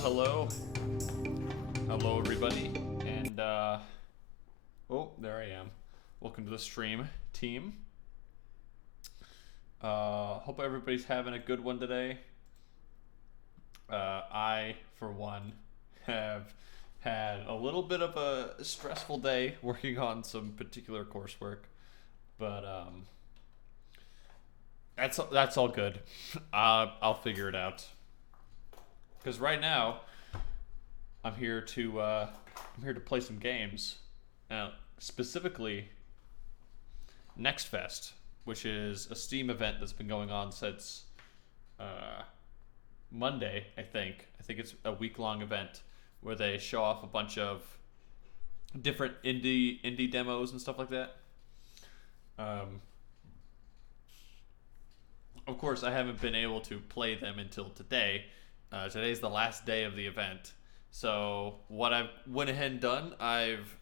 hello. Hello, everybody. And, oh, there I am. Welcome to the stream, team. Hope everybody's having a good one today. I, for one, have had a little bit of a stressful day working on some particular coursework, but, that's all good. I'll figure it out. Because right now, I'm here to play some games. Now, specifically, Next Fest, which is a Steam event that's been going on since Monday, I think. I think it's a week-long event where they show off a bunch of different indie demos and stuff like that. Of course, I haven't been able to play them until today. Today's the last day of the event. So what I've went ahead and done, I've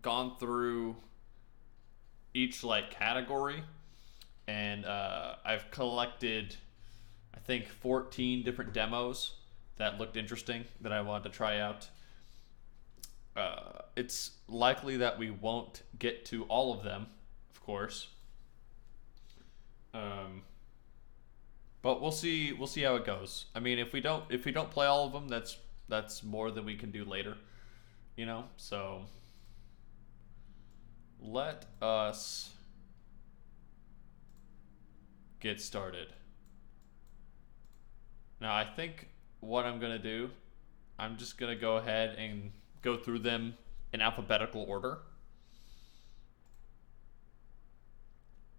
gone through each category, and I've collected, I think, 14 different demos that looked interesting that I wanted to try out. It's likely that we won't get to all of them, of course. But we'll see how it goes. I mean, if we don't play all of them, that's more than we can do later, you know? So let us get started. Now, I think what I'm going to do, I'm just going to go ahead and go through them in alphabetical order.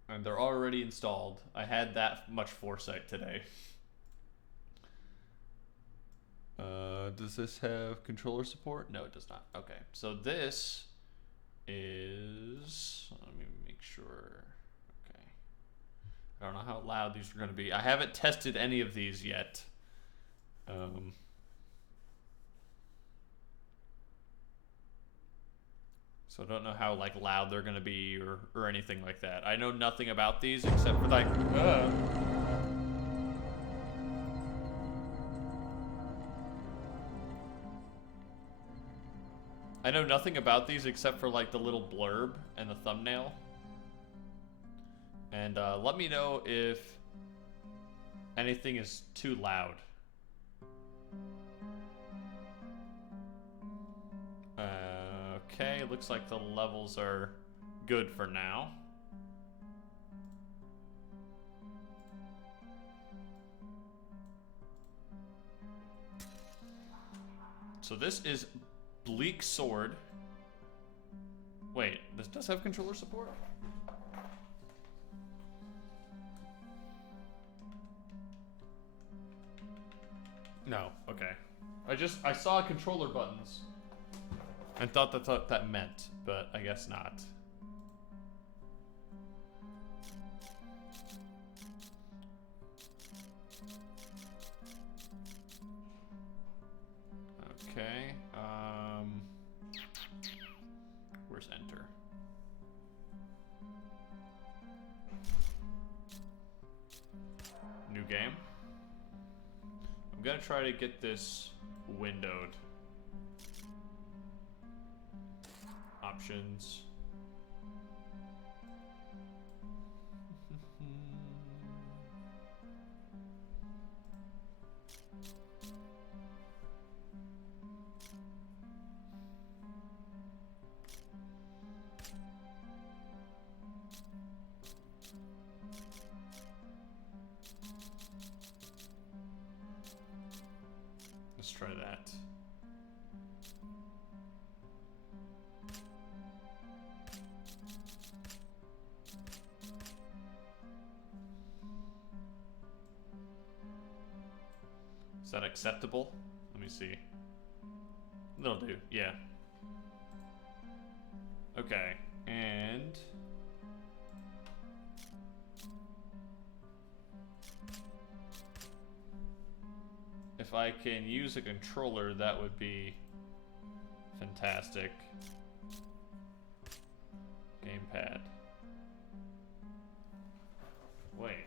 And they're already installed. I had that much foresight today. Does this have controller support? No, it does not. Okay, so this is... Let me make sure. Okay. I don't know how loud these are going to be. I haven't tested any of these yet. So I don't know how loud they're gonna be or anything like that. I know nothing about these except for I know nothing about these except for the little blurb and the thumbnail. And let me know if anything is too loud. Okay, looks like the levels are good for now. So this is Bleak Sword. Wait, this does have controller support? No, okay. I saw controller buttons. I thought that's what that meant, but I guess not. Okay, where's enter? New game. I'm gonna try to get this windowed. Options. Let's try that. Is that acceptable? Let me see. That'll do, yeah. Okay, and... if I can use a controller, that would be fantastic. Gamepad. Wait.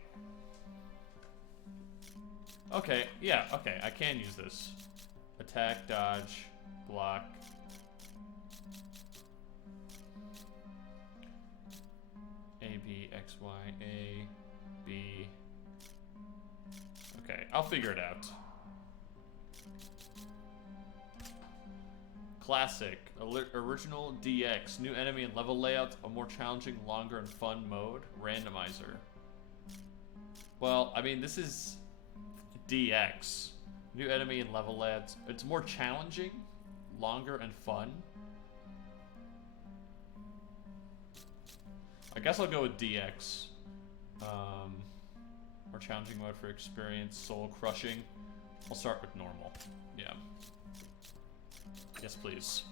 Okay, yeah, okay, I can use this. attack, dodge, block. A, B, X, Y, A, B. Okay, I'll figure it out. Classic, original DX, new enemy and level layouts, a more challenging, longer, and fun mode, randomizer. Well, I mean, this is DX. New enemy and level layouts. It's more challenging, longer, and fun. I guess I'll go with DX. More challenging mode for experience, soul crushing. I'll start with normal. Yeah. Yes, please.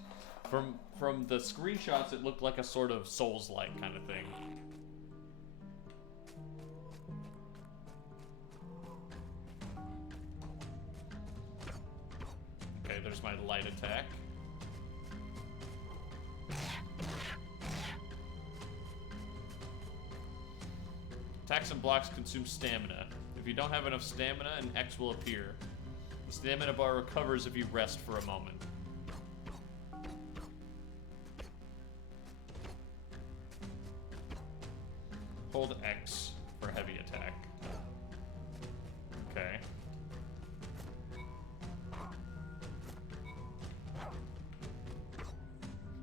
From the screenshots, it looked like a sort of Souls-like kind of thing. Okay, there's my light attack. Attacks and blocks consume stamina. If you don't have enough stamina, an X will appear. The stamina bar recovers if you rest for a moment. Hold X for heavy attack. Okay.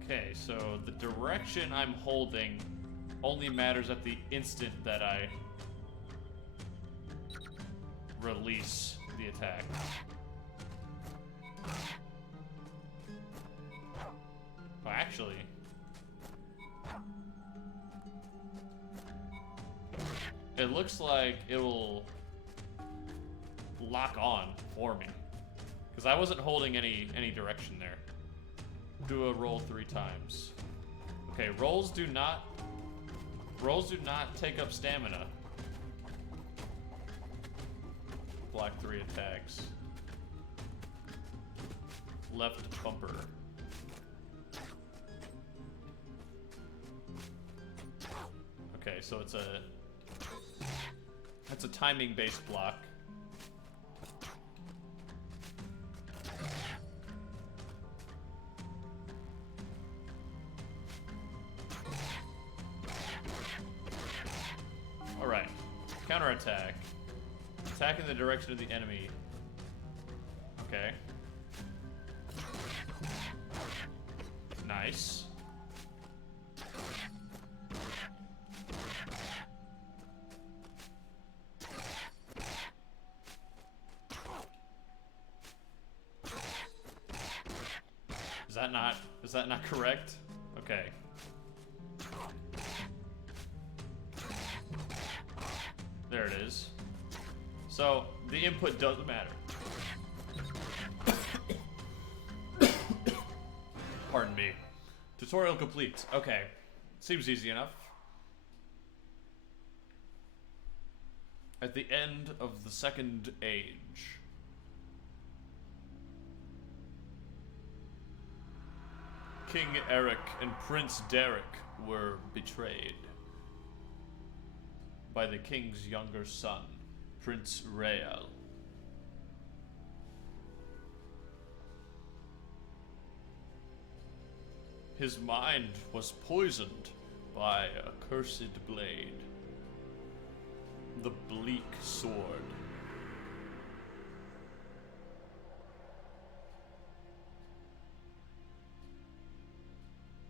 Okay, so the direction I'm holding only matters at the instant that I release the attack. Well, actually, it looks like it will lock on for me, because I wasn't holding any direction there. Do a roll 3 times. Okay, rolls do not take up stamina. Block 3 attacks. Left bumper. Okay, so that's a timing based block. Alright. Counterattack. Attack in the direction of the enemy. Okay. Nice. Is that not correct? Okay. There it is. So, the input doesn't matter. Pardon me. Tutorial complete. Okay. Seems easy enough. At the end of the Second Age. King Eric and Prince Derek were betrayed by the king's younger son, Prince Rael. His mind was poisoned by a cursed blade, the Bleak Sword.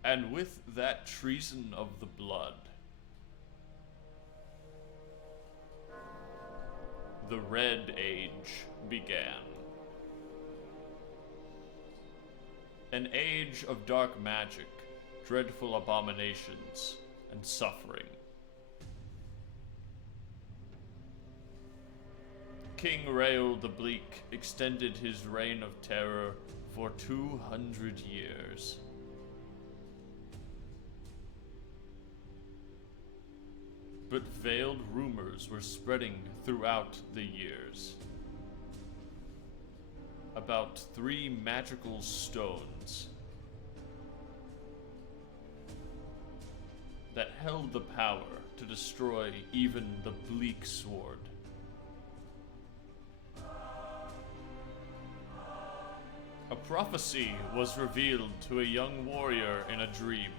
And with that treason of the blood, the Red Age began. An age of dark magic, dreadful abominations, and suffering. King Rael the Bleak extended his reign of terror for 200 years. But veiled rumors were spreading throughout the years about 3 magical stones that held the power to destroy even the Bleak Sword. prophecy was revealed to a young warrior in a dream.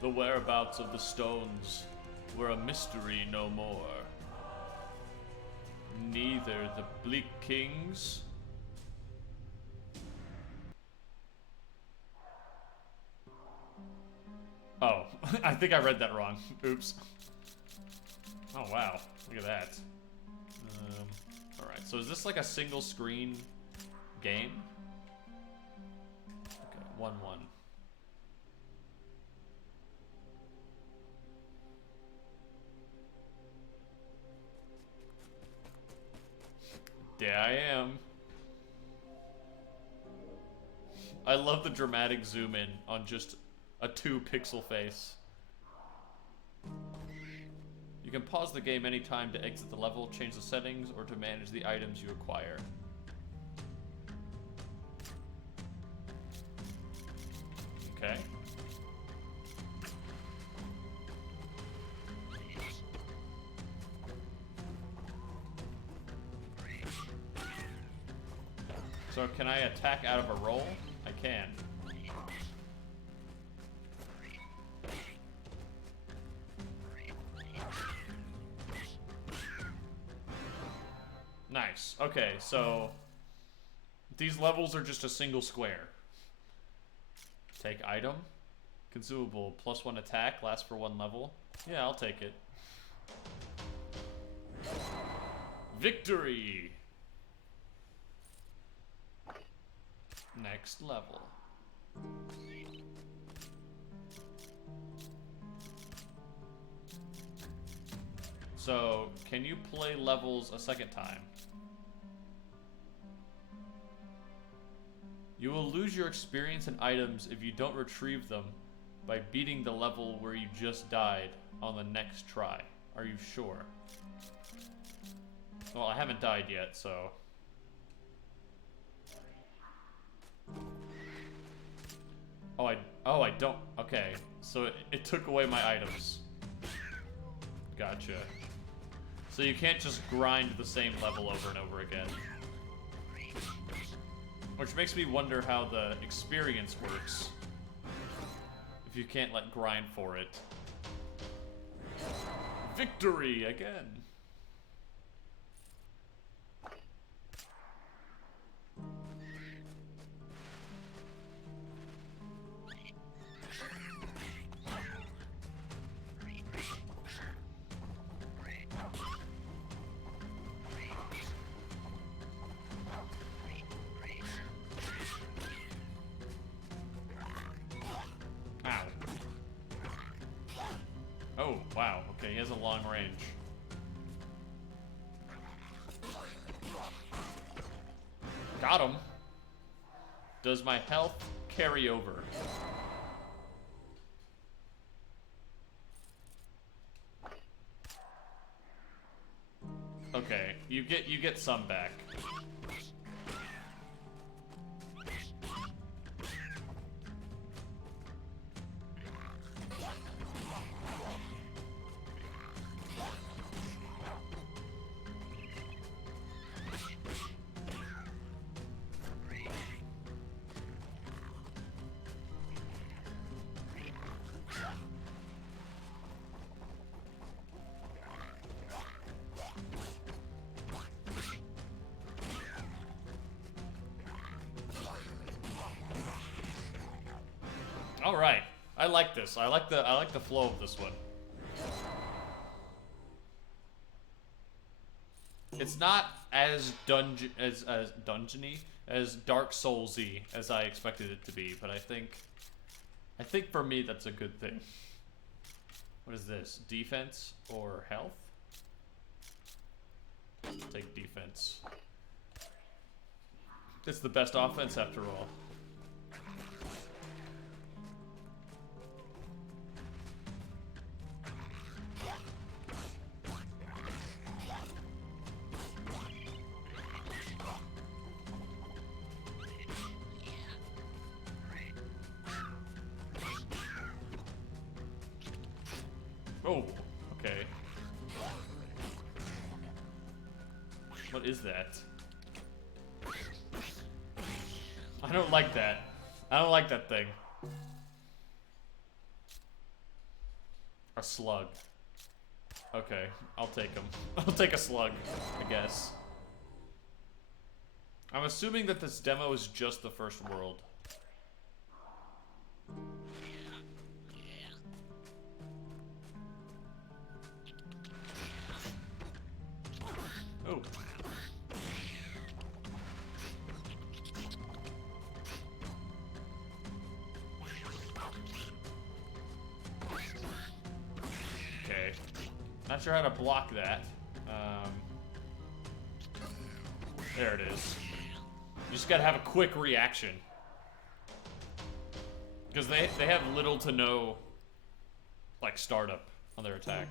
The whereabouts of the stones were a mystery no more. Neither the Bleak Kings Oh, I think I read that wrong. Oops. Oh wow, look at that. Alright, so is this like a single screen game? Okay, 1-1. There I am. I love the dramatic zoom in on just a 2-pixel face. You can pause the game anytime to exit the level, change the settings, or to manage the items you acquire. Okay. So can I attack out of a roll? I can. Nice. Okay, so these levels are just a single square. Take item. Consumable. +1 attack. Lasts for 1 level. Yeah, I'll take it. Victory! Next level. So, can you play levels a second time? You will lose your experience and items if you don't retrieve them by beating the level where you just died on the next try. Are you sure? Well, I haven't died yet, so... Oh, I don't... Okay, so it took away my items. Gotcha. So you can't just grind the same level over and over again. Which makes me wonder how the experience works. If you can't, like, grind for it. Victory again! Oh, wow. Okay, he has a long range. Got him. Does my health carry over? Okay, you get some back. All right, I like this. I like the flow of this one. It's not as dungeony, as Dark Souls-y as I expected it to be, but I think for me that's a good thing. What is this? Defense or health? Take defense. It's the best offense after all. Oh, okay. What is that? don't like that. I don't like that thing. A slug. Okay, I'll take him. I'll take a slug, I guess. I'm assuming that this demo is just the first world. Oh. Okay. Not sure how to block that. There it is. You just gotta have a quick reaction. Because they have little to no, like, startup on their attack.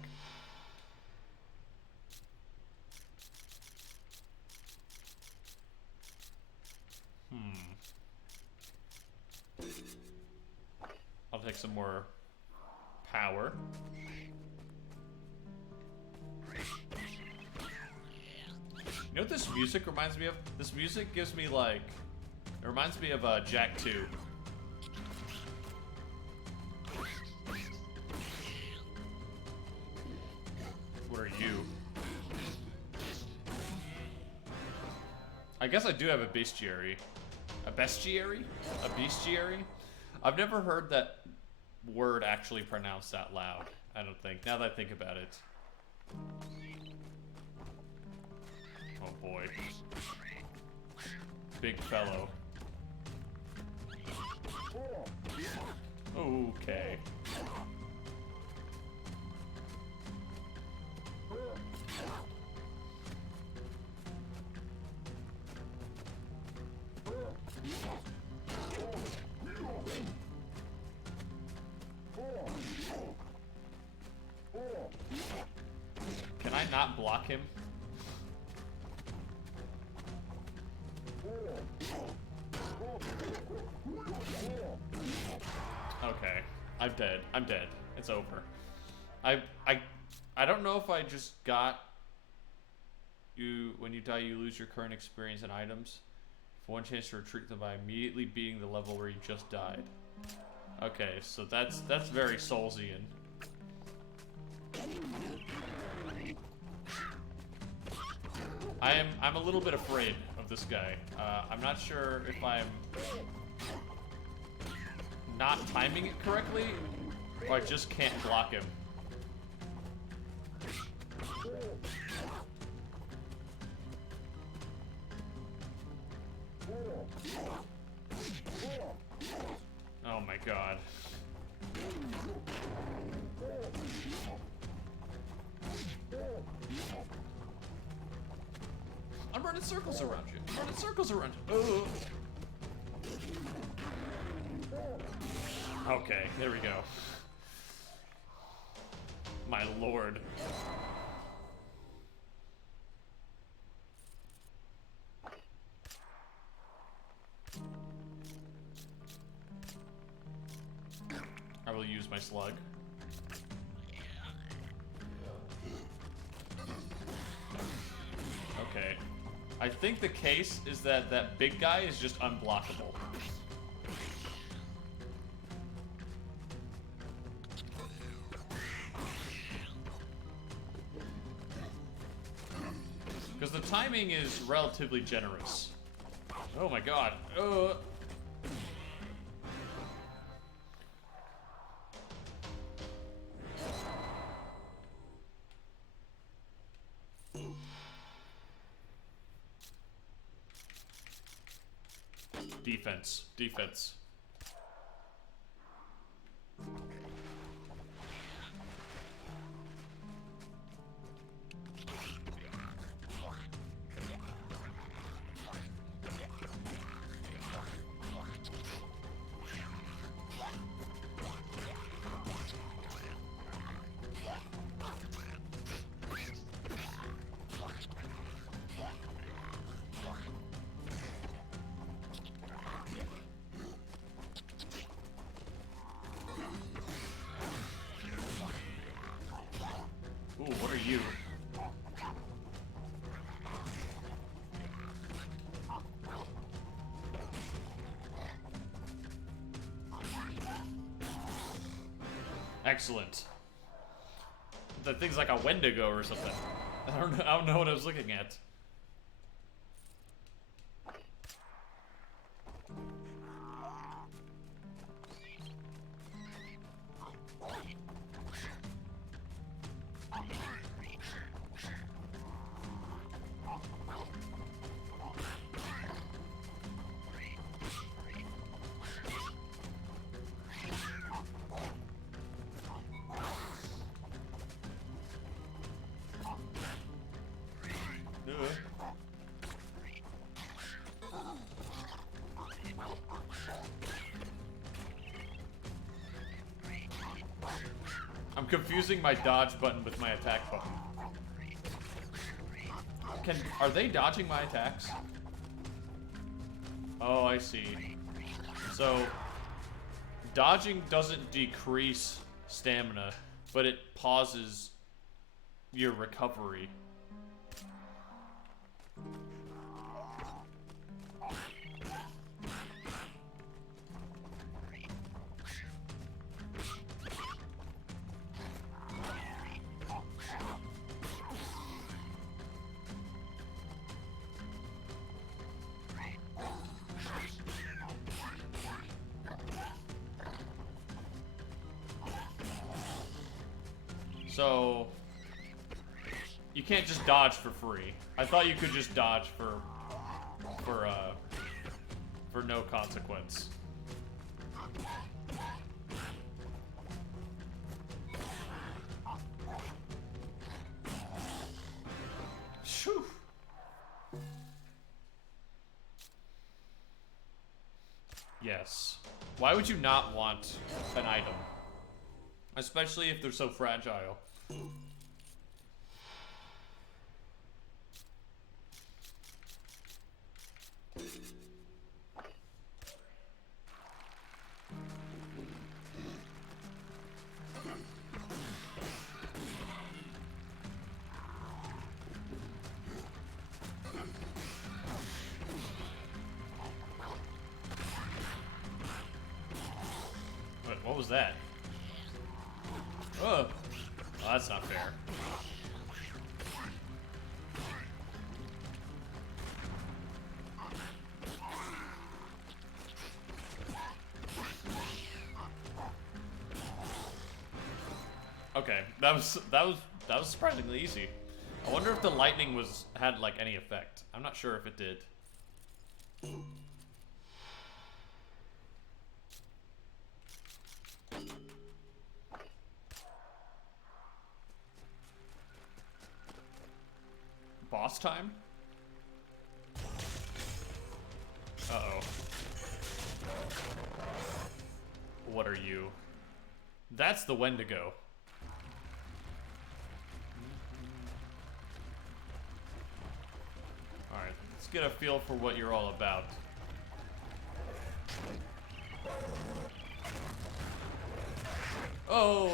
I'll take some more power. You know what this music reminds me of? This music gives me, like... It reminds me of Jak 2. What are you? I guess I do have a bestiary. A bestiary? A bestiary? I've never heard that word actually pronounced out loud, I don't think. Now that I think about it. Oh boy. Big fellow. Okay. Can I not block him? Okay. I'm dead. I'm dead. It's over. I don't know if I just got you when you die you lose your current experience and items. For one chance to retreat them by immediately beating the level where you just died. Okay, so that's very Soulsian. I'm a little bit afraid of this guy. I'm not sure if I'm not timing it correctly, or I just can't block him. Oh my god. I'm running circles around you. I'm running circles around you. Oh. Okay, there we go. My lord. I will use my slug. Okay. I think the case is that that big guy is just unblockable. Because the timing is relatively generous. Oh my god. Defense. Defense. Ooh, what are you? Excellent. That thing's like a Wendigo or something. I don't know what I was looking at. I'm confusing my dodge button with my attack button. Are they dodging my attacks? Oh, I see. So, dodging doesn't decrease stamina, but it pauses your recovery. So, you can't just dodge for free. I thought you could just dodge for no consequence. Shoo. Yes. Why would you not want an item? Especially if they're so fragile. What was that? Oh, well, that's not fair. Okay, that was surprisingly easy. I wonder if the lightning had like any effect. I'm not sure if it did. Boss time? Uh-oh. What are you? That's the Wendigo. Alright, let's get a feel for what you're all about. Oh!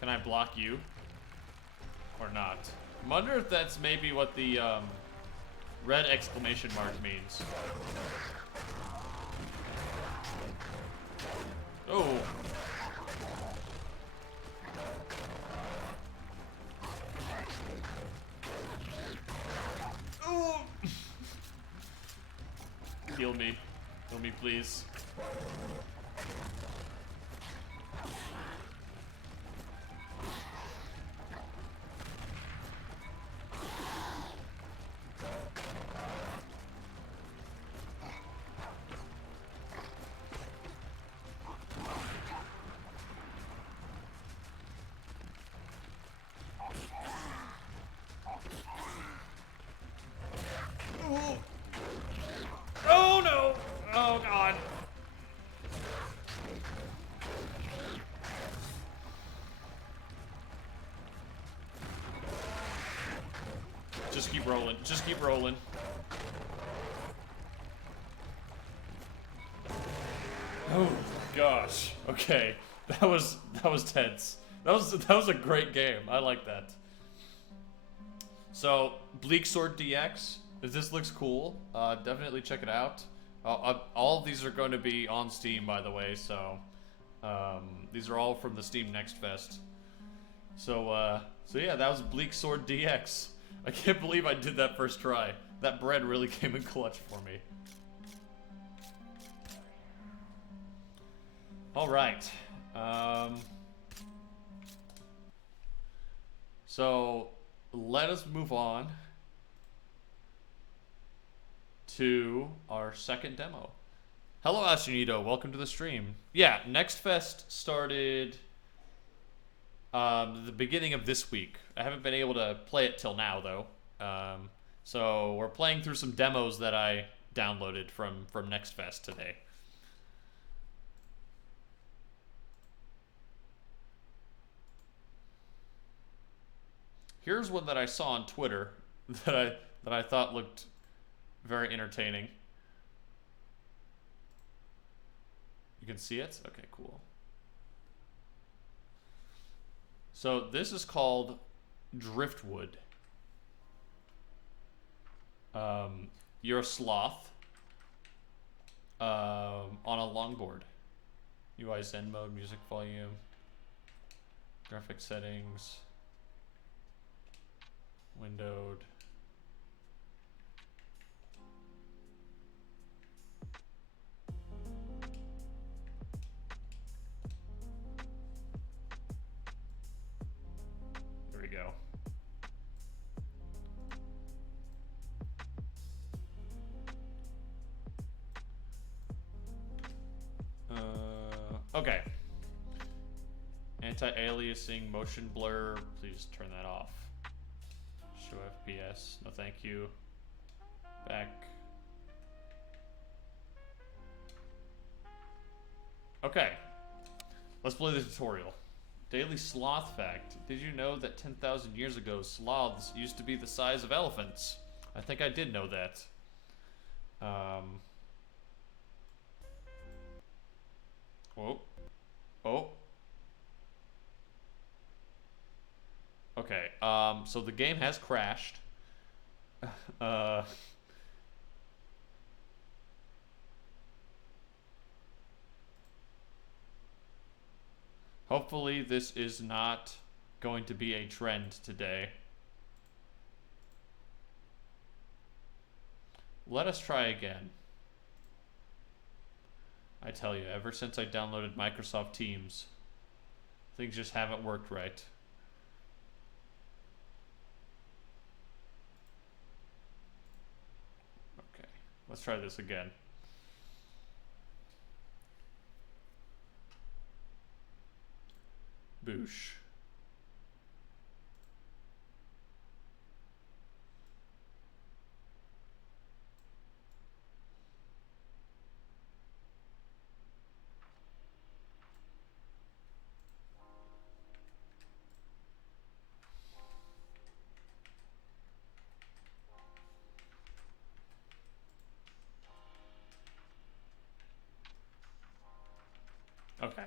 Can I block you? Or not? I wonder if that's maybe what the red exclamation mark means. Oh. Oh. Heal me. Heal me, please. Oh no! Oh god! Just keep rolling. Just keep rolling. Oh. gosh. Okay, that was tense. That was a great game. I like that. So Bleak Sword DX. If this looks cool, definitely check it out. All of these are going to be on Steam, by the way. So these are all from the Steam Next Fest. So yeah, that was Bleak Sword DX. I can't believe I did that first try. That bread really came in clutch for me. All right. So let us move on to our second demo. Hello, Asunito. Welcome to the stream. Yeah, Next Fest started the beginning of this week. I haven't been able to play it till now, though. So we're playing through some demos that I downloaded from Next Fest today. Here's one that I saw on Twitter that I thought looked very entertaining. You can see it? Okay, cool. So this is called Driftwood. You're a sloth on a longboard. UI Zen mode, music volume, graphic settings, windowed. There we go. Okay. Anti-aliasing, motion blur, please turn that off. Show FPS, no thank you. Back. Okay. Let's play the tutorial. Daily sloth fact. Did you know that 10,000 years ago, sloths used to be the size of elephants? I think I did know that. Oh. Oh. Okay, so the game has crashed. Hopefully this is not going to be a trend today. Let us try again. I tell you, ever since I downloaded Microsoft Teams, things just haven't worked right. Okay, let's try this again. Boosh. Okay.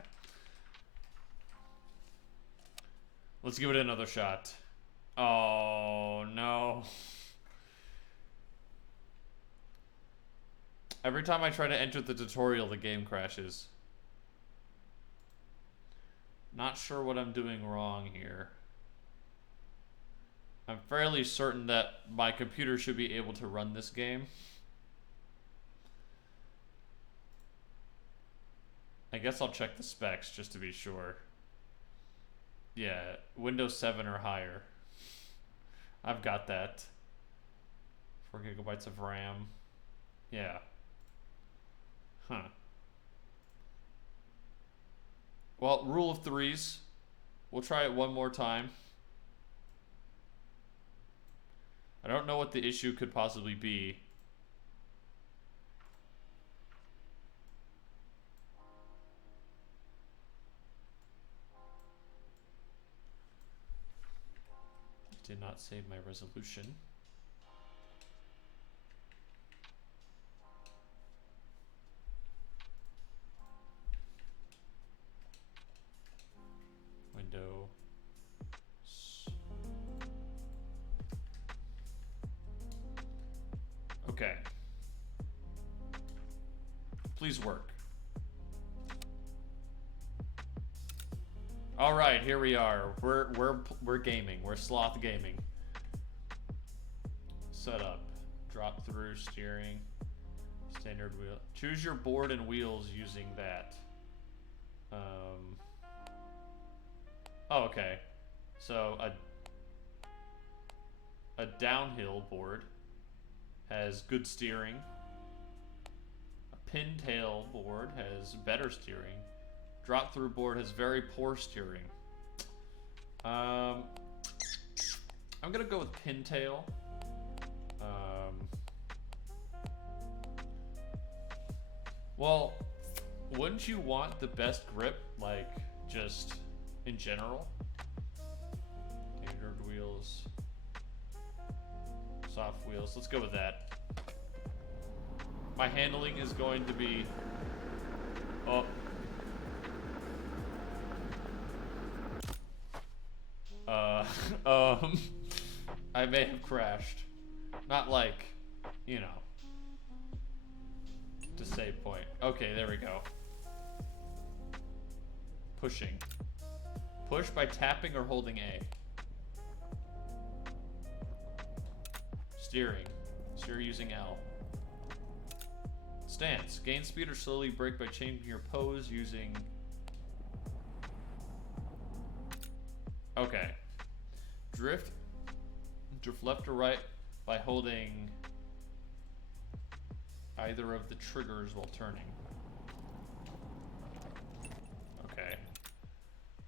Let's give it another shot. Oh, no. Every time I try to enter the tutorial, the game crashes. Not sure what I'm doing wrong here. I'm fairly certain that my computer should be able to run this game. I guess I'll check the specs just to be sure. Yeah, Windows 7 or higher. I've got that. 4 gigabytes of RAM. Yeah. Huh. Well, rule of threes. We'll try it one more time. I don't know what the issue could possibly be. Did not save my resolution. Please work. All right, here we are. We're gaming. We're sloth gaming. Setup. Drop through steering. Standard wheel. Choose your board and wheels using that. Oh, okay. So a downhill board has good steering. A pintail board has better steering. Drop through board has very poor steering. I'm gonna go with pintail. Well, wouldn't you want the best grip, like, just in general? Standard wheels. Soft wheels. Let's go with that. My handling is going to be... Oh. I may have crashed. Not like, you know, to save point. Okay, there we go. Pushing. Push by tapping or holding A. Steering. Steer using L. Stance. Gain speed or slowly brake by changing your pose using... Okay. Drift. Drift left or right by holding either of the triggers while turning. Okay.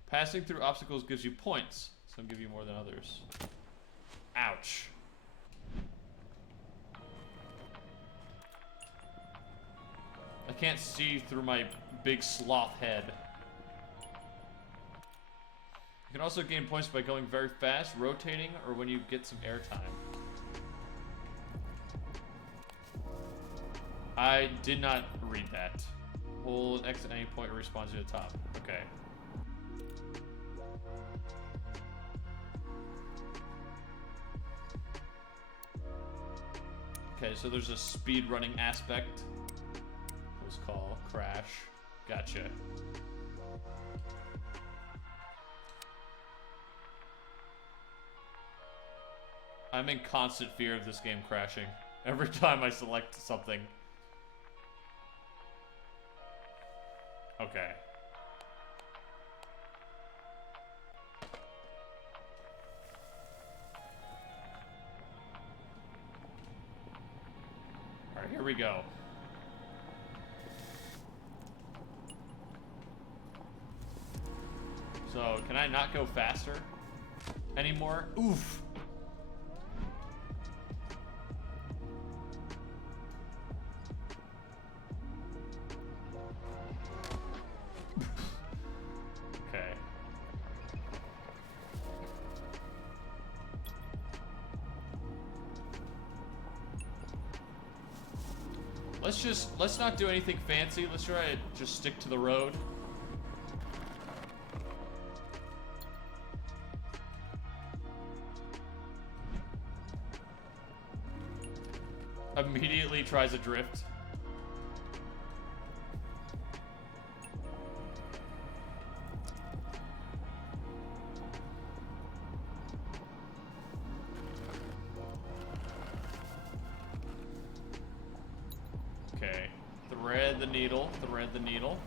Passing through obstacles gives you points. Some give you more than others. Ouch. I can't see through my big sloth head. You can also gain points by going very fast, rotating, or when you get some airtime. I did not read that. Hold X at any point or respawn to the top. Okay. Okay, so there's a speed running aspect. Let's call crash. Gotcha. I'm in constant fear of this game crashing every time I select something. Okay. Alright, here we go. So, can I not go faster anymore? Oof! Okay. Let's not do anything fancy. Let's try to just stick to the road. Immediately tries a drift. Okay. Thread the needle. Thread the needle.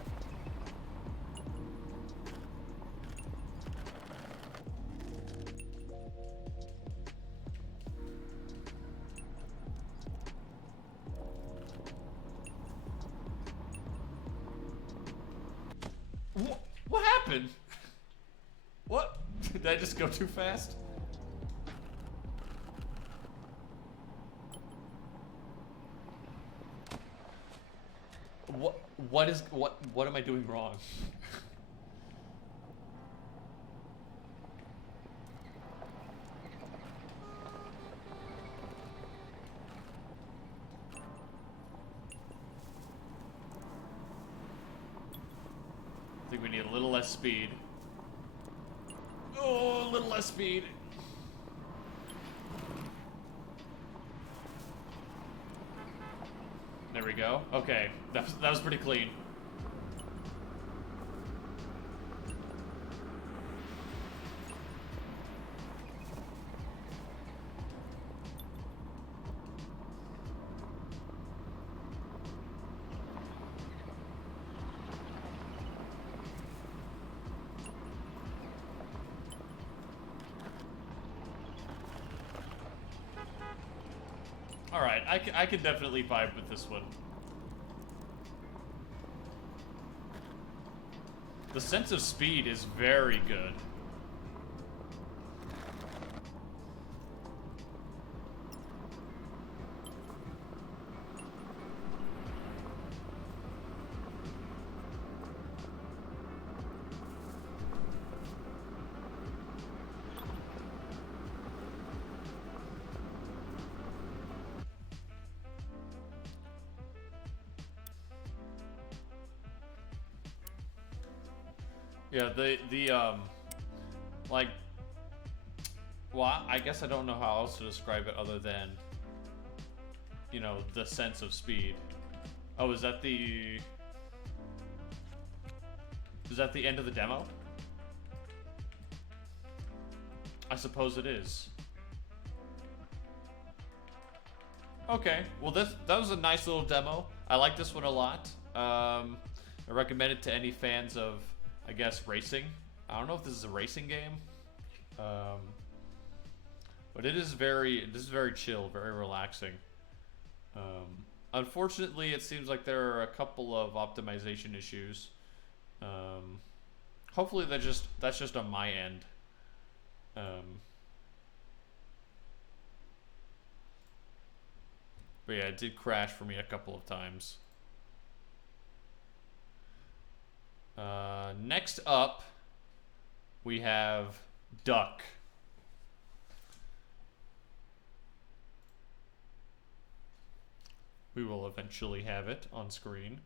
What happened? What? Did I just go too fast? What am I doing wrong? I think we need a little less speed. Oh, a little less speed. There we we go. Okay, that was pretty clean. Alright, I can definitely vibe with this one. The sense of speed is very good. Yeah, like, well, I guess I don't know how else to describe it other than, you know, the sense of speed. Oh, is that the end of the demo? I suppose it is. Okay, well that was a nice little demo. I like this one a lot. I recommend it to any fans of, I guess, racing. I don't know if this is a racing game, but this is very chill, very relaxing. Unfortunately, it seems like there are a couple of optimization issues. Hopefully that's just on my end. But yeah, it did crash for me a couple of times. Next up, we have Duck. We will eventually have it on screen.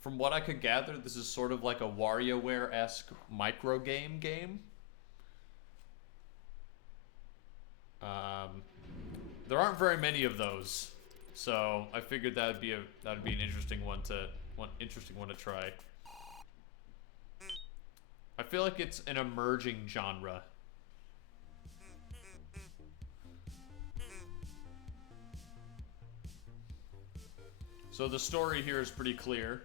From what I could gather, this is sort of like a WarioWare-esque micro game. There aren't very many of those, so I figured that'd be an interesting one to try. I feel like it's an emerging genre. So the story here is pretty clear.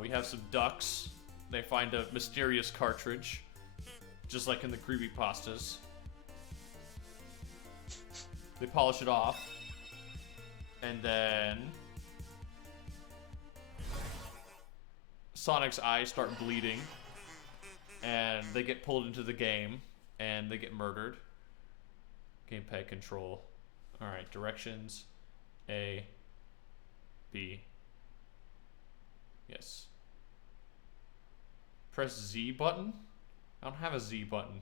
We have some ducks. They find a mysterious cartridge, just like in the creepypastas. They polish it off, and then Sonic's eyes start bleeding, and they get pulled into the game, and they get murdered. Gamepad control. Alright, directions. A. B. Yes. Press Z button? I don't have a Z button.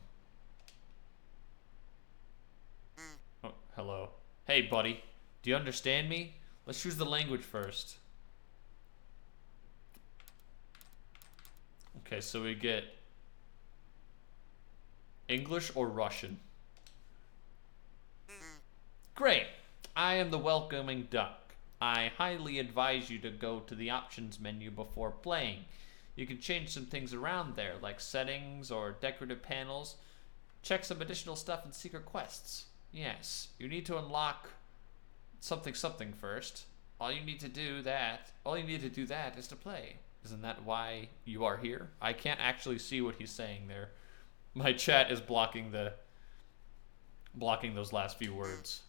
Oh, hello. Hey, buddy. Do you understand me? Let's choose the language first. Okay, so we get English or Russian. Great. I am the welcoming duck. I highly advise you to go to the options menu before playing. You can change some things around there, like settings or decorative panels. Check some additional stuff in secret quests. Yes, you need to unlock something first. All you need to do that is to play. Isn't that why you are here? I can't actually see what he's saying there. My chat is blocking those last few words.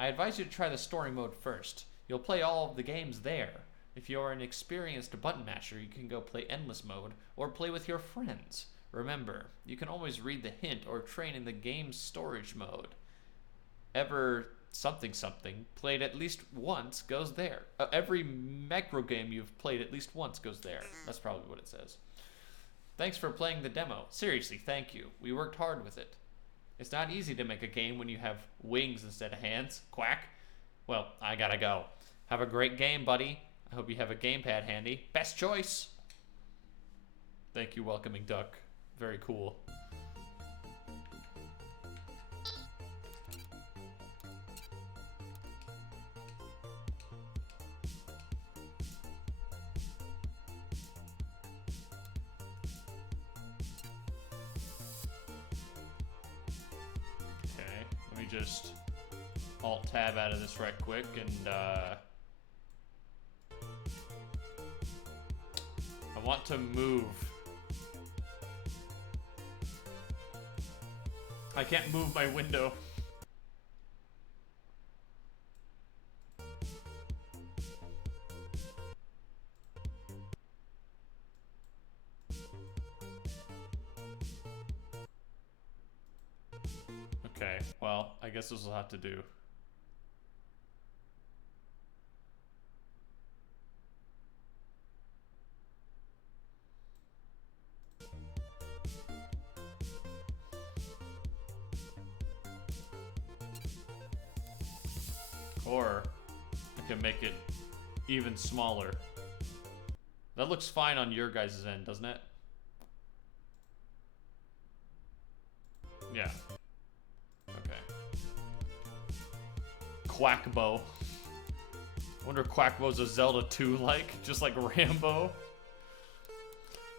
I advise you to try the story mode first. You'll play all of the games there. If you're an experienced button masher, you can go play endless mode or play with your friends. Remember, you can always read the hint or train in the game's storage mode. Ever something played at least once goes there. Every macro game you've played at least once goes there. That's probably what it says. Thanks for playing the demo. Seriously, thank you. We worked hard with it. It's not easy to make a game when you have wings instead of hands. Quack. Well, I gotta go. Have a great game, buddy. I hope you have a gamepad handy. Best choice. Thank you, welcoming duck. Very cool. just Alt-Tab out of this right quick, and I want to move. I can't move my window. Okay, well, I guess this will have to do. Or I can make it even smaller. That looks fine on your guys' end, doesn't it? Yeah. Okay. Quackbo. Wonder if Quackbo's a Zelda 2 like, just like Rambo.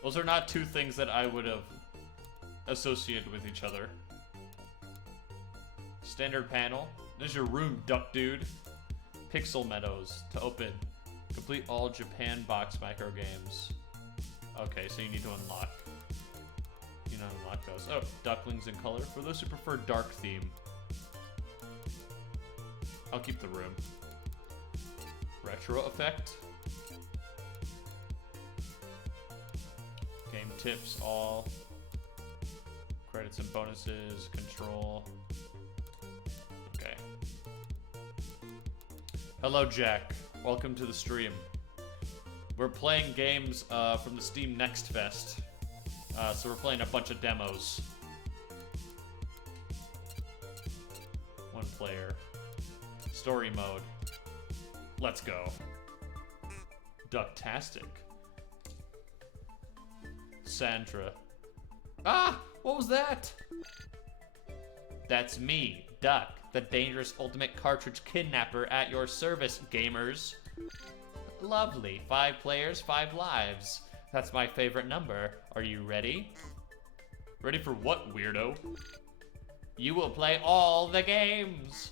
Those are not two things that I would have associated with each other. Standard panel. There's your room, duck dude. Pixel Meadows to open. Complete all Japan box micro games. Okay, so you need to unlock. You know, unlock those. Oh, ducklings in color. For those who prefer dark theme, I'll keep the room. Retro effect. Game tips, all. Credits and bonuses, control. Okay. Hello, Jack. Welcome to the stream. We're playing games from the Steam Next Fest. So we're playing a bunch of demos. One player. Story mode. Let's go. Ducktastic. Sandra. Ah! What was that? That's me, Duck, the dangerous ultimate cartridge kidnapper at your service, gamers. Lovely. 5 players, 5 lives. That's my favorite number. Are you ready? Ready for what, weirdo? You will play all the games.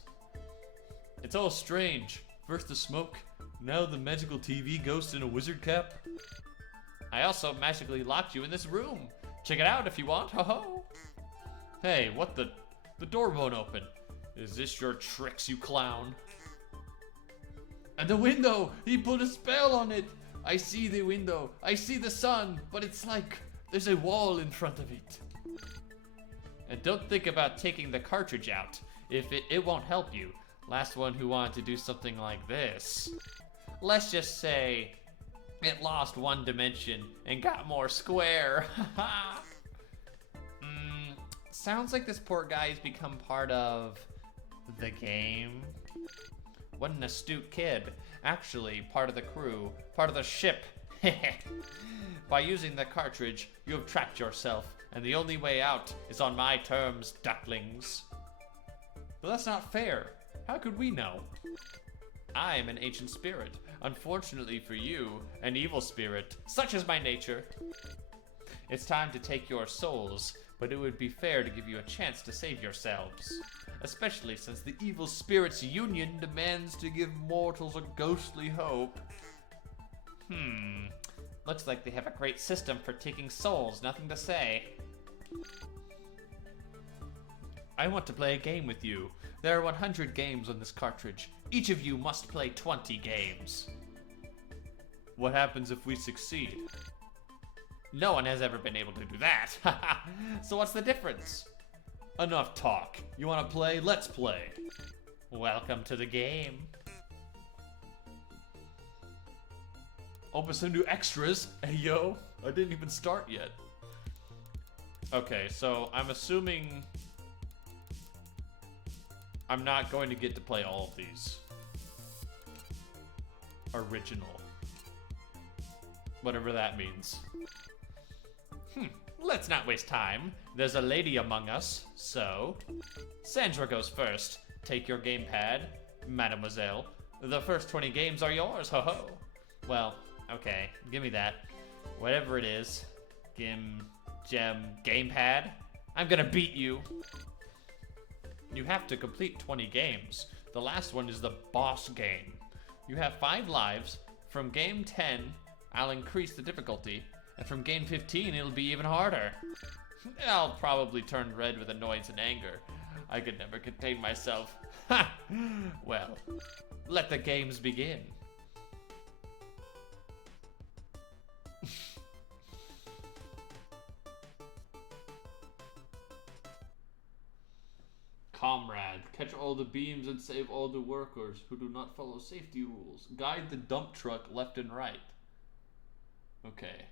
It's all strange. First the smoke, now the magical TV ghost in a wizard cap. I also magically locked you in this room. Check it out if you want, ho-ho. Hey, what the door won't open. Is this your tricks, you clown? And the window, he put a spell on it. I see the window, I see the sun, but it's like there's a wall in front of it. And don't think about taking the cartridge out. If it won't help you. Last one who wanted to do something like this. Let's just say it lost one dimension and got more square. Sounds like this poor guy has become part of the game. What an astute kid. Actually, part of the crew, part of the ship. By using the cartridge, you have trapped yourself, and the only way out is on my terms, ducklings. But that's not fair. How could we know? I am an ancient spirit. Unfortunately for you, an evil spirit. Such is my nature. It's time to take your souls, but it would be fair to give you a chance to save yourselves. Especially since the evil spirits union demands to give mortals a ghostly hope. Looks like they have a great system for taking souls, nothing to say. I want to play a game with you. There are 100 games on this cartridge. Each of you must play 20 games. What happens if we succeed? No one has ever been able to do that. So what's the difference? Enough talk. You want to play? Let's play. Welcome to the game. Open some new extras. Hey, yo. I didn't even start yet. Okay, so I'm assuming I'm not going to get to play all of these. Original. Whatever that means. Let's not waste time. There's a lady among us, so... Sandra goes first. Take your gamepad, mademoiselle. The first 20 games are yours, ho-ho. Well, okay, give me that. Whatever it is. Gamepad. I'm gonna beat you. You have to complete 20 games. The last one is the boss game. You have 5 lives. From game 10, I'll increase the difficulty, and from game 15, it'll be even harder. I'll probably turn red with annoyance and anger. I could never contain myself. Ha! Well, let the games begin. Comrade, catch all the beams and save all the workers who do not follow safety rules. Guide the dump truck left and right. Okay.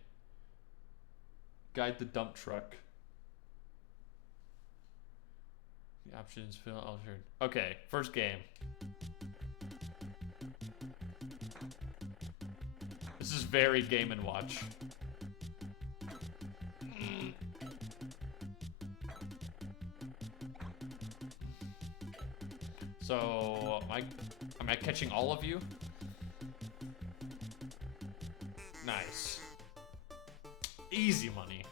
Guide the dump truck. The options feel altered. Okay, first game. This is very Game & Watch. So, am I catching all of you? Nice. Easy money.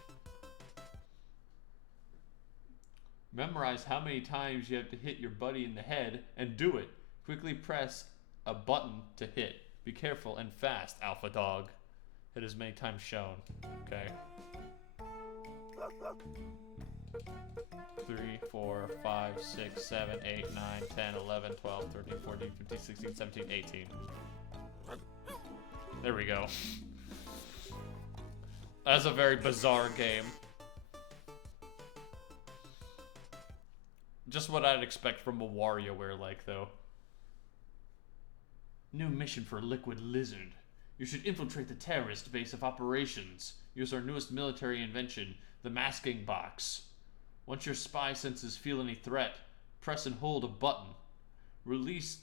Memorize how many times you have to hit your buddy in the head and do it. Quickly press a button to hit. Be careful and fast, Alpha Dog. Hit as many times shown. Okay. 3, 4, 5, 6, 7, 8, 9, 10, 11, 12, 13, 14, 15, 16, 17, 18. There we go. That's a very bizarre game. Just what I'd expect from a WarioWare-like, though. New mission for Liquid Lizard. You should infiltrate the terrorist base of operations. Use our newest military invention, the masking box. Once your spy senses feel any threat, press and hold a button. Release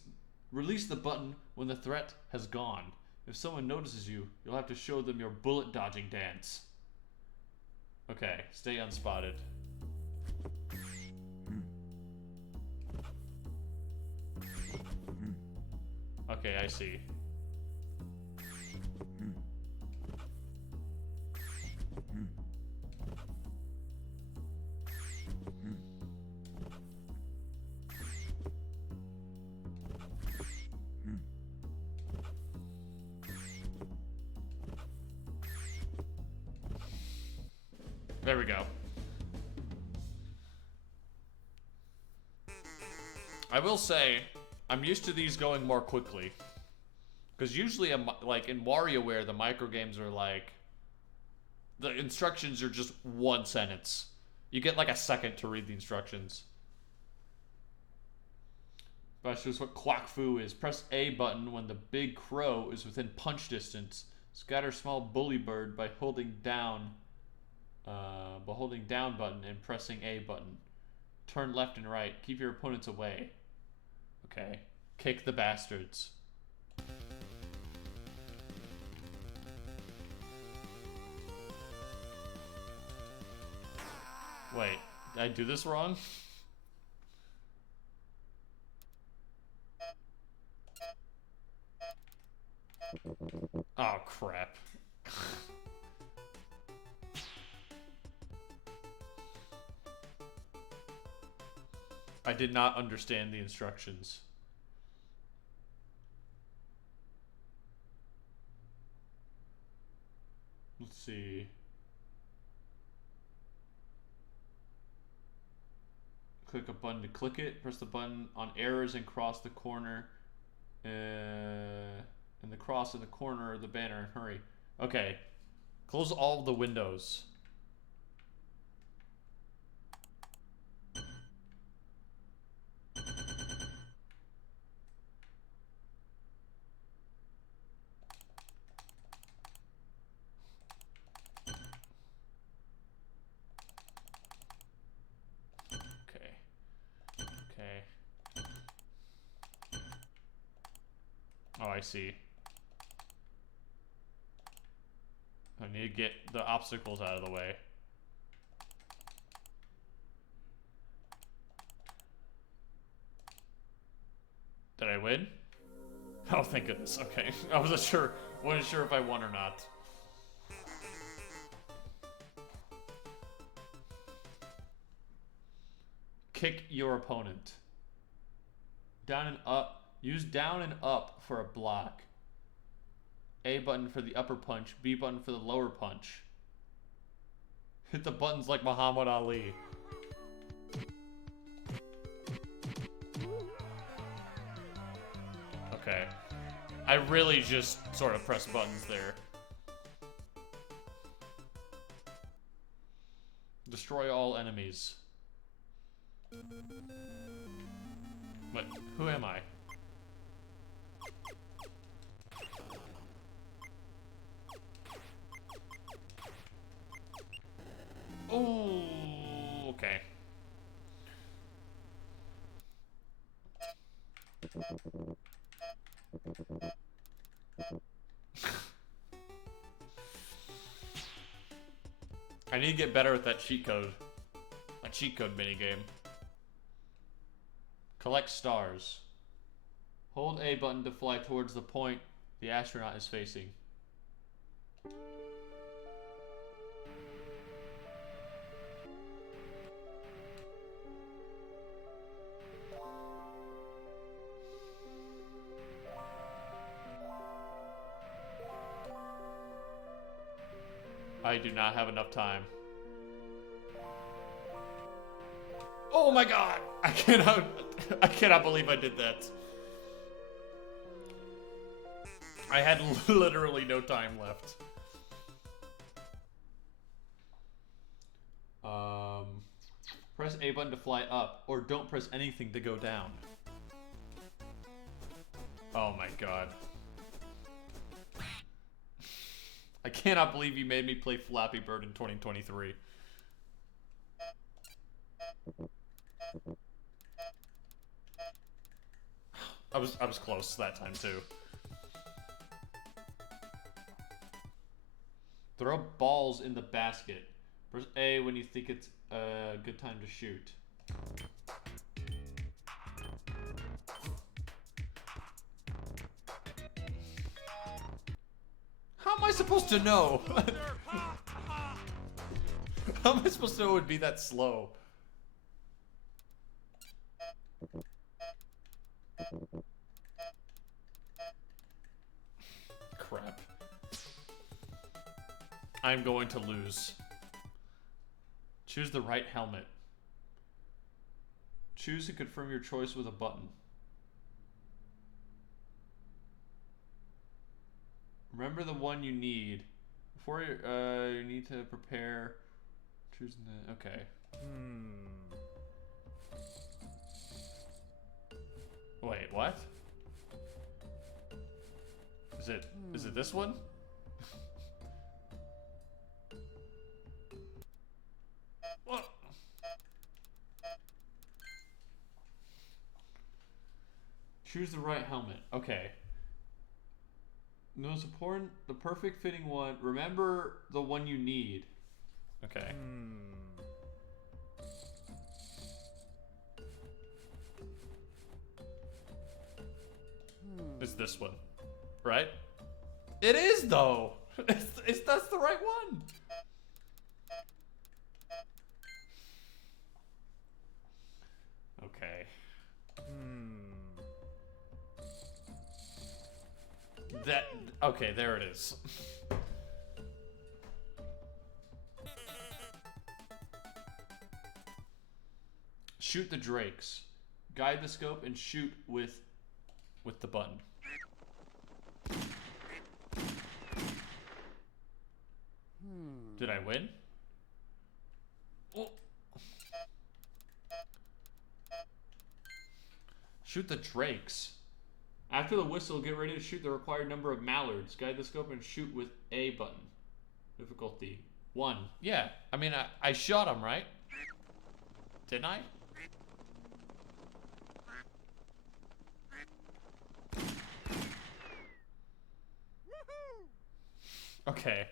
the button when the threat has gone. If someone notices you, you'll have to show them your bullet dodging dance. Okay, stay unspotted. Okay, I see. There we go. I will say, I'm used to these going more quickly. Because usually, like, in WarioWare, the microgames are like... The instructions are just one sentence. You get like a second to read the instructions. That's just what Quack Fu is. Press A button when the big crow is within punch distance. Scatter small bully bird by holding down... button and pressing A button. Turn left and right. Keep your opponents away. Okay. Kick the bastards. Wait, did I do this wrong? Oh, crap. I did not understand the instructions. Let's see. Click a button to click it. Press the button on arrows and cross the corner. And the cross in the corner of the banner and hurry. Okay. Close all the windows. Oh, I see. I need to get the obstacles out of the way. Did I win? Oh, thank goodness. Okay. I wasn't sure if I won or not. kick your opponent. Down and up. Use down and up for a block. A button for the upper punch. B button for the lower punch. Hit the buttons like Muhammad Ali. Okay. I really just sort of press buttons there. Destroy all enemies. What? Who am I? Oh, okay. I need to get better with that cheat code. A cheat code minigame. Collect stars. Hold A button to fly towards the point the astronaut is facing. I do not have enough time. Oh my god! I cannot believe I did that. I had literally no time left. Press A button to fly up, or don't press anything to go down. Oh my god. I cannot believe you made me play Flappy Bird in 2023. I was close that time too. Throw balls in the basket. Press A when you think it's a good time to shoot. How am I supposed to know? How am I supposed to know it would be that slow? Crap. I'm going to lose. Choose the right helmet. Choose to confirm your choice with a button. Remember the one you need. Before you need to prepare. Choosing the okay. Wait, what? Is it this one? What? Choose the right helmet. Okay. Most important, the perfect fitting one. Remember the one you need. Okay. It's this one, right? It is though. That's the right one. Okay. Okay, there it is. Shoot the drakes. Guide the scope and shoot with the button. Did I win? Oh. Shoot the drakes. After the whistle, get ready to shoot the required number of mallards. Guide the scope and shoot with A button. Difficulty 1. Yeah, I mean, I shot him, right? Didn't I? Okay.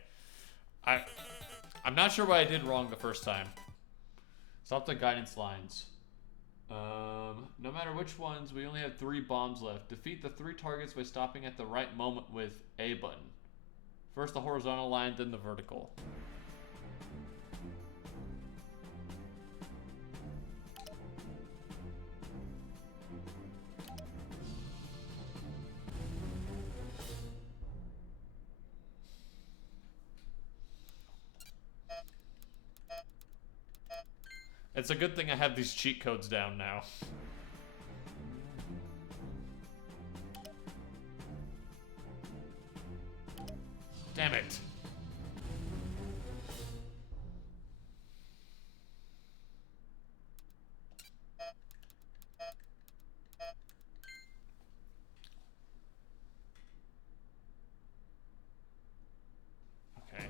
I'm not sure what I did wrong the first time. Stop the guidance lines. No matter which ones, we only have 3 bombs left. Defeat the 3 targets by stopping at the right moment with A button. First the horizontal line, then the vertical. It's a good thing I have these cheat codes down now. Damn it. Okay.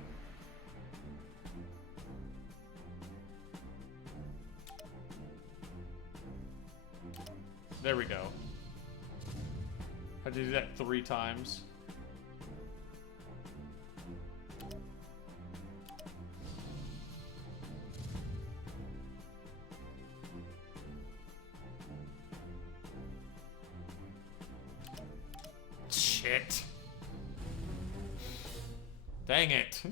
There we go. I had to do that 3 times. Shit. Dang it.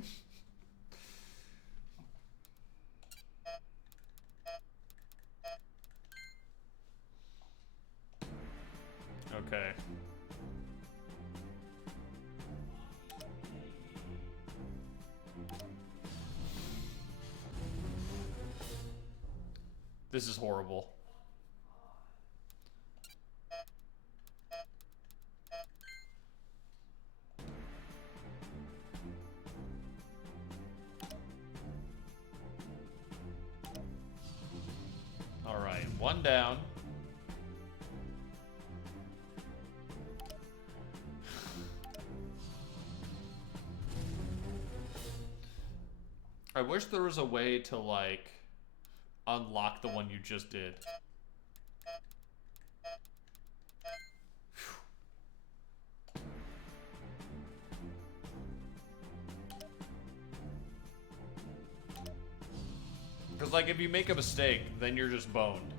Okay. This is horrible. All right, 1 down. I wish there was a way to, like, unlock the one you just did. Because, like, if you make a mistake, then you're just boned.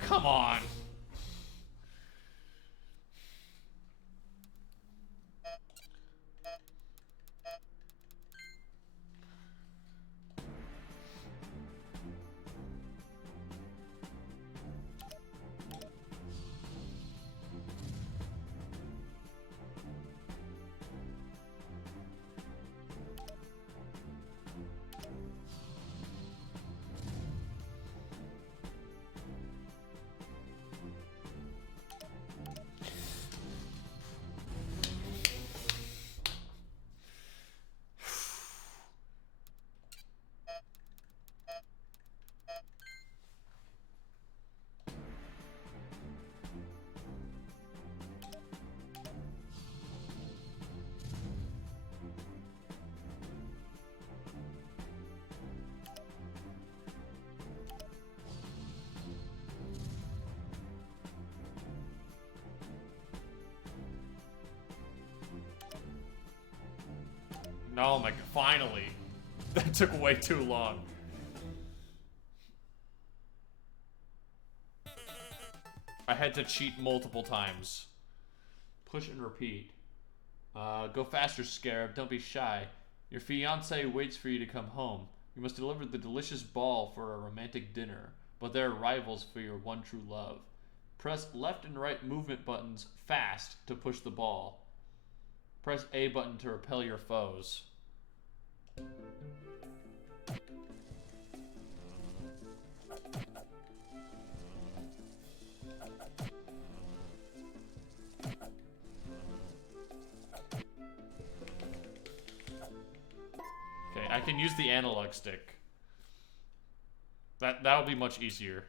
Come on. Oh my god, finally. That took way too long. I had to cheat multiple times. Push and repeat. Go faster, Scarab. Don't be shy. Your fiancé waits for you to come home. You must deliver the delicious ball for a romantic dinner, but there are rivals for your one true love. Press left and right movement buttons fast to push the ball. Press A button to repel your foes. Okay, I can use the analog stick. That'll be much easier.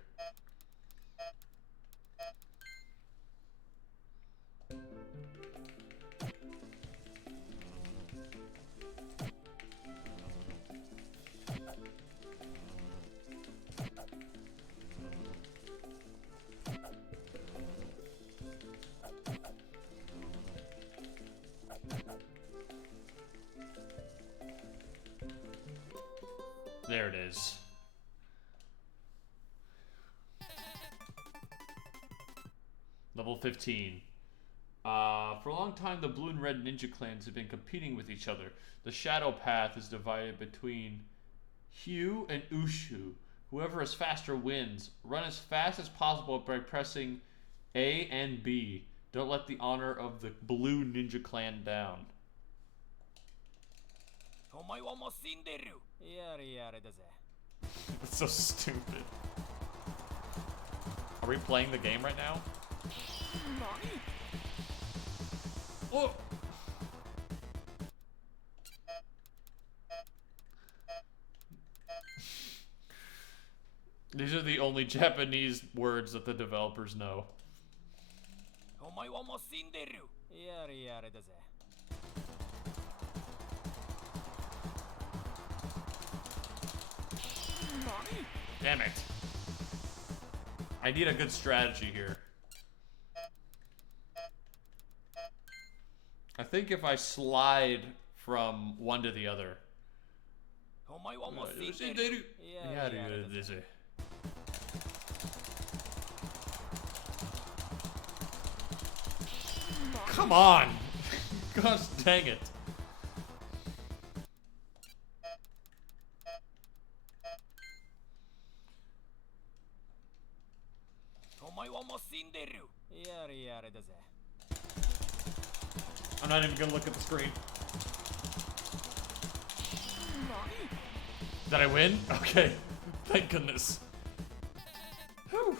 There it is. Level 15. For a long time, the blue and red ninja clans have been competing with each other. The shadow path is divided between Hugh and Ushu. Whoever is faster wins. Run as fast as possible by pressing A and B. Don't let the honor of the blue ninja clan down. That's so stupid. Are we playing the game right now? Whoa! These are the only Japanese words that the developers know. Damn it. I need a good strategy here. I think if I slide from one to the other. Come on! Gosh dang it. I'm not even gonna look at the screen. Did I win? Okay. Thank goodness. Whew.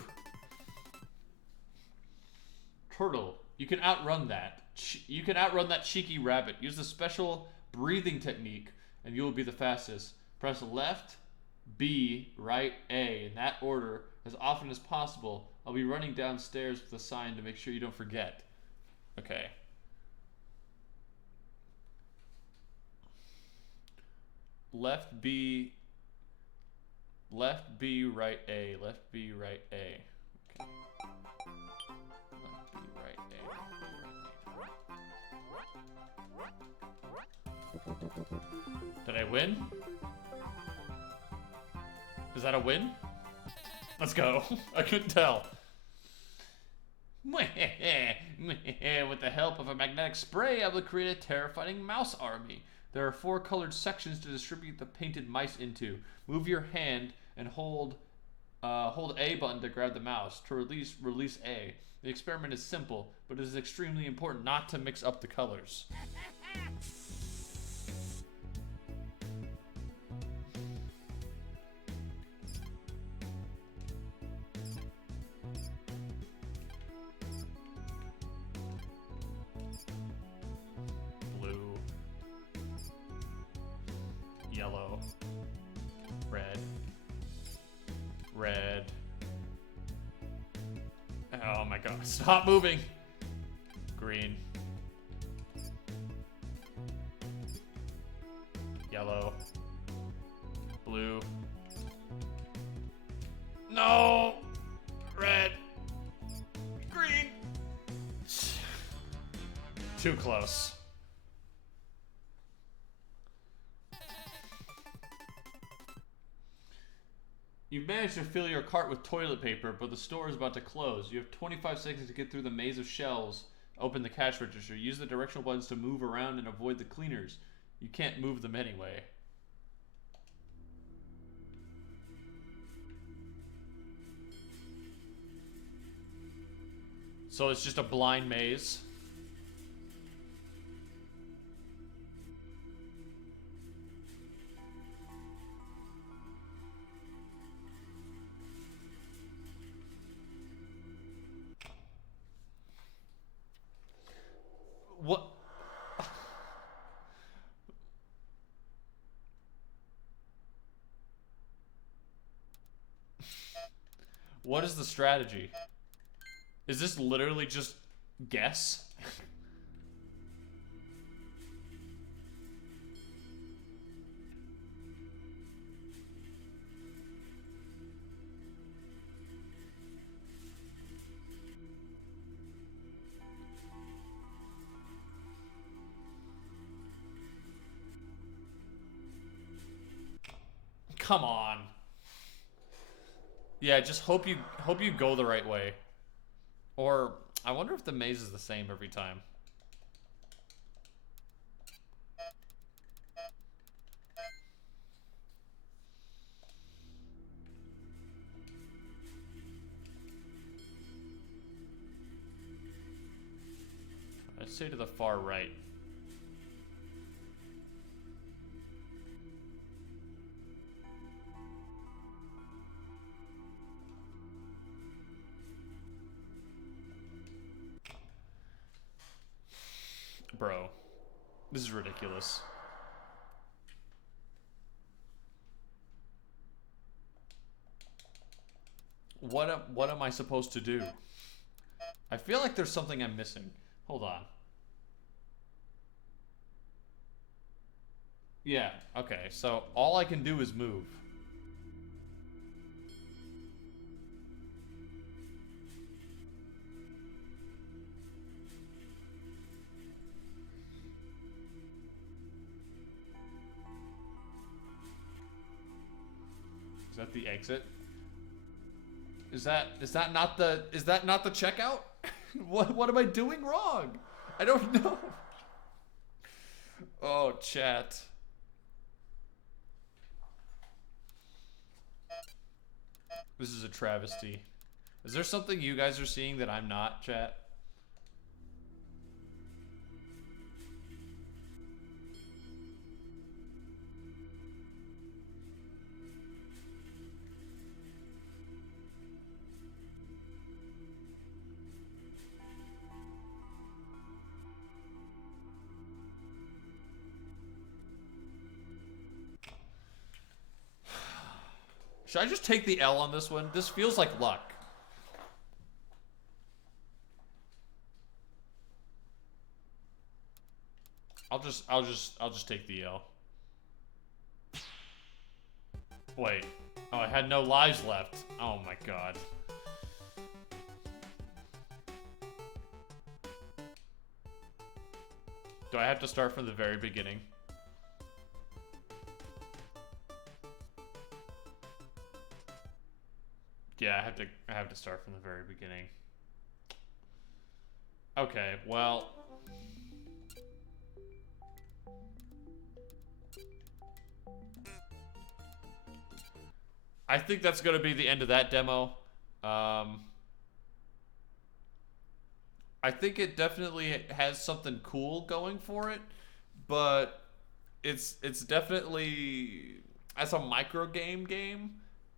Turtle. You can outrun that. You can outrun that cheeky rabbit. Use the special breathing technique and you will be the fastest. Press left, B, right, A in that order as often as possible. I'll be running downstairs with a sign to make sure you don't forget. Okay. Left B, right A. Left B, right A. Okay. Left B, right A. Did I win? Is that a win? Let's go. I couldn't tell. With the help of a magnetic spray, I will create a terrifying mouse army. There are 4 colored sections to distribute the painted mice into. Move your hand and hold A button to grab the mouse. To release A. The experiment is simple, but it is extremely important not to mix up the colors. Yellow, red. Oh my god, stop moving. Green, yellow, blue. No, red, green. Too close. You've managed to fill your cart with toilet paper, but the store is about to close. You have 25 seconds to get through the maze of shelves. Open the cash register. Use the directional buttons to move around and avoid the cleaners. You can't move them anyway. So it's just a blind maze. What? What is the strategy? Is this literally just guess? Come on. Yeah, just hope you go the right way. Or I wonder if the maze is the same every time. I'd say to the far right. This is ridiculous. What am I supposed to do? I feel like there's something I'm missing. Hold on. Yeah, okay. So all I can do is move. Is that the exit? Is that not the checkout? What am I doing wrong? I don't know. Oh, chat. This is a travesty. Is there something you guys are seeing that I'm not, chat? Should I just take the L on this one? This feels like luck. I'll just take the L. Wait. Oh, I had no lives left. Oh my god. Do I have to start from the very beginning? Yeah, I have to start from the very beginning. Okay, well, I think that's going to be the end of that demo. I think it definitely has something cool going for it, but it's definitely, as a micro game,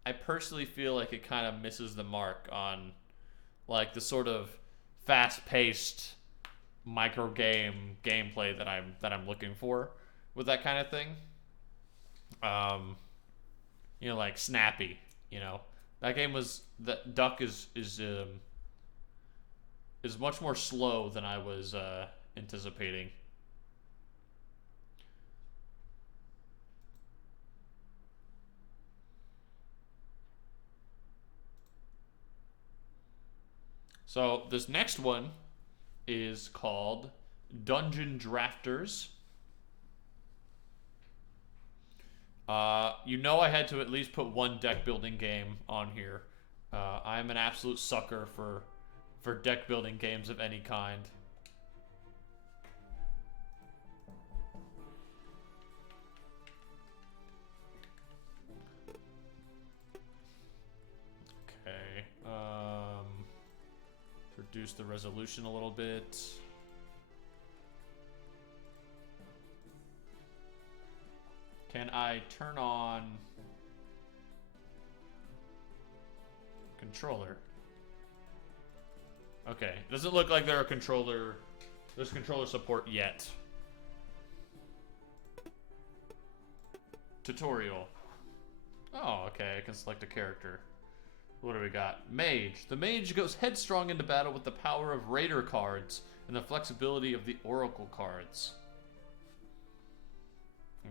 I personally feel like it kind of misses the mark on like the sort of fast-paced micro game gameplay that I'm looking for with that kind of thing. You know, like snappy. You know, that game was Duck is much more slow than I was anticipating. So this next one is called Dungeon Drafters. You know I had to at least put one deck building game on here. I'm an absolute sucker for deck building games of any kind. Okay. Reduce the resolution a little bit. Can I turn on controller? Okay, doesn't look like there's controller support yet. Tutorial. Oh, okay, I can select a character. What do we got? Mage. The mage goes headstrong into battle with the power of Raider cards and the flexibility of the Oracle cards.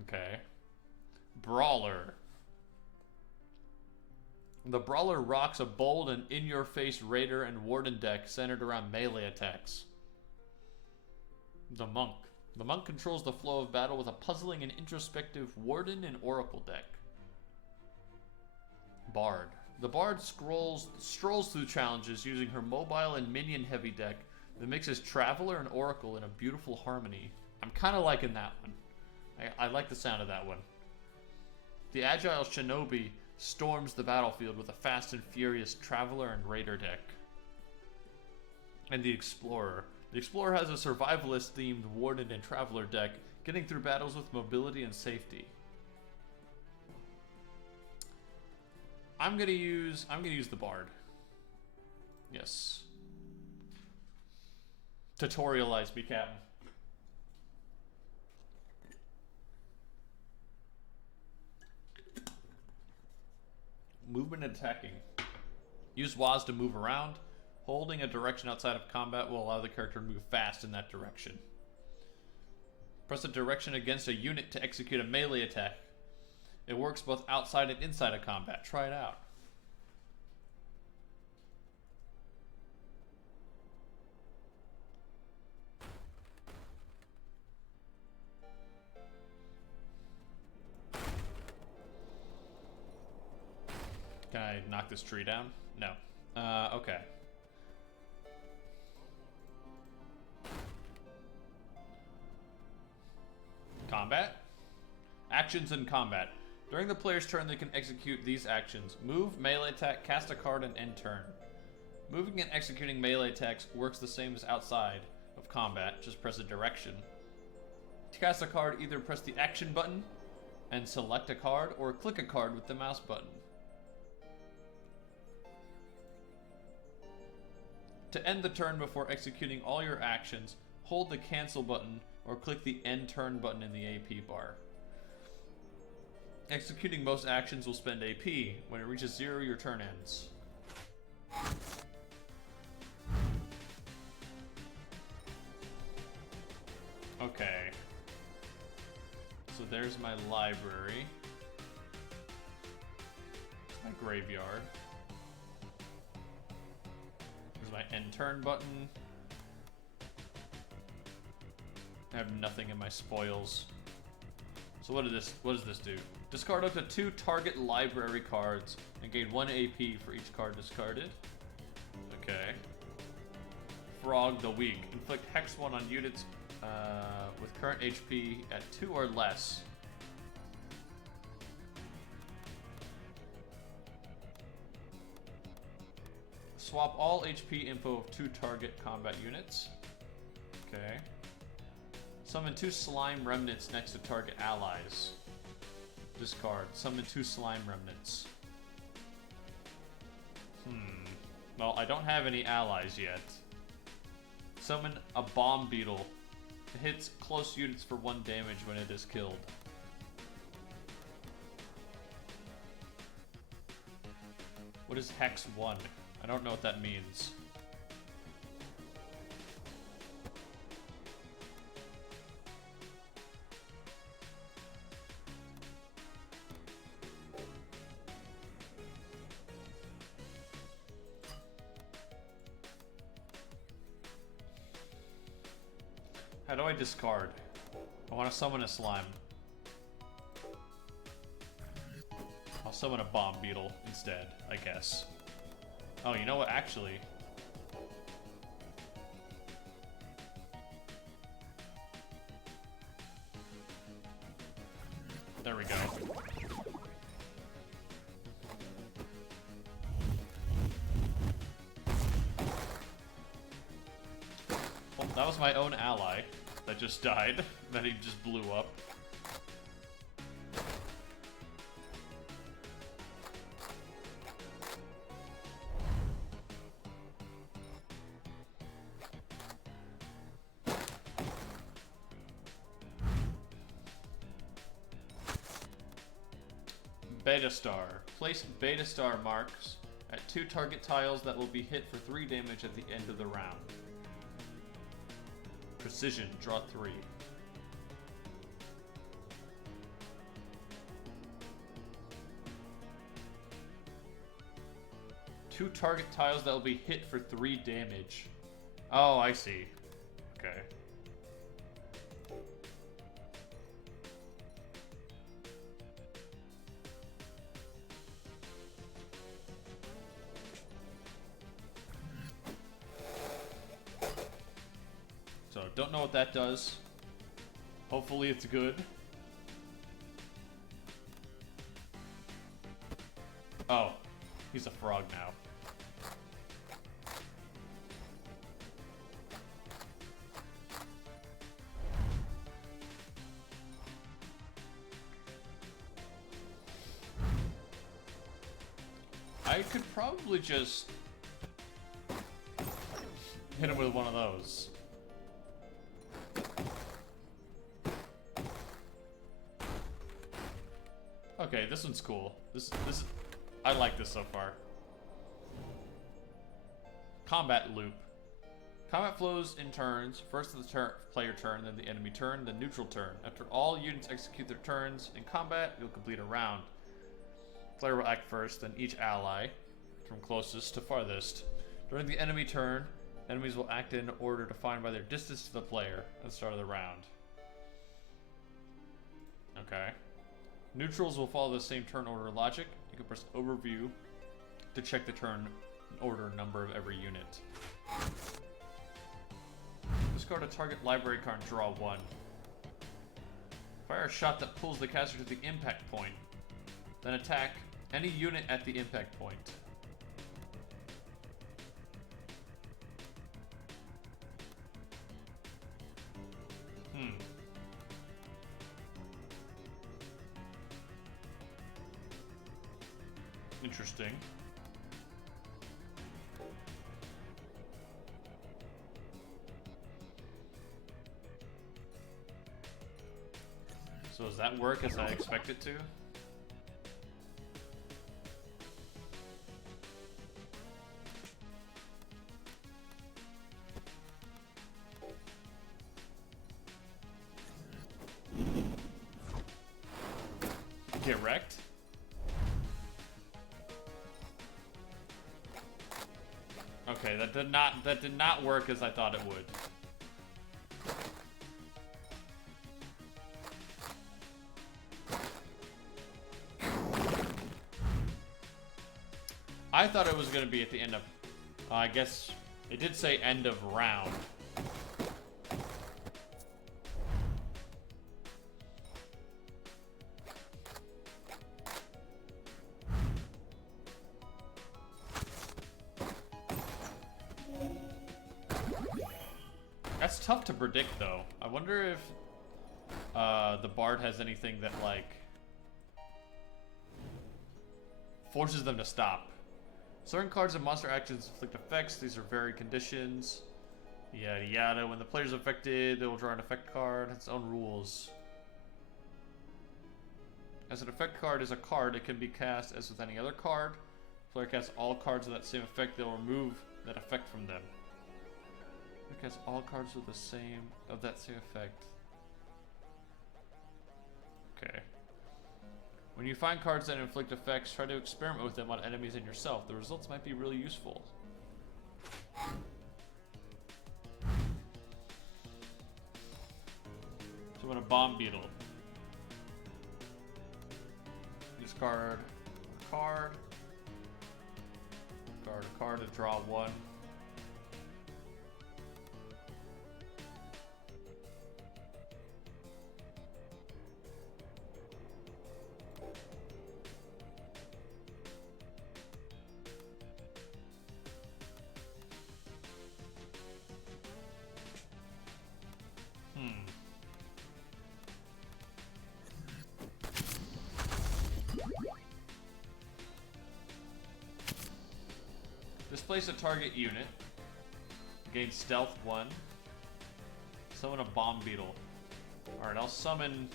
Okay. Brawler. The Brawler rocks a bold and in-your-face Raider and Warden deck centered around melee attacks. The Monk. The Monk controls the flow of battle with a puzzling and introspective Warden and Oracle deck. Bard. The Bard strolls through challenges using her mobile and minion-heavy deck that mixes Traveler and Oracle in a beautiful harmony. I'm kind of liking that one. I like the sound of that one. The Agile Shinobi storms the battlefield with a fast and furious Traveler and Raider deck. And the Explorer. The Explorer has a survivalist-themed Warden and Traveler deck, getting through battles with mobility and safety. I'm gonna use the Bard. Yes. Tutorialize me, Captain. movement and attacking. Use WASD to move around. Holding a direction outside of combat will allow the character to move fast in that direction. Press a direction against a unit to execute a melee attack. It works both outside and inside of combat. Try it out. Can I knock this tree down? No. Okay. Combat? Actions in combat. During the player's turn, they can execute these actions. Move, melee attack, cast a card, and end turn. Moving and executing melee attacks works the same as outside of combat. Just press a direction. To cast a card, either press the action button and select a card, or click a card with the mouse button. To end the turn before executing all your actions, hold the cancel button or click the end turn button in the AP bar. Executing most actions will spend AP. When it reaches 0, your turn ends. Okay. So there's my library. My graveyard. There's my end turn button. I have nothing in my spoils. So what does this do? Discard up to 2 target library cards and gain 1 AP for each card discarded. Okay. Frog the Weak. Inflict Hex 1 on units with current HP at 2 or less. Swap all HP info of 2 target combat units. Okay. Summon 2 slime remnants next to target allies. Discard. Summon 2 slime remnants. Well, I don't have any allies yet. Summon a bomb beetle. It hits close units for 1 damage when it is killed. What is Hex 1? I don't know what that means. How do I discard? I want to summon a slime. I'll summon a bomb beetle instead, I guess. Oh, you know what? Actually, there we go. Well, that was my own ally that just died. That he just blew up. Beta Star. Place Beta Star marks at 2 target tiles that will be hit for 3 damage at the end of the round. Precision. Draw 3. Two target tiles that will be hit for 3 damage. Oh, I see. Okay. So, don't know what that does. Hopefully it's good. Oh, he's a frog now. I could probably just hit him with one of those. Okay, this one's cool. This I like this so far. Combat loop. Combat flows in turns. First the player turn, then the enemy turn, then neutral turn. After all units execute their turns in combat, you'll complete a round. Player will act first, then each ally, from closest to farthest. During the enemy turn, enemies will act in order defined by their distance to the player at the start of the round. Okay. Neutrals will follow the same turn order logic. You can press overview to check the turn order number of every unit. Discard a target library card and draw one. Fire a shot that pulls the caster to the impact point. Then attack any unit at the impact point. Interesting. So does that work as I expect it to? Get wrecked? Okay, that did not work as I thought it would. I thought it was going to be at the end of... I guess it did say end of round. That's tough to predict, though. I wonder if the Bard has anything that, like, forces them to stop. Certain cards and monster actions inflict effects. These are varied conditions. Yada yada. When the player is affected, they will draw an effect card. It has its own rules. As an effect card is a card, it can be cast as with any other card. If the player casts all cards with that same effect, they'll remove that effect from them. Cast all cards with the same that same effect. Okay. When you find cards that inflict effects, try to experiment with them on enemies and yourself. The results might be really useful. So I'm gonna Bomb Beetle. Discard a card. Discard a card to draw one. Displace a target unit. Gain stealth 1. Summon a Bomb Beetle. Alright, I'll summon...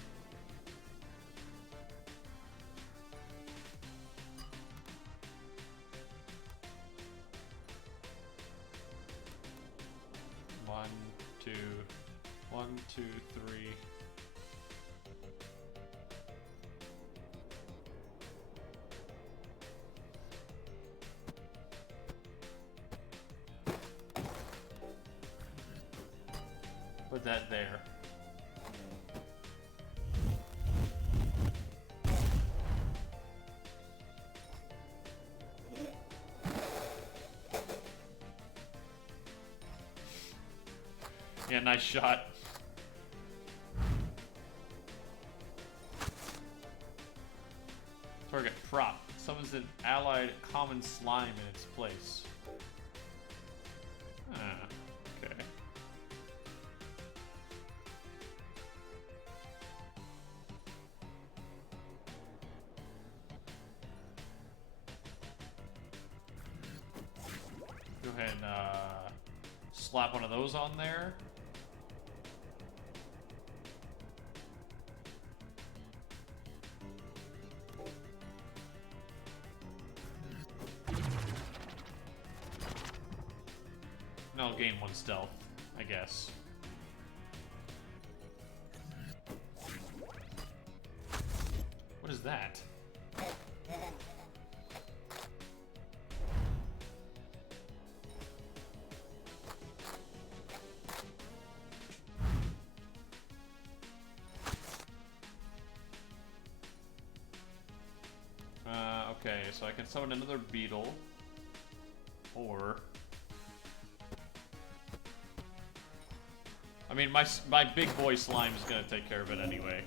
One, two, three. Put that there. Yeah, nice shot. Target prop. Summons an allied common slime in its place. Okay. Go ahead and slap one of those on there. I'll gain 1 stealth, I guess. What is that? Okay, so I can summon another beetle. Or... I mean, my big boy slime is gonna take care of it anyway.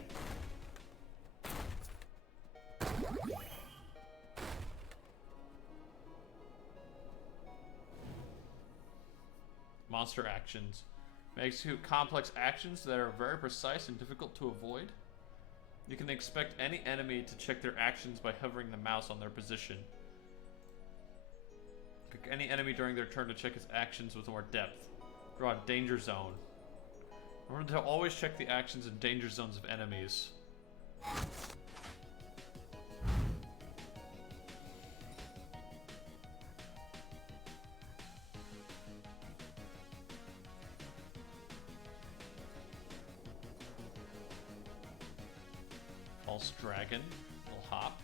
Monster actions. May execute complex actions that are very precise and difficult to avoid. You can expect any enemy to check their actions by hovering the mouse on their position. Pick any enemy during their turn to check its actions with more depth. Draw a danger zone. Remember to always check the actions and danger zones of enemies. False dragon. Little hop.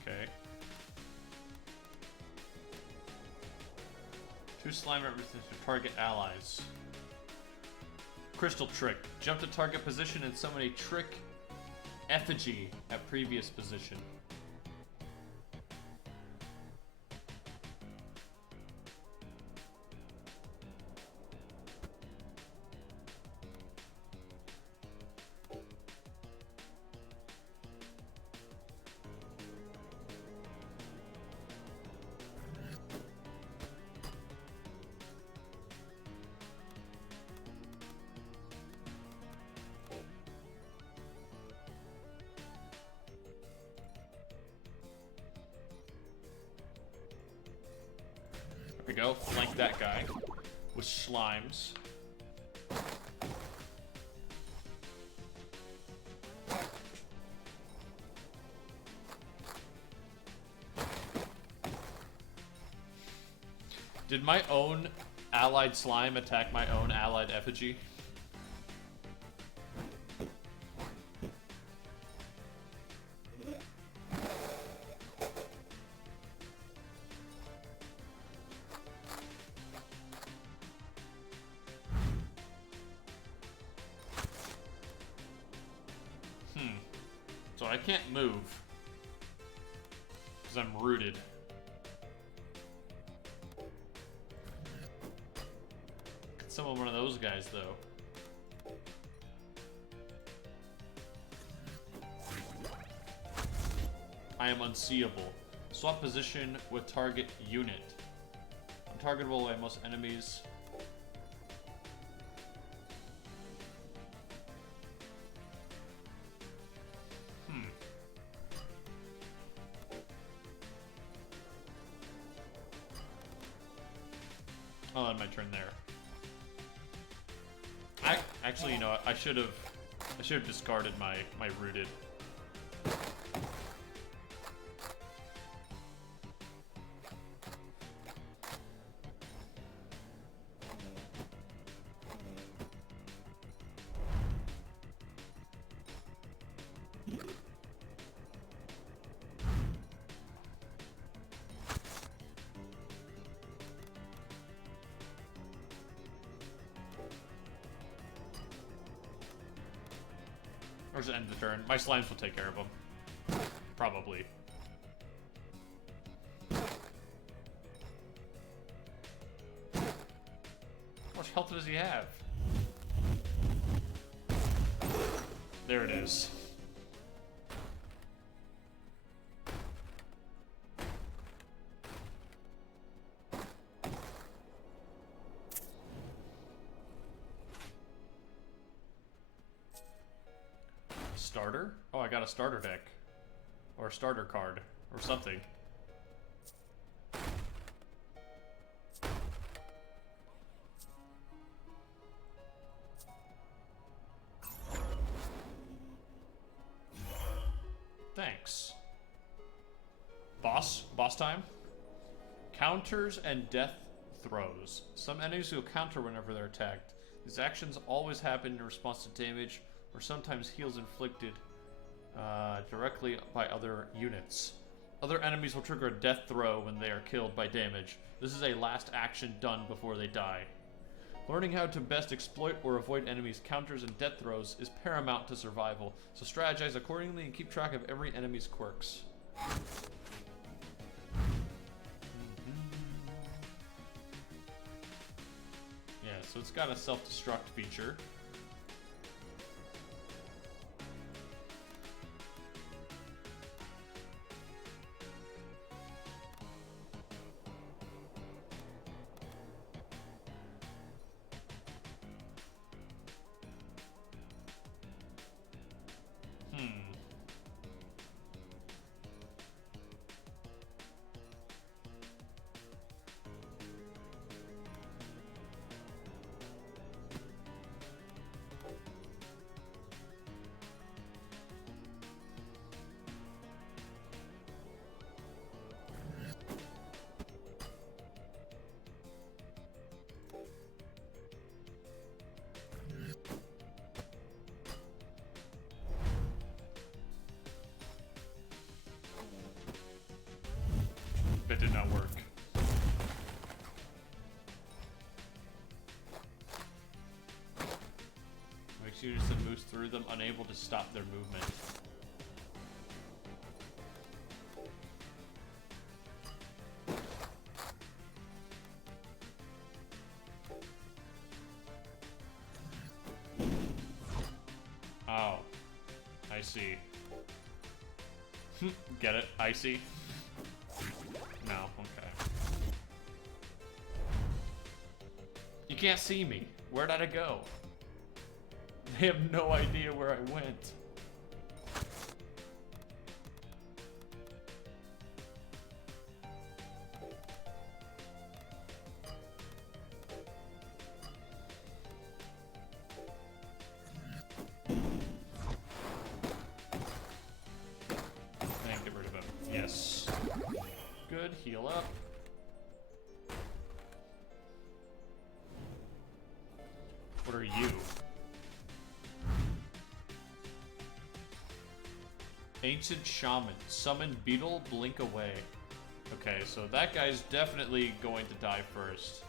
Okay. 2 slime represents your target allies. Crystal trick. Jump to target position and summon a trick effigy at previous position. There we go, flank that guy with slimes. Did my own allied slime attack my own allied effigy? So I can't move because I'm rooted. Could summon one of those guys though. I am unseeable. Swap position with target unit. Untargetable by most enemies. I'll end my turn there. Actually, you know what? I should have discarded my rooted. Or just end the turn. My slimes will take care of them. Probably. How much health does he have? There it is. Starter? Oh, I got a starter deck. Or a starter card. Or something. Thanks. Boss time? Counters and death throws. Some enemies will counter whenever they're attacked. These actions always happen in response to damage, or sometimes heals inflicted directly by other units. Other enemies will trigger a death throw when they are killed by damage. This is a last action done before they die. Learning how to best exploit or avoid enemies' counters and death throws is paramount to survival, so strategize accordingly and keep track of every enemy's quirks. Yeah, so it's got a self-destruct feature. That did not work. Makes units that moves through them unable to stop their movement. Oh. I see. Get it? I see. No, okay. You can't see me. Where did I go? They have no idea where I went. And get rid of him. Yes. Good, heal up. What are you? Ancient Shaman. Summon Beetle, blink away. Okay, so that guy's definitely going to die first.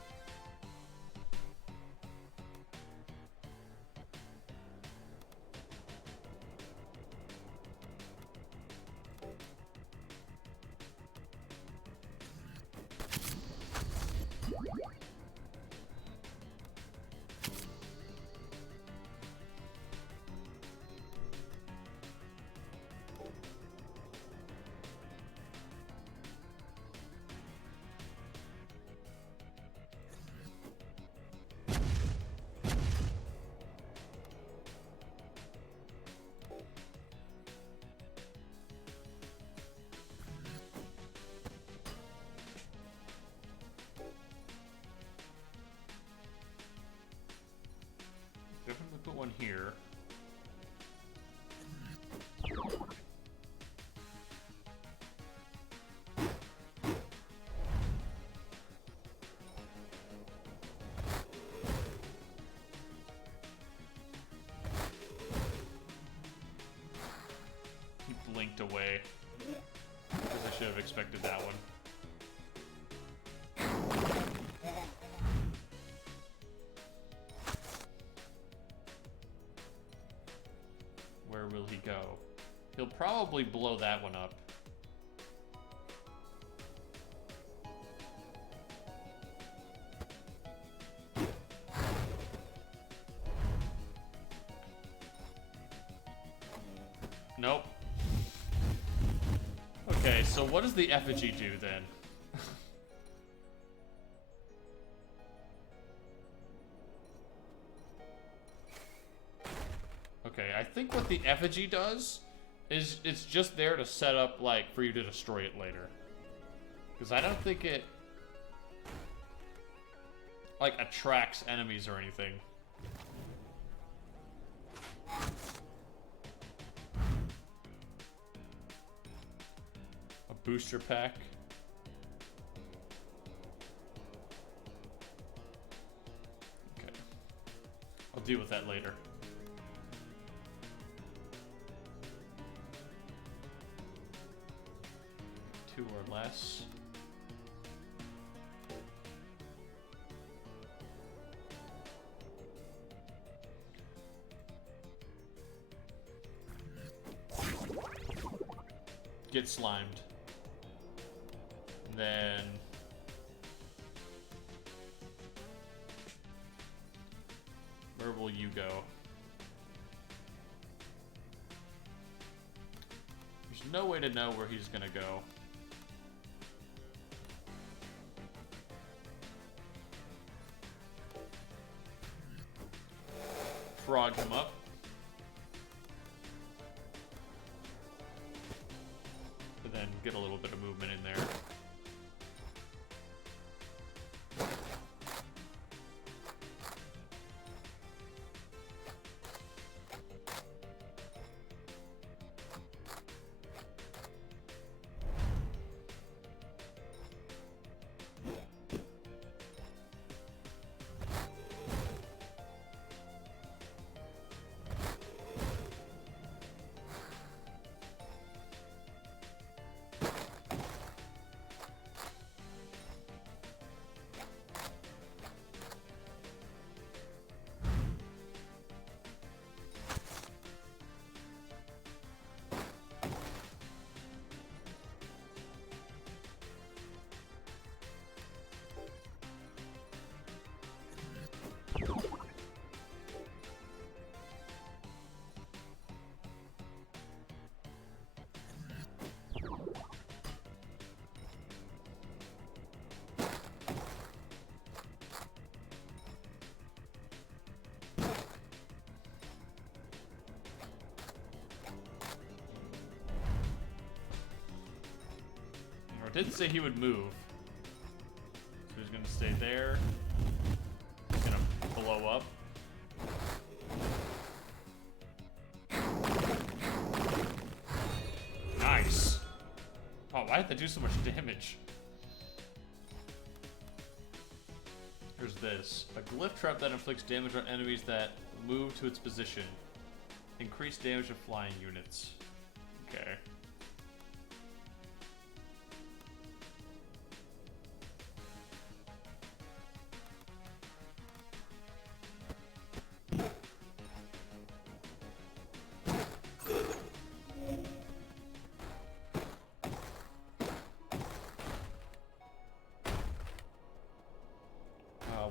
Definitely put one here. He blinked away. I should have expected that one. Where will he go? He'll probably blow that one up. Nope. Okay, so what does the effigy do then? Okay, I think what the effigy does is it's just there to set up, like, for you to destroy it later. Because I don't think it, like, attracts enemies or anything. A booster pack. deal with that later. Two or less. Get slimed. Then where will you go? There's no way to know where he's gonna go. Frog him up. But then get a little bit of movement in there. It didn't say he would move. So he's gonna stay there. He's gonna blow up. Nice. Oh, why did they do so much damage? Here's this. A glyph trap that inflicts damage on enemies that move to its position. Increased damage of flying units. Okay.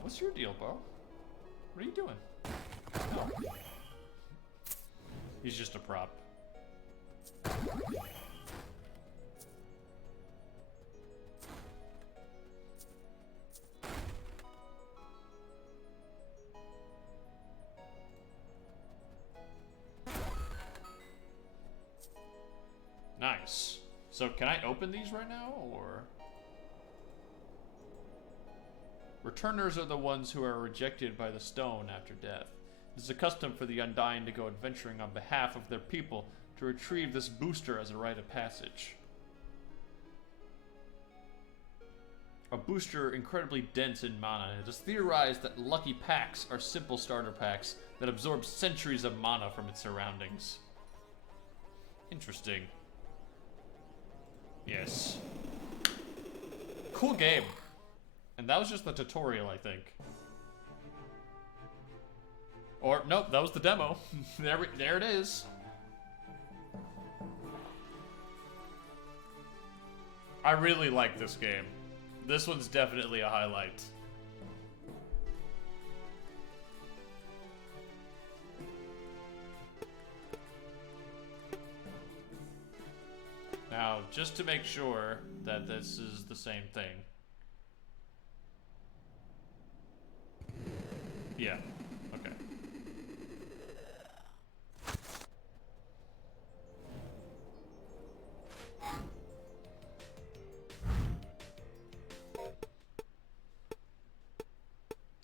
What's your deal, Bo? What are you doing? Oh. He's just a prop. Nice. So can I open these right now, or? Returners are the ones who are rejected by the stone after death. It is a custom for the Undying to go adventuring on behalf of their people to retrieve this booster as a rite of passage. A booster incredibly dense in mana. It is theorized that lucky packs are simple starter packs that absorb centuries of mana from its surroundings. Interesting. Yes. Cool game. And that was just the tutorial, I think. Or, nope, that was the demo. There it is. I really like this game. This one's definitely a highlight. Now, just to make sure that this is the same thing. Yeah, okay.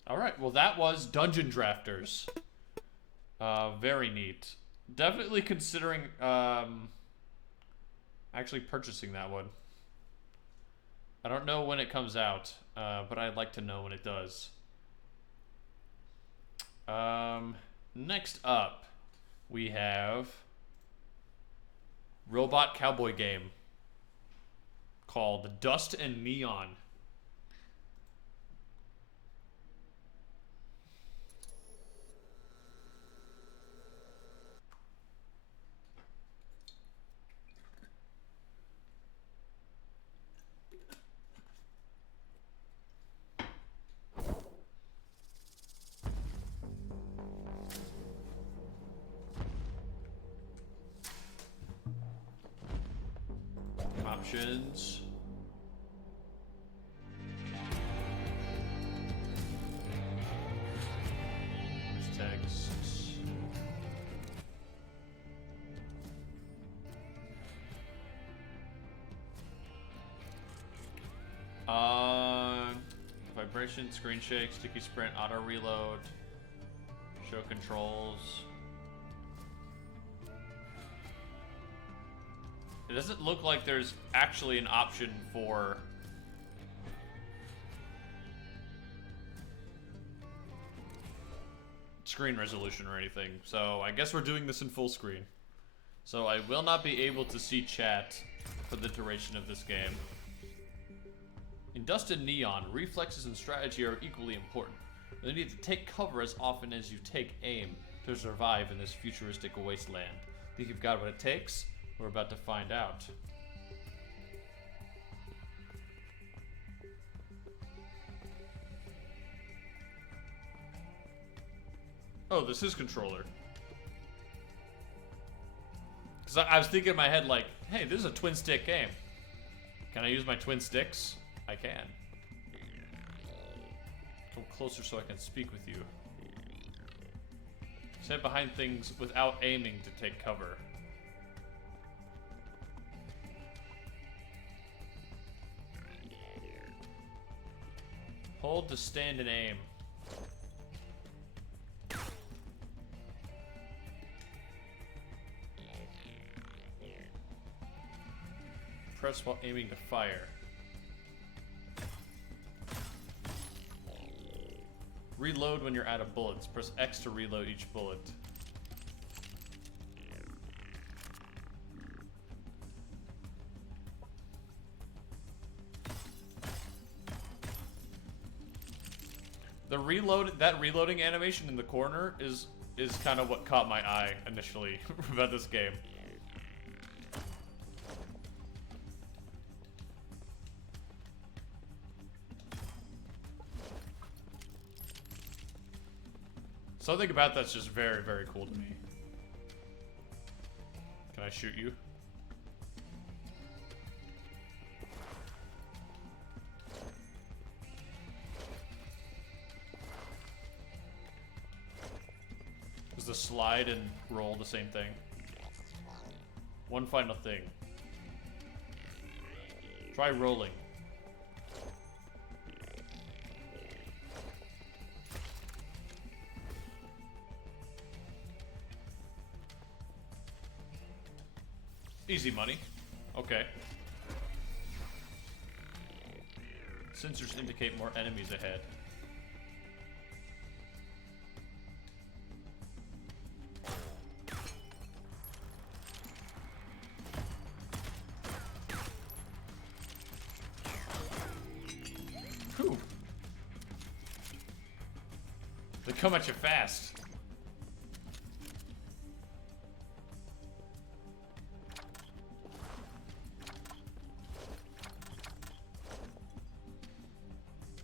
Alright, well that was Dungeon Drafters. Very neat. Definitely considering, actually purchasing that one. I don't know when it comes out, but I'd like to know when it does. Next up, we have robot cowboy game called Dust and Neon. Options. There's text. Vibration, screen shake, sticky sprint, auto reload, show controls. It doesn't look like there's actually an option for screen resolution or anything. So I guess we're doing this in full screen. So I will not be able to see chat for the duration of this game. In Dust and Neon, reflexes and strategy are equally important. You need to take cover as often as you take aim to survive in this futuristic wasteland. Think you've got what it takes? We're about to find out. Oh, this is controller. Because I was thinking in my head like, hey, this is a twin stick game. Can I use my twin sticks? I can. Come closer so I can speak with you. Stand behind things without aiming to take cover. Hold to stand and aim. Press while aiming to fire. Reload when you're out of bullets. Press X to reload each bullet. That reloading animation in the corner is kind of what caught my eye initially about this game. Something about that's just very, very cool to me. Can I shoot you? Is the slide and roll the same thing? One final thing. Try rolling. Easy money. Okay. Sensors indicate more enemies ahead. Whew. They come at you fast.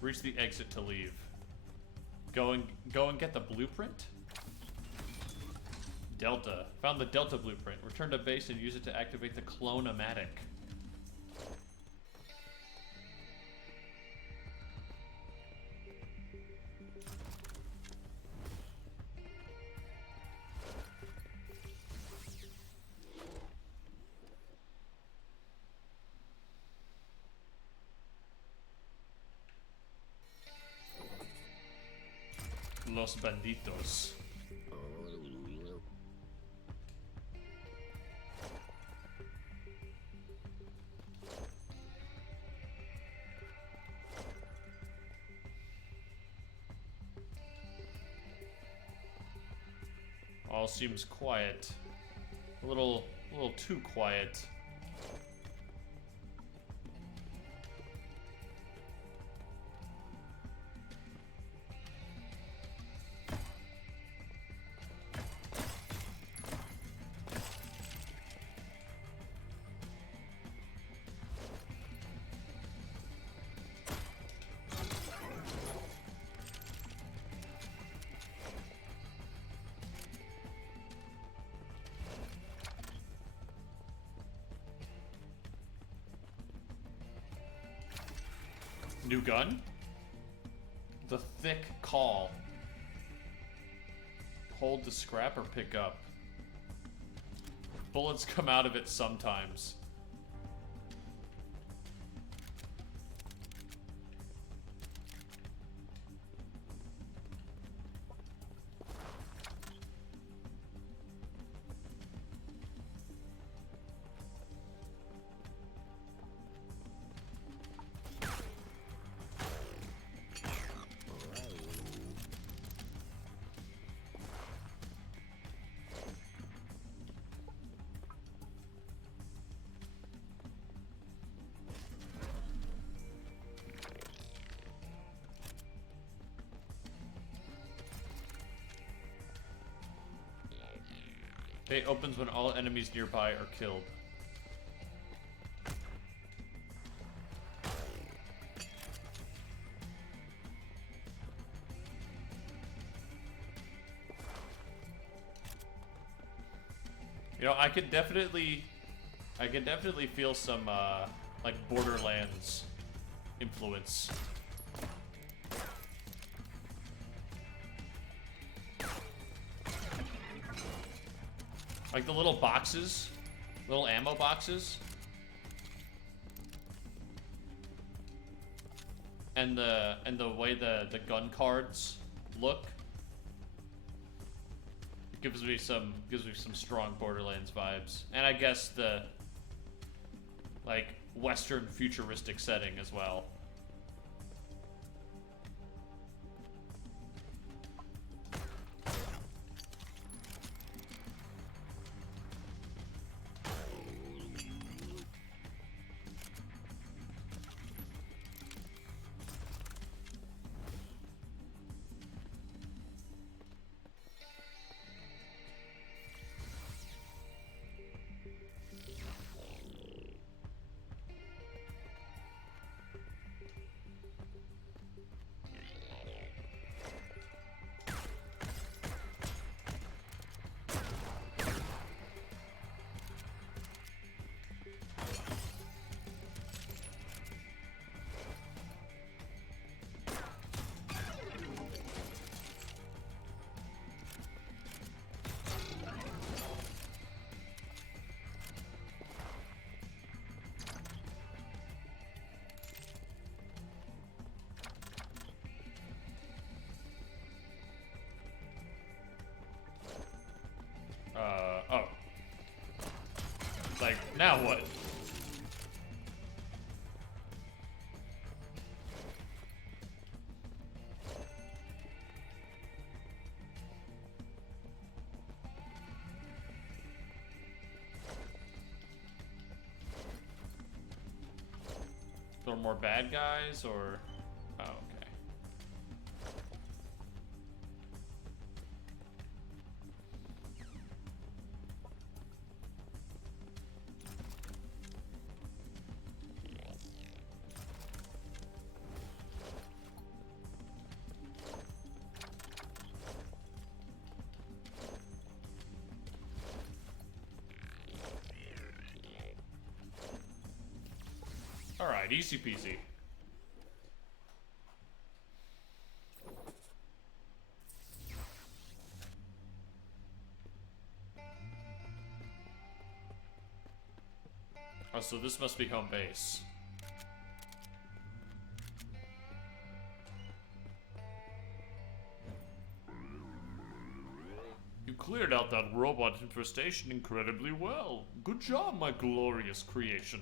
Reach the exit to leave. Go and get the blueprint? Delta. Found the Delta blueprint. Return to base and use it to activate the clone-o-matic. Los Banditos. all seems quiet. A little too quiet. New gun? The thick call. Hold to scrap or pick up. Bullets come out of it sometimes. It opens when all enemies nearby are killed. You know, I could definitely feel some like Borderlands influence. Like the little boxes, little ammo boxes, and the way the gun cards look gives me some strong Borderlands vibes, and I guess the like Western futuristic setting as well. Oh. Like, now what? There are more bad guys, or... Oh, okay. Alright, easy peasy. Oh, so this must be home base. You cleared out that robot infestation incredibly well. Good job, my glorious creation.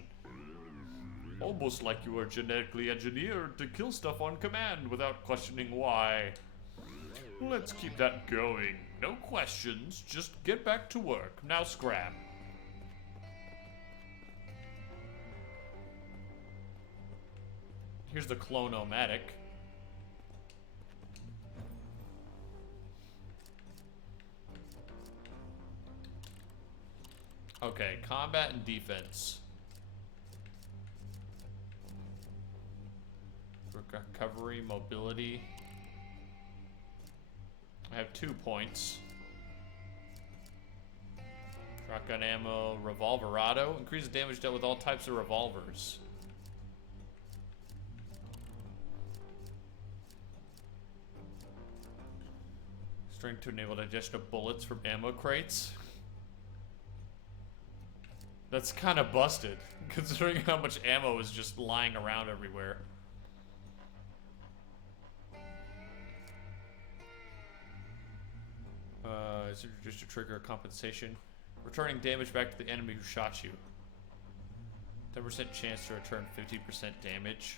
Almost like you were genetically engineered to kill stuff on command without questioning why. Let's keep that going. No questions, just get back to work. Now scrap. Here's the Clone-O-Matic. Okay, combat and defense. Recovery, mobility. I have 2 points. Shotgun ammo, Revolverado. Increases damage dealt with all types of revolvers. Strength to enable digestion of bullets from ammo crates. That's kind of busted, considering how much ammo is just lying around everywhere. Is it just to trigger a compensation? Returning damage back to the enemy who shot you. 10% chance to return 50% damage.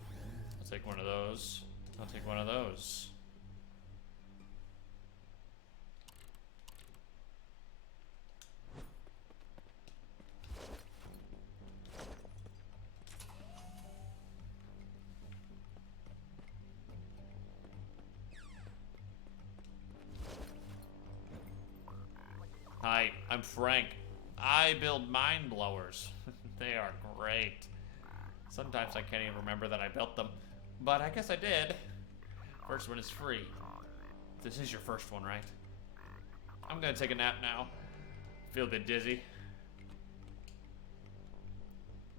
I'll take one of those. I'll take one of those. Hi, I'm Frank. I build mind blowers. They are great. Sometimes I can't even remember that I built them, but I guess I did. First one is free. This is your first one, right? I'm gonna take a nap now. Feel a bit dizzy.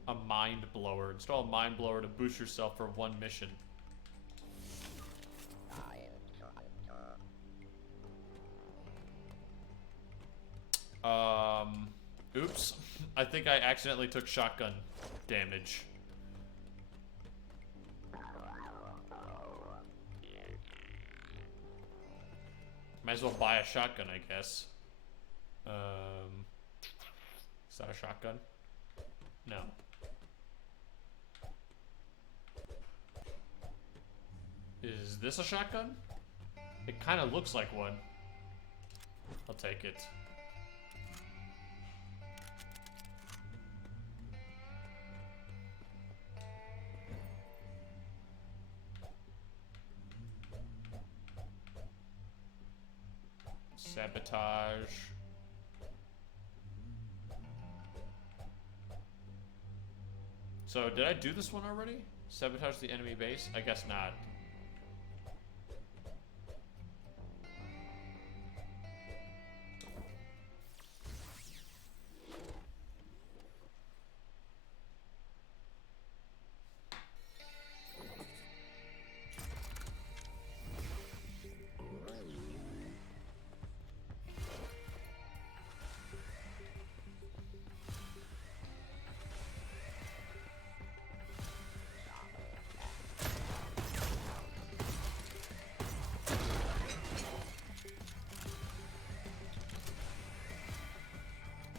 A mind blower. Install a mind blower to boost yourself for 1 mission. Oops. I think I accidentally took shotgun damage. Might as well buy a shotgun, I guess. Is that a shotgun? No. Is this a shotgun? It kind of looks like one. I'll take it. Sabotage. So, did I do this one already? Sabotage the enemy base? I guess not.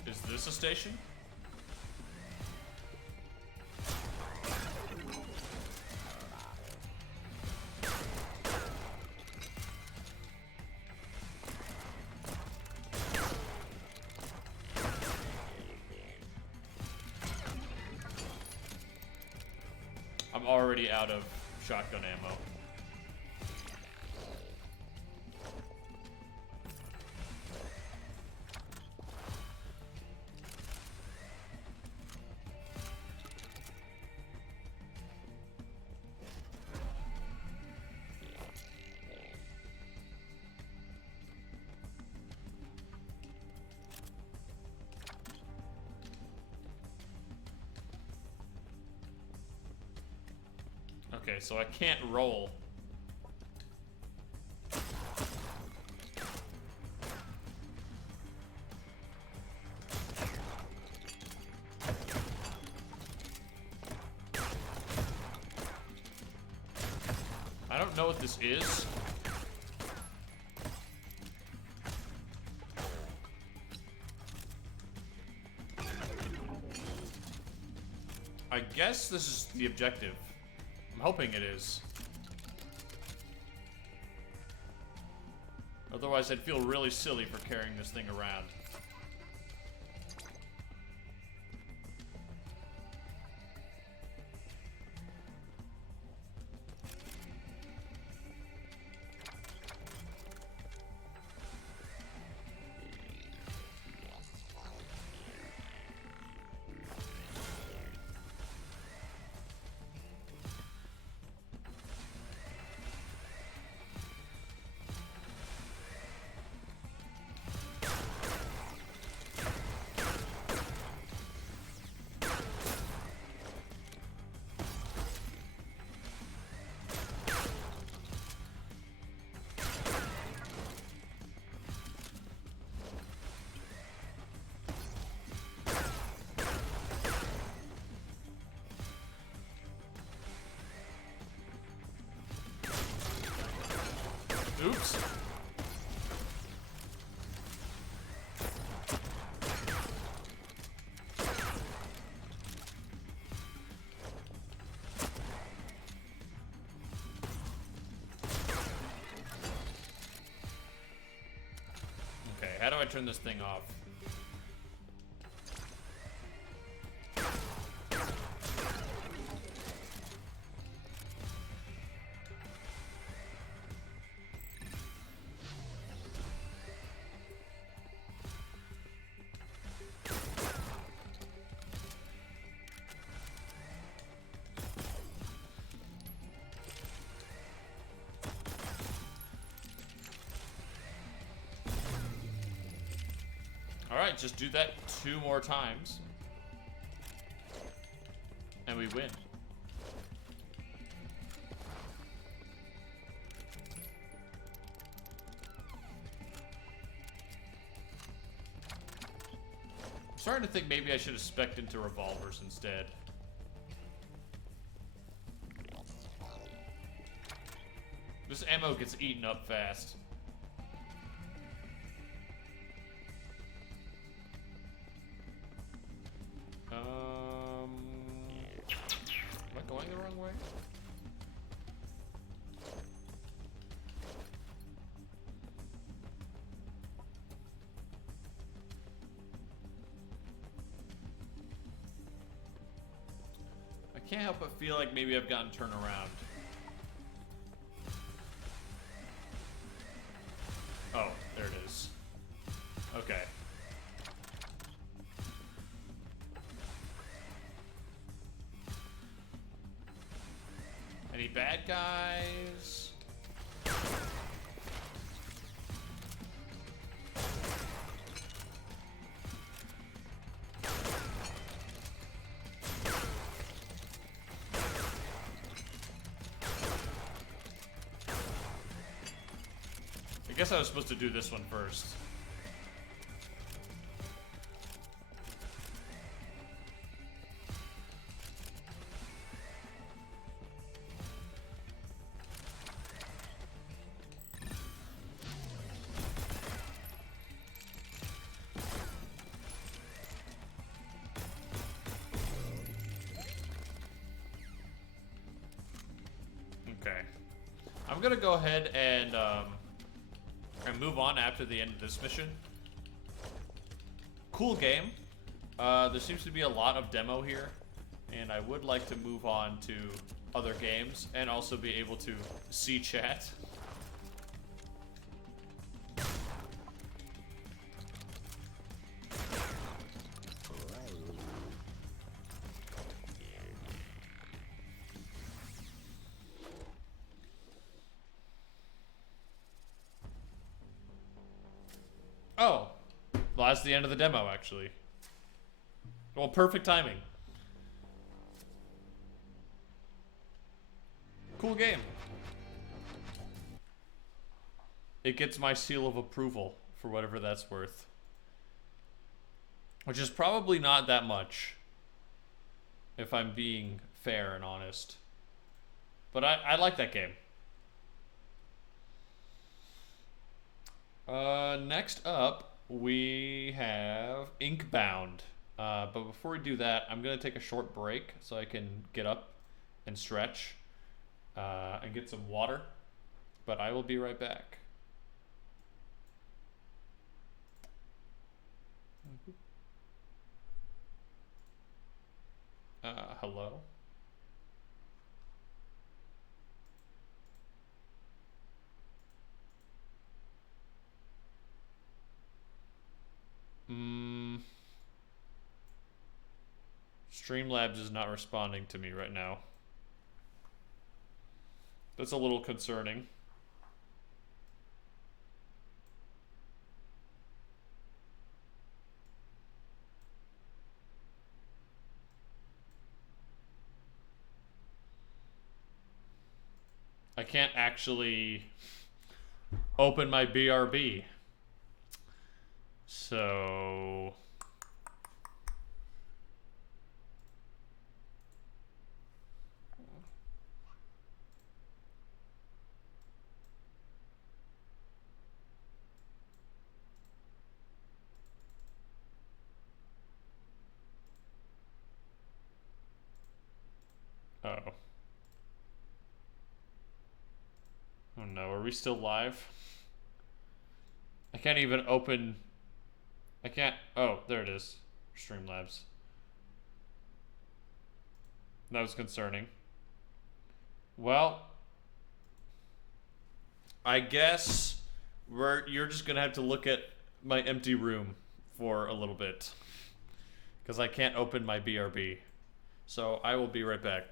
Is this a station? I'm already out of shotgun ammo. Okay, so I can't roll. I don't know what this is. I guess this is the objective. I'm hoping it is. Otherwise, I'd feel really silly for carrying this thing around. Oops. Okay, how do I turn this thing off? Alright, just do that 2 more times. And we win. I'm starting to think maybe I should have spec'd into revolvers instead. This ammo gets eaten up fast. Am I going the wrong way? I can't help but feel like maybe I've gotten turned around. Oh, there it is. Okay. Any bad guys? I guess I was supposed to do this one first. Okay. I'm gonna go ahead and move on after the end of this mission. Cool game. There seems to be a lot of demo here, and I would like to move on to other games and also be able to see chat. Oh, well, that's the end of the demo, actually. Well, perfect timing. Cool game. It gets my seal of approval for whatever that's worth. Which is probably not that much, if I'm being fair and honest. But I like that game. Next up, we have Inkbound. But before we do that, I'm going to take a short break so I can get up and stretch and get some water. But I will be right back. Hello? Streamlabs is not responding to me right now. That's a little concerning. I can't actually open my BRB. So... Uh-oh. Oh no, are we still live? I can't even open... I can't... Oh, there it is. Streamlabs. That was concerning. Well... I guess you're just gonna have to look at my empty room for a little bit. Because I can't open my BRB. So I will be right back.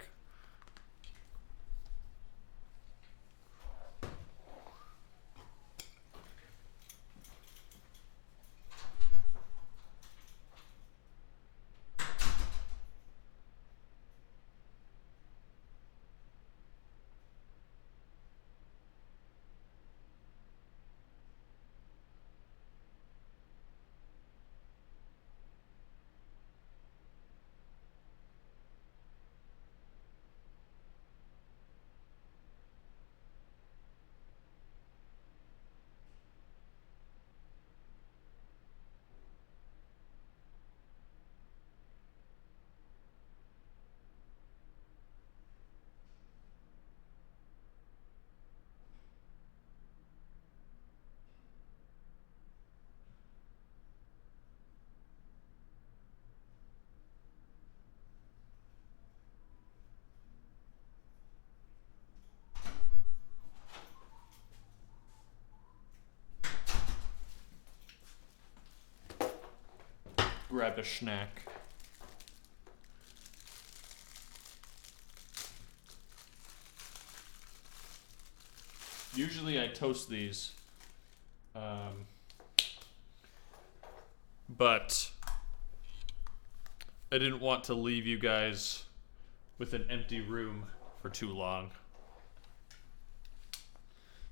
Grab a snack. Usually I toast these. But I didn't want to leave you guys with an empty room for too long.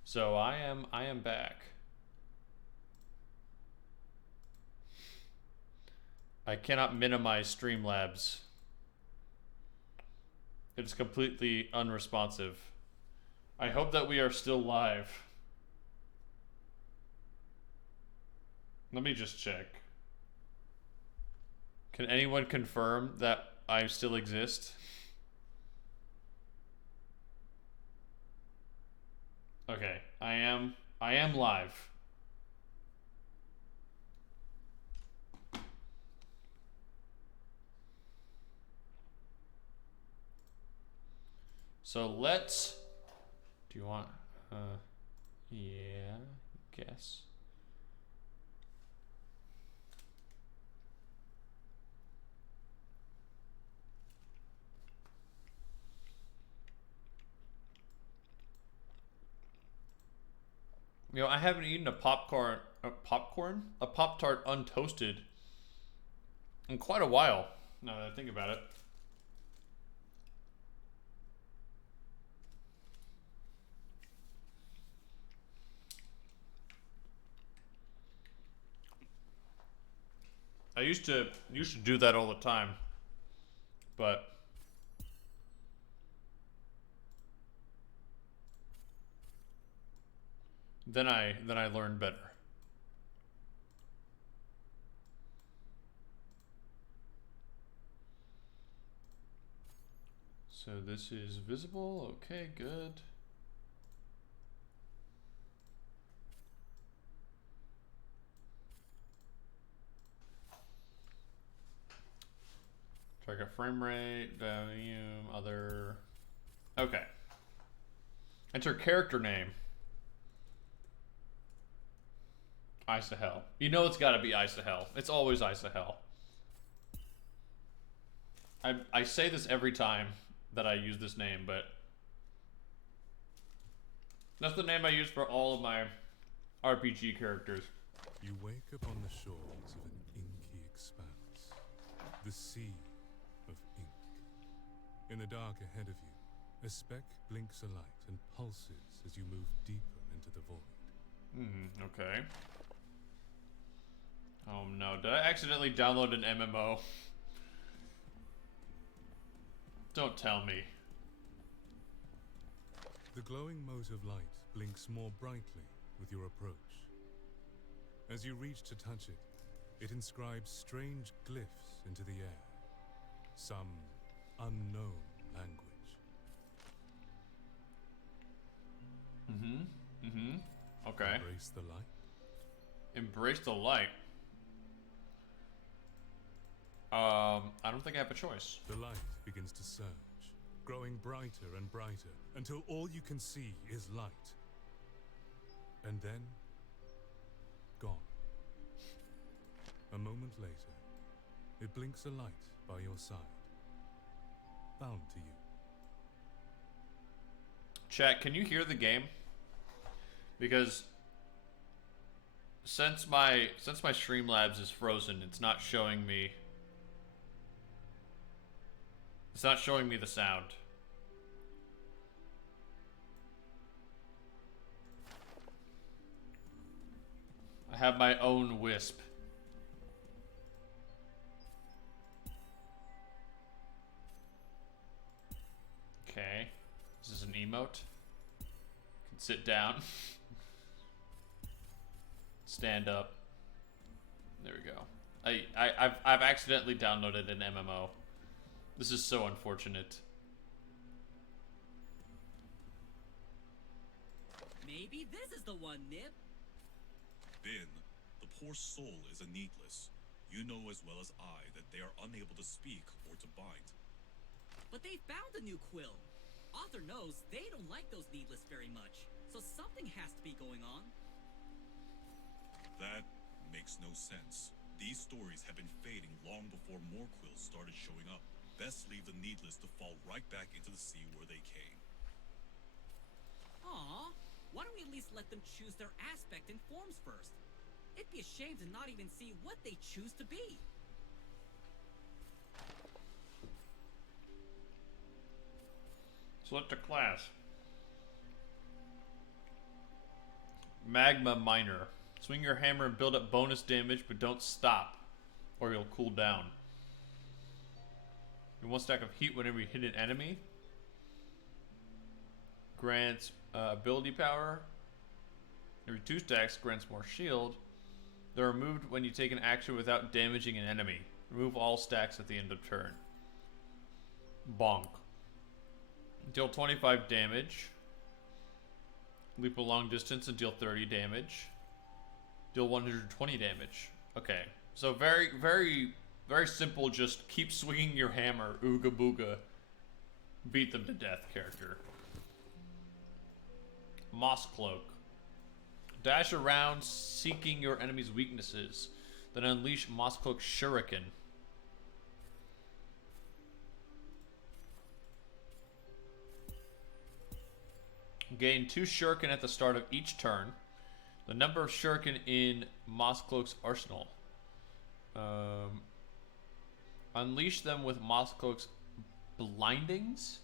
So I am back. I cannot minimize Streamlabs. It's completely unresponsive. I hope that we are still live. Let me just check. Can anyone confirm that I still exist? Okay, I am live. So let's... Do you want... yeah, guess. You know, I haven't eaten a Pop-Tart untoasted in quite a while, now that I think about it. I used to do that all the time, but then I learned better. So this is visible. Okay, good. frame rate, volume, other. Okay. Enter character name. Isahel. You know it's gotta be Isahel. It's always Isahel. I say this every time that I use this name, but that's the name I use for all of my RPG characters. You wake upon the shores of an inky expanse, the sea of ink. In the dark ahead of you, a speck blinks a light and pulses as you move deeper into the void. Okay. Oh no, did I accidentally download an MMO? Don't tell me. The glowing mote of light blinks more brightly with your approach. As you reach to touch it, it inscribes strange glyphs into the air. Some unknown language. Okay. Embrace the light. Embrace the light. I don't think I have a choice. The light begins to surge, growing brighter and brighter, until all you can see is light. And then, gone. A moment later, it blinks a light by your side, bound to you. Chat, can you hear the game? Because since my Streamlabs is frozen, it's not showing me. It's not showing me the sound. I have my own Wisp. Okay. This is an emote. Can sit down. Stand up. There we go. I've accidentally downloaded an MMO. This is so unfortunate. Maybe this is the one, Nip. Bin, the poor soul is a needless. You know as well as I that they are unable to speak or to bind. But they found a new quill. Author knows they don't like those needless very much, so something has to be going on. That makes no sense. These stories have been fading long before more quills started showing up. Best leave the needless to fall right back into the sea where they came. Aw, why don't we at least let them choose their aspect and forms first? It'd be a shame to not even see what they choose to be. Select a class. Magma Miner. Swing your hammer and build up bonus damage, but don't stop, or you'll cool down. And one stack of heat whenever you hit an enemy. Grants ability power. Every 2 stacks grants more shield. They're removed when you take an action without damaging an enemy. Remove all stacks at the end of turn. Bonk. Deal 25 damage. Leap a long distance and deal 30 damage. Deal 120 damage. Okay. So very, very, very simple. Just keep swinging your hammer. Ooga booga. Beat them to death character. Moss Cloak. Dash around seeking your enemy's weaknesses. Then unleash Moss Cloak Shuriken. Gain 2 shuriken at the start of each turn. The number of shuriken in Moss Cloak's arsenal. Unleash them with Moss Cloak's bindings.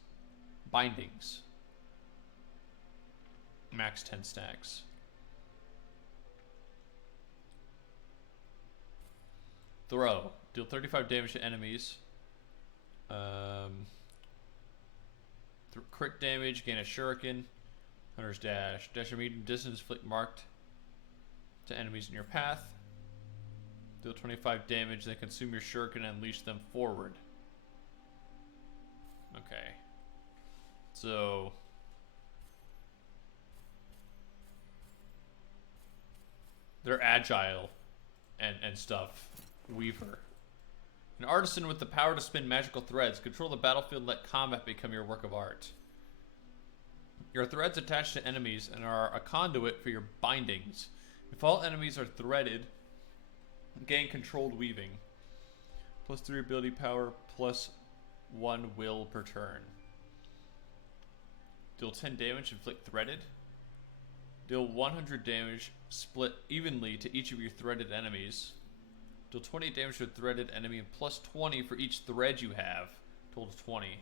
Max 10 stacks. Throw. Deal 35 damage to enemies. Crit damage. Gain a shuriken. Hunter's dash. Dash a medium distance flick marked to enemies in your path. Deal 25 damage, then consume your shuriken and unleash them forward. Okay. So they're agile and stuff. Weaver. An artisan with the power to spin magical threads. Control the battlefield and let combat become your work of art. Your threads attach to enemies and are a conduit for your bindings. If all enemies are threaded, gain controlled weaving. +3 ability power, +1 will per turn. Deal 10 damage, inflict threaded. Deal 100 damage, split evenly to each of your threaded enemies. Deal 20 damage to a threaded enemy and +20 for each thread you have. Total 20.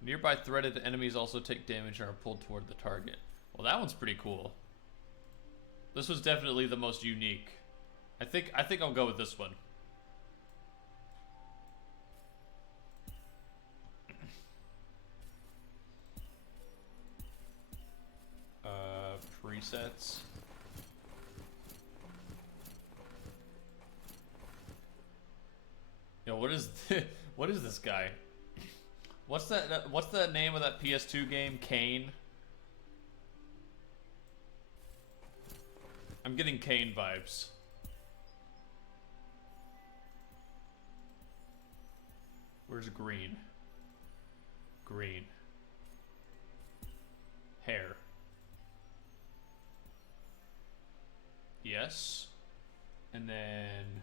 Nearby threaded enemies also take damage and are pulled toward the target. Well, that one's pretty cool. This was definitely the most unique. I think I'll go with this one. Presets. Yo, what is what is this guy? What's that? What's the name of that PS2 game? Kane. I'm getting Kane vibes. Where's green? Green. Hair. Yes. And then...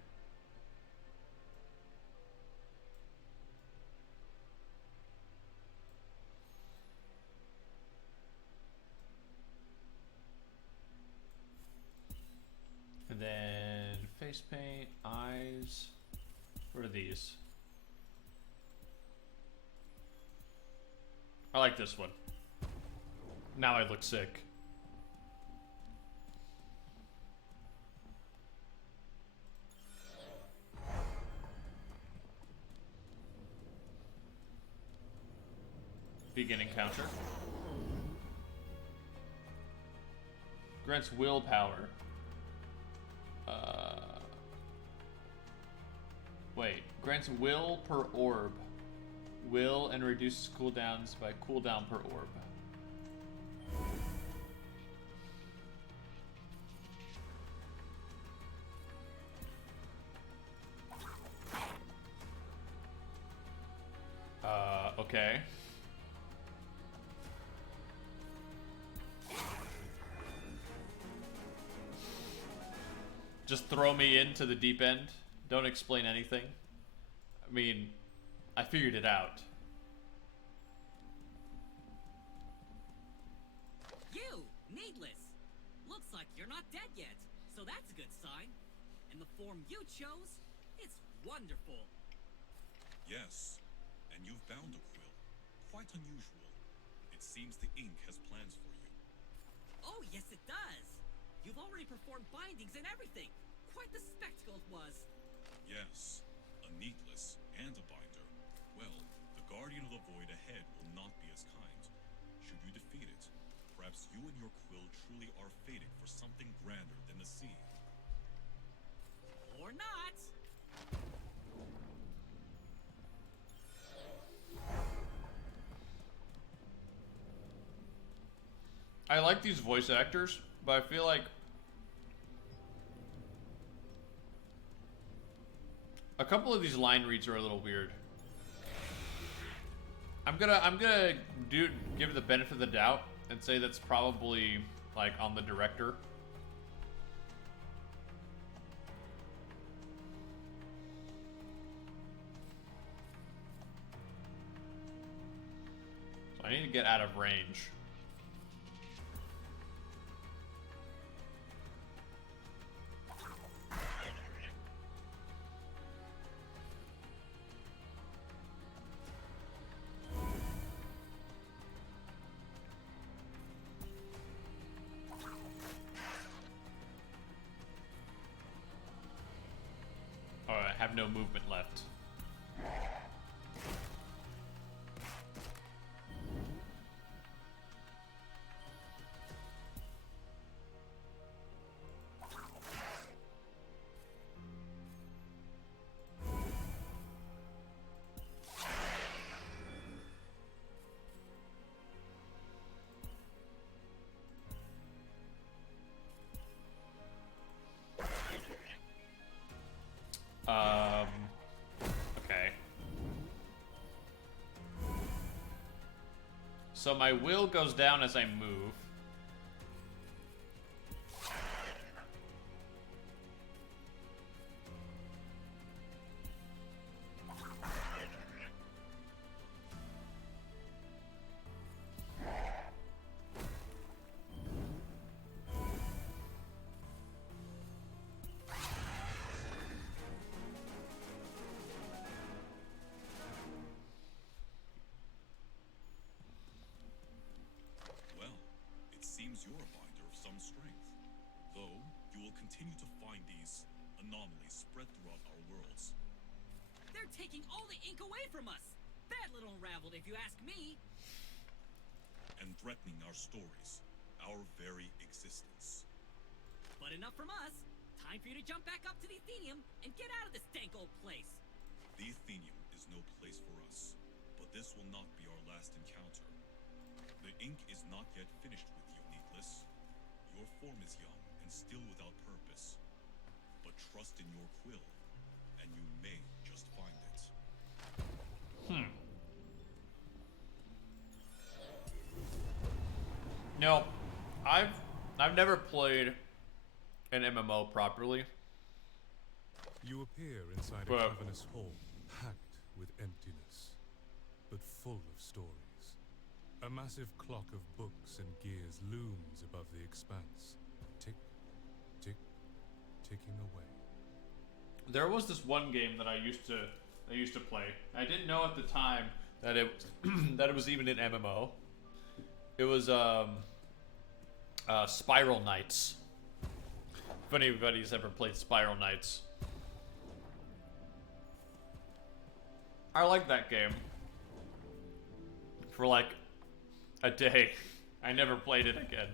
And then face paint, eyes. What are these? I like this one. Now I look sick. Begin encounter. Grants willpower. Wait. Grants will per orb. Will and reduces cooldowns by cooldown per orb. Okay. Just throw me into the deep end. Don't explain anything. I mean, I figured it out. You, Needless. Looks like you're not dead yet, so that's a good sign. And the form you chose, it's wonderful. Yes, and you've bound a quill. Quite unusual. It seems the ink has plans for you. Oh, yes it does. You've already performed bindings and everything. Quite the spectacle it was. Yes, a needless and a binder. Well, the Guardian of the Void ahead will not be as kind. Should you defeat it, perhaps you and your quill truly are fated for something grander than the sea. Or not. I like these voice actors, but I feel like a couple of these line reads are a little weird. I'm gonna give it the benefit of the doubt and say that's probably like on the director. So I need to get out of range. I have no movement left. So my will goes down as I move. Well, it seems you're a binder of some strength. Though, you will continue to find these anomalies spread throughout our worlds. They're taking all the ink away from us. Badly unraveled, if you ask me. And threatening our stories, our very existence. But enough from us. Time for you to jump back up to the Athenium and get out of this dank old place. The Athenium is no place for us, but this will not be our last encounter. The ink is not yet finished with you, Needless. Your form is young and still without purpose. But trust in your quill, and you may just find it. No, I've never played an MMO properly. You appear inside a Well- cavernous hall, packed with emptiness, but full of stories. A massive clock of books and gears looms above the expanse. Tick, tick, ticking away. There was this one game that I used to play. I didn't know at the time that it that it was even an MMO. It was Spiral Knights. If anybody's ever played Spiral Knights, I liked that game for like a day. I never played it again.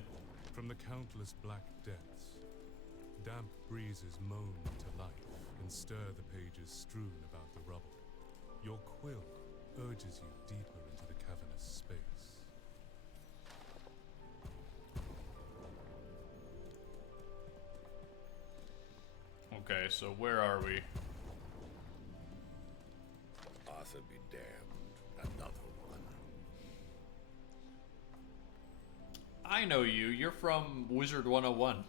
From the countless black depths, damp breezes moan to life and stir the pages strewn about the rubble. Your quill urges you deeper into the cavernous space. Okay, so where are we? Arthur be damned, another one. I know you. You're from Wizard 101.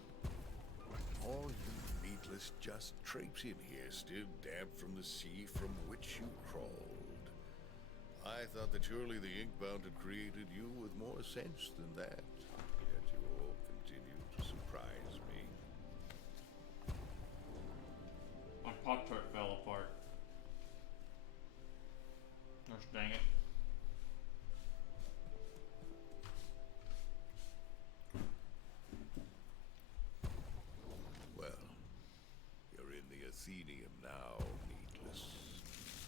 All you needless just traipse in here, still damp from the sea from which you crawled. I thought that surely the Inkbound had created you with more sense than that. Yet you all continue to surprise me. My Pop-Tart fell apart. Gosh dang it. Well, you're in the Athenium now, needless.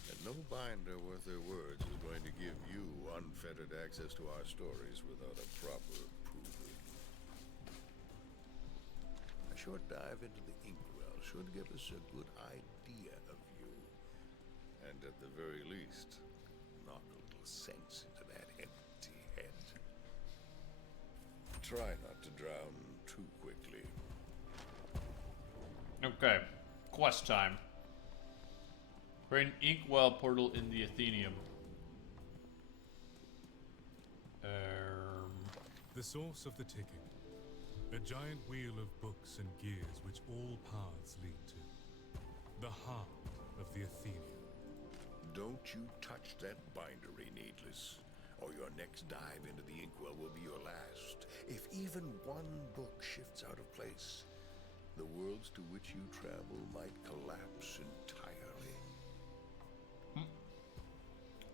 And no binder worth their words is going to give you unfettered access to our stories without a proper approval. A short dive into the inkwell should give us a good idea of you. And at the very least, knock a little sense into that empty head. Try not to drown too quickly. Okay, quest time. Create an inkwell portal in the Athenium. The source of the ticking. A giant wheel of books and gears which all paths lead to. The heart of the Athenium. Don't you touch that bindery, Needless, or your next dive into the inkwell will be your last. If even one book shifts out of place, the worlds to which you travel might collapse entirely.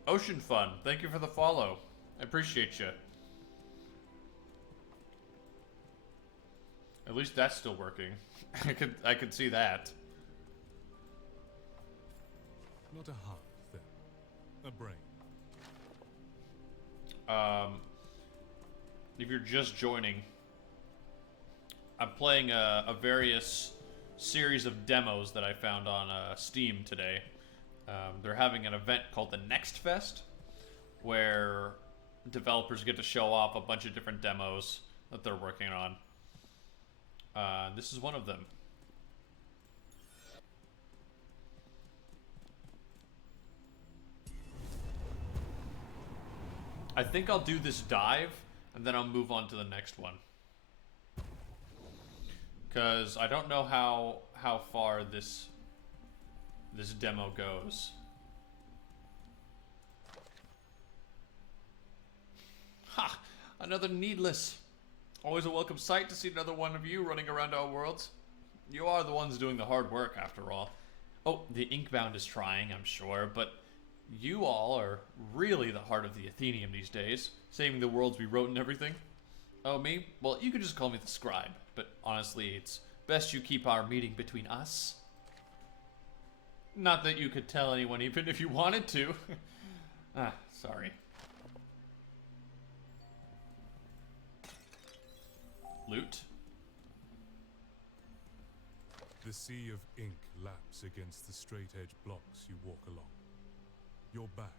Ocean Fun, thank you for the follow. I appreciate you. At least that's still working. I could see that. Not a heart, then. A brain. If you're just joining, I'm playing a various series of demos that I found on Steam today. They're having an event called the Next Fest, where developers get to show off a bunch of different demos that they're working on. This is one of them. I think I'll do this dive, and then I'll move on to the next one. Because I don't know how far this demo goes. Ha! Another needless. Always a welcome sight to see another one of you running around our worlds. You are the ones doing the hard work, after all. Oh, the Inkbound is trying, I'm sure, but you all are really the heart of the Athenium these days, saving the worlds we wrote and everything. Oh, me? Well, you could just call me the scribe, but honestly, it's best you keep our meeting between us. Not that you could tell anyone even if you wanted to. Ah, sorry. Loot. The sea of ink laps against the straight-edge blocks you walk along. You're back,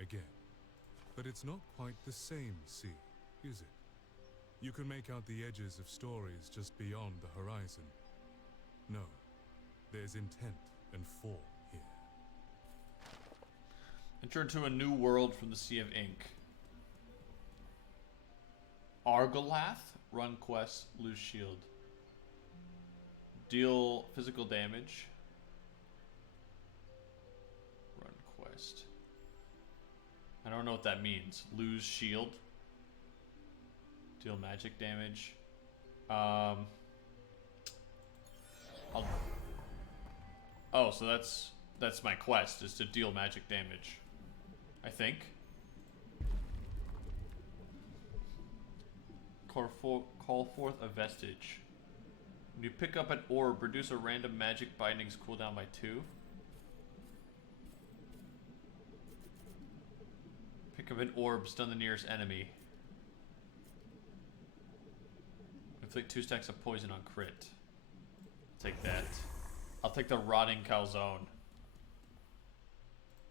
again. But it's not quite the same sea, is it? You can make out the edges of stories just beyond the horizon. No, there's intent and form here. Enter into a new world from the Sea of Ink. Argolath, run quests, lose shield. Deal physical damage. Run quest. I don't know what that means. Lose shield. Deal magic damage. Oh, so that's my quest, is to deal magic damage. I think. Call forth a vestige. When you pick up an orb, reduce a random magic bindings cooldown by 2. Pick up an orb, stun the nearest enemy. Inflict 2 stacks of poison on crit. Take that. I'll take the rotting calzone.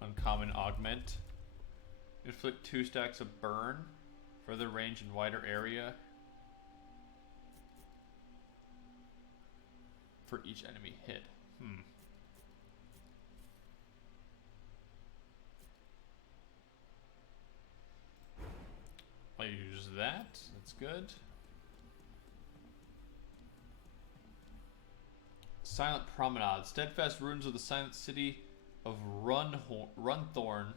Uncommon augment. Inflict 2 stacks of burn. Further range and wider area. For each enemy hit. I'll use that. That's good. Silent Promenade. Steadfast ruins of the silent city of Runthorn,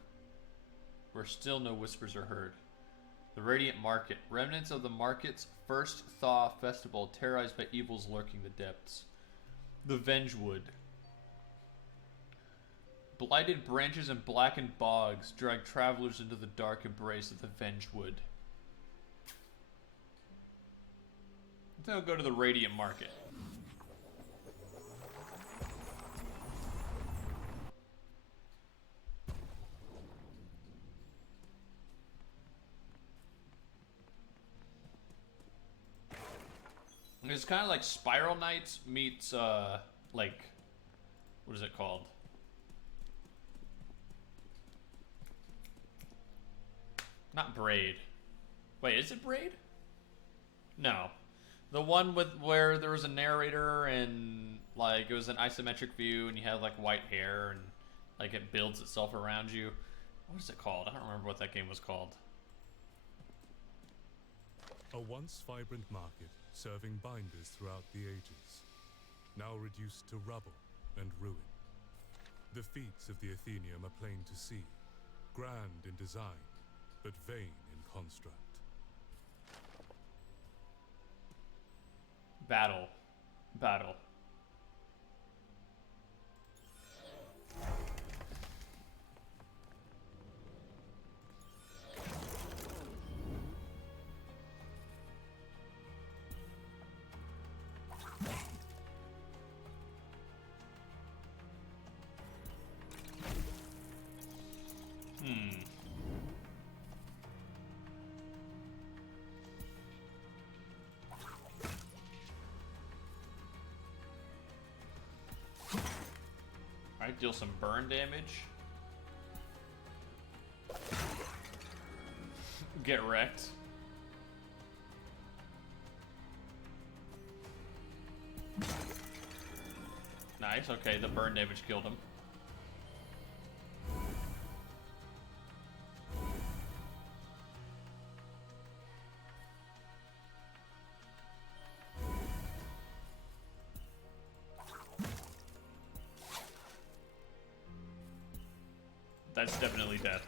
where still no whispers are heard. The Radiant Market. Remnants of the market's first thaw festival, terrorized by evils lurking the depths. The Vengewood. Blighted branches and blackened bogs drag travelers into the dark embrace of the Vengewood. Then we'll go to the Radiant Market. It's kind of like Spiral Knights meets, like, what is it called? Not Braid. Wait, is it Braid? No. The one with where there was a narrator and, like, it was an isometric view and you had, like, white hair and, like, it builds itself around you. What is it called? I don't remember what that game was called. A once vibrant market, serving binders throughout the ages, now reduced to rubble and ruin. The feats of the Athenium are plain to see, grand in design, but vain in construct. Battle. Battle. Alright, deal some burn damage. Get wrecked. Nice, okay, the burn damage killed him. That's definitely death.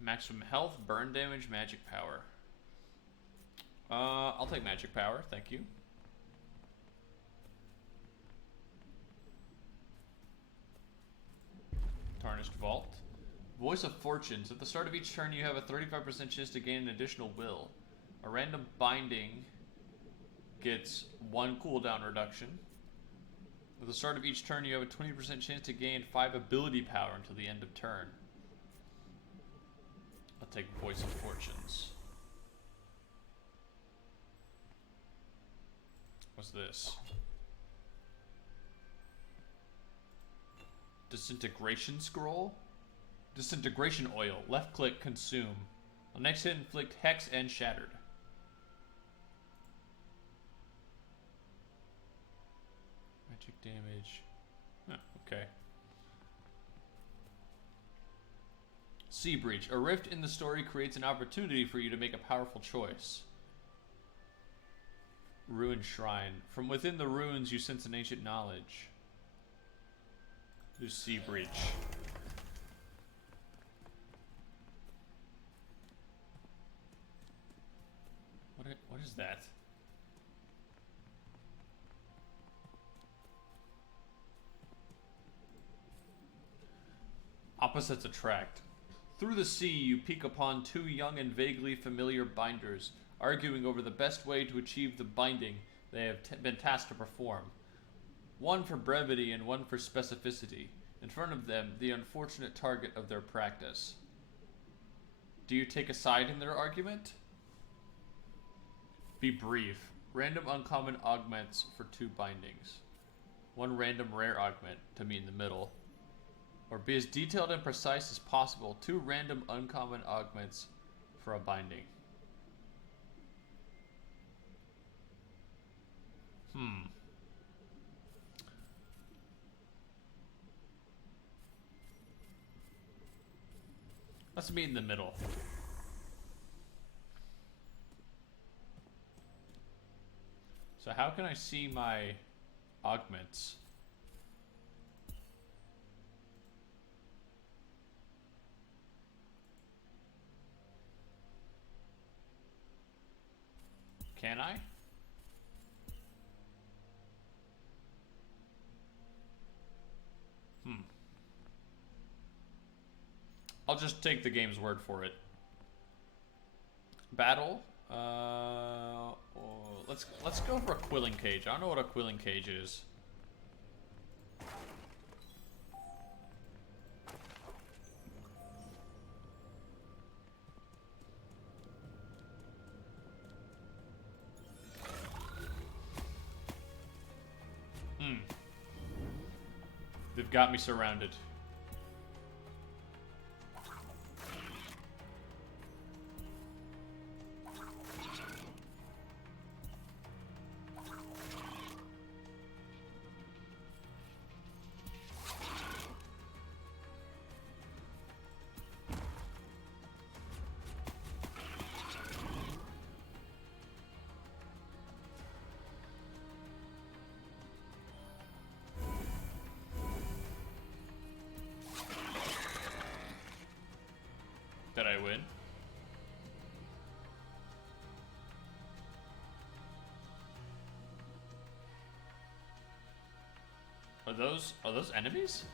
Maximum health, burn damage, magic power. I'll take magic power, thank you. Tarnished Vault. Voice of Fortunes. At the start of each turn, you have a 35% chance to gain an additional will. A random binding gets 1 cooldown reduction. At the start of each turn, you have a 20% chance to gain 5 ability power until the end of turn. I'll take Voice of Fortunes. What's this? Disintegration Scroll? Disintegration Oil. Left click, consume. On next hit, inflict Hex and Shattered. Magic damage. Oh, okay. Sea Breach. A rift in the story creates an opportunity for you to make a powerful choice. Ruined Shrine. From within the ruins, you sense an ancient knowledge. Do Sea Breach. What is that? Opposites attract. Through the sea, you peek upon 2 young and vaguely familiar binders, arguing over the best way to achieve the binding they have been tasked to perform. One for brevity and one for specificity. In front of them, the unfortunate target of their practice. Do you take a side in their argument? Be brief. Random uncommon augments for 2 bindings. 1 random rare augment to meet in the middle. Or be as detailed and precise as possible. 2 random uncommon augments for a binding. Let's meet in the middle. So how can I see my augments? Can I? I'll just take the game's word for it. Battle. Let's go for a Quilling Cage. I don't know what a Quilling Cage is. They've got me surrounded. Did I win? Are those enemies?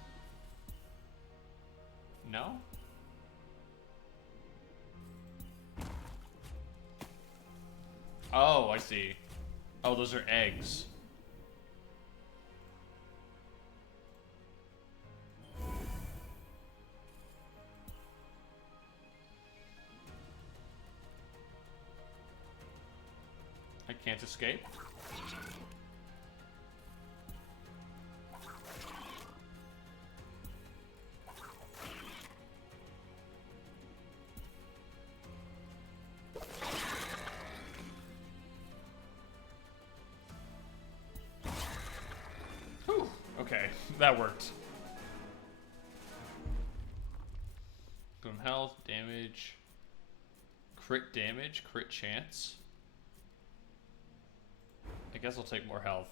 No? Oh, I see. Oh, those are eggs. I can't escape. Whew. Okay, that worked. Some health, damage, crit damage, crit chance. I guess I'll take more health.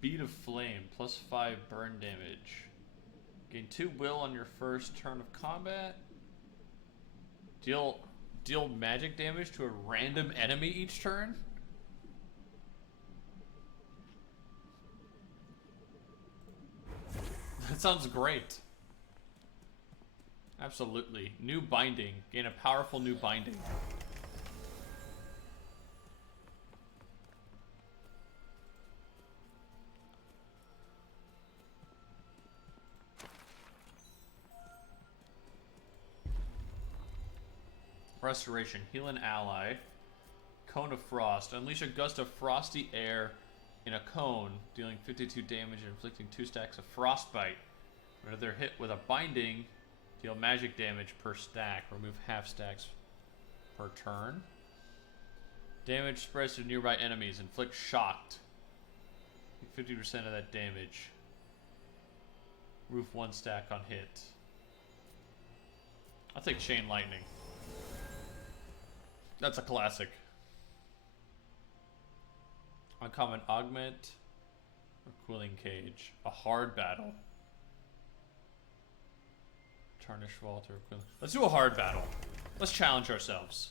Bead of Flame, +5 burn damage. Gain 2 will on your first turn of combat. Deal magic damage to a random enemy each turn. That sounds great. Absolutely. New binding. Gain a powerful new binding. Restoration. Heal an ally. Cone of Frost. Unleash a gust of frosty air in a cone, dealing 52 damage and inflicting 2 stacks of frostbite. Whenever they're hit with a binding, deal magic damage per stack. Remove half stacks per turn. Damage spreads to nearby enemies. Inflict shocked. 50% of that damage. Remove 1 stack on hit. I'll take Chain Lightning. That's a classic. Uncommon Augment or Cooling Cage. A hard battle. Tarnish Vault or Cooling. Let's do a hard battle. Let's challenge ourselves.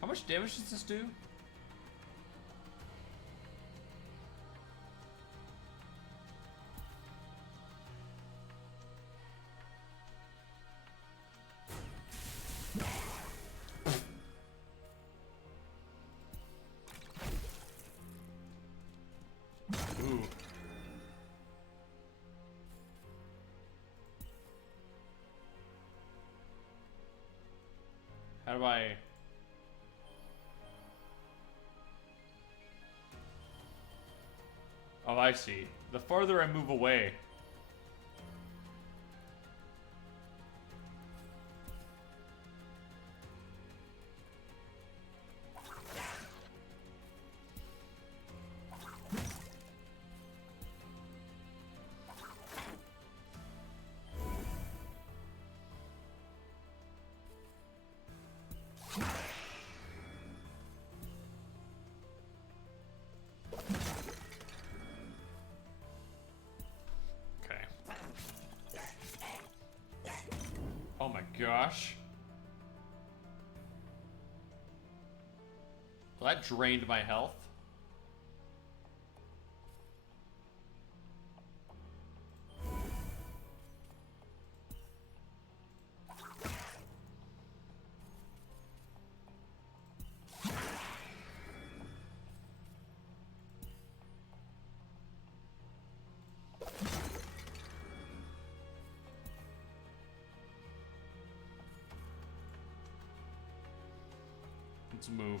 How much damage does this do? Ooh. How do I... Oh, I see. The farther I move away. Oh my gosh. Well, that drained my health. Let's move.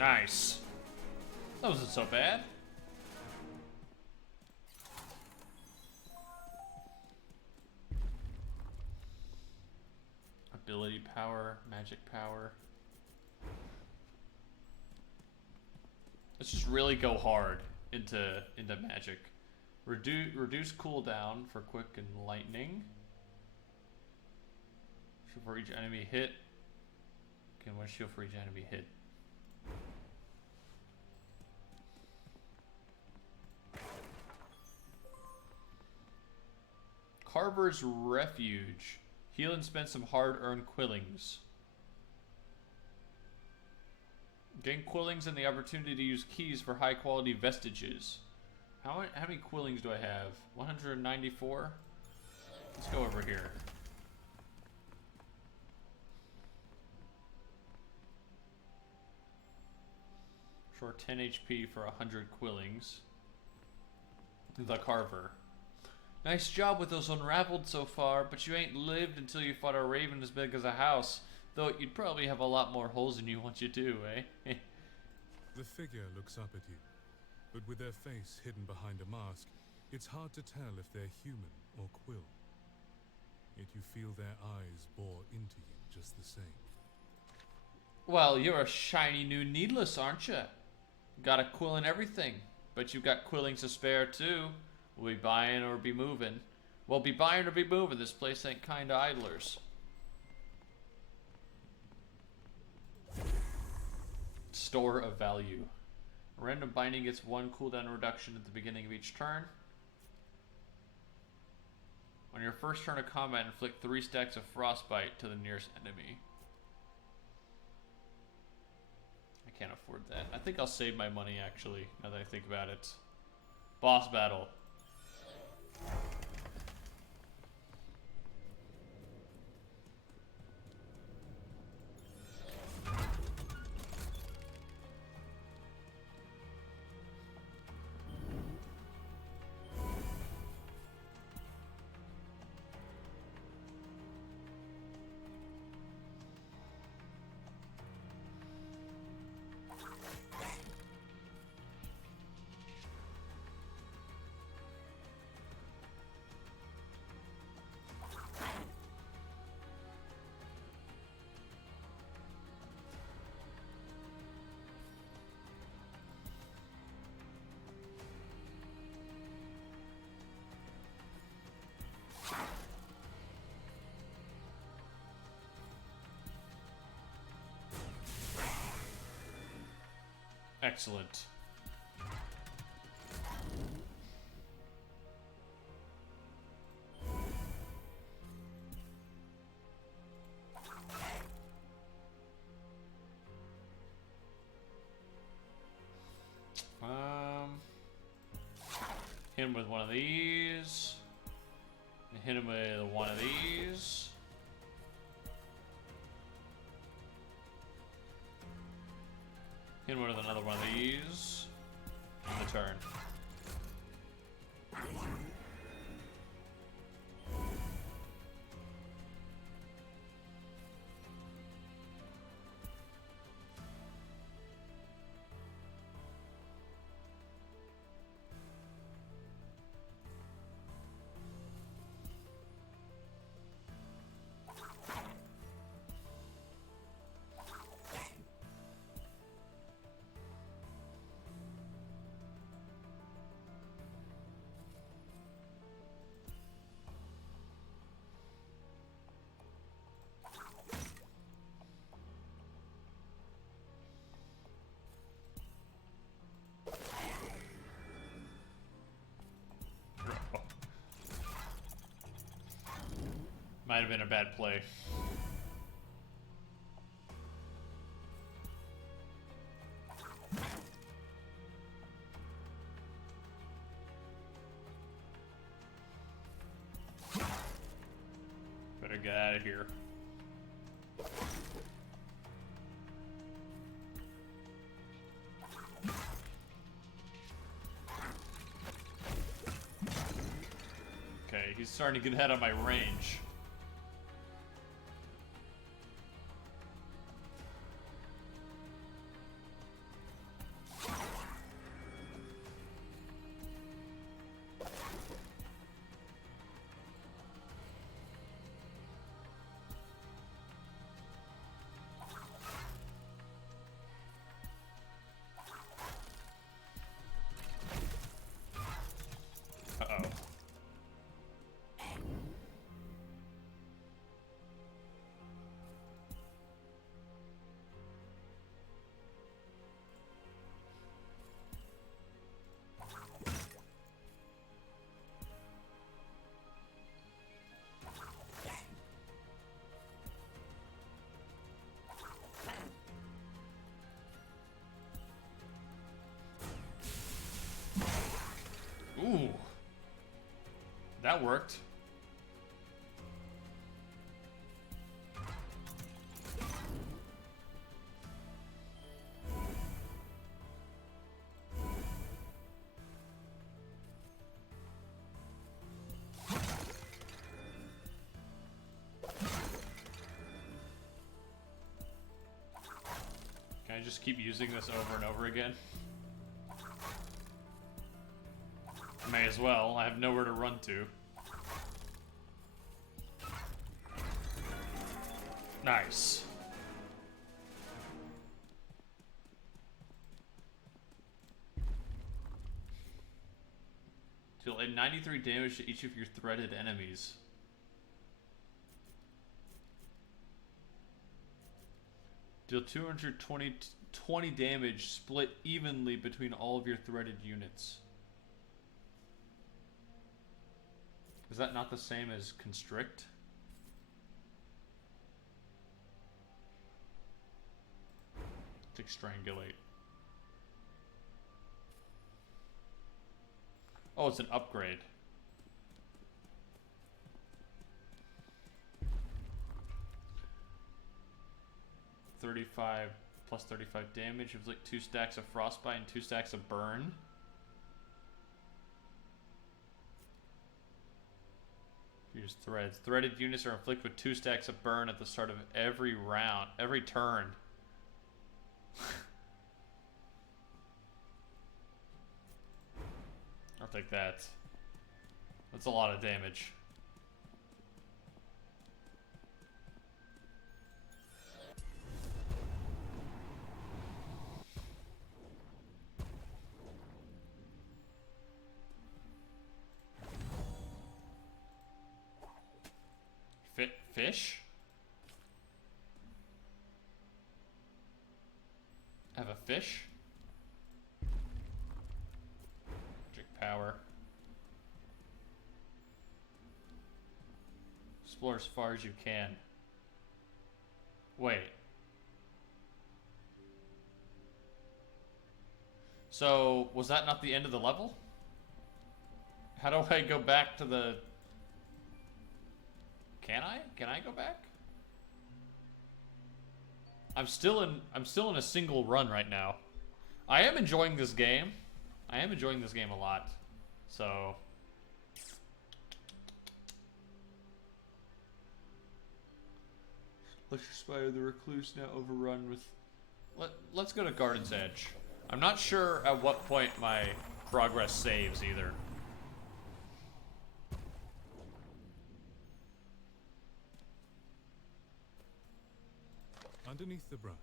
Nice. That wasn't so bad. Ability power, magic power. Let's just really go hard into magic. Reduce cooldown for quick and lightning. Shield for each enemy hit. Okay, one shield for each enemy hit. Carver's Refuge. Heal and spend some hard-earned quillings. Gain quillings and the opportunity to use keys for high quality vestiges. How many quillings do I have? 194? Let's go over here. For 10 HP for 100 quillings. The Carver. Nice job with those unraveled so far, but you ain't lived until you fought a raven as big as a house. Though you'd probably have a lot more holes in you once you do, eh? The figure looks up at you, but with their face hidden behind a mask, it's hard to tell if they're human or quill. Yet you feel their eyes bore into you just the same. Well, you're a shiny new needless, aren't you? Got a quill and everything, but you've got quillings to spare too. We'll be buying or be moving. Well, be buying or be moving. This place ain't kind to idlers. Store of value. A random binding gets 1 cooldown reduction at the beginning of each turn. On your first turn of combat, inflict 3 stacks of frostbite to the nearest enemy. I can't afford that. I think I'll save my money actually, now that I think about it. Boss battle. Excellent. Hit him with one of these. Hit him with one of these. Hit him with another one of these. And the turn. Might have been a bad play. Better get out of here. Okay, he's starting to get out of my range. that worked. Can I just keep using this over and over again? May as well. I have nowhere to run to. Nice. Deal 93 damage to each of your threaded enemies. Deal 220 damage split evenly between all of your threaded units. Is that not the same as constrict? To strangulate. Oh, it's an upgrade. +35 damage. It was like 2 stacks of frostbite and 2 stacks of burn. Use threads. Threaded units are inflicted with 2 stacks of burn at the start of every round, every turn. I'll take that. That's a lot of damage. Fish? I have a fish? Magic power. Explore as far as you can. Wait. So, was that not the end of the level? How do I go back to the... Can I? Can I go back? I'm still in a single run right now. I am enjoying this game. I am enjoying this game a lot. So let's Spire the Recluse now overrun with let's go to Garden's Edge. I'm not sure at what point my progress saves either. Underneath the brush,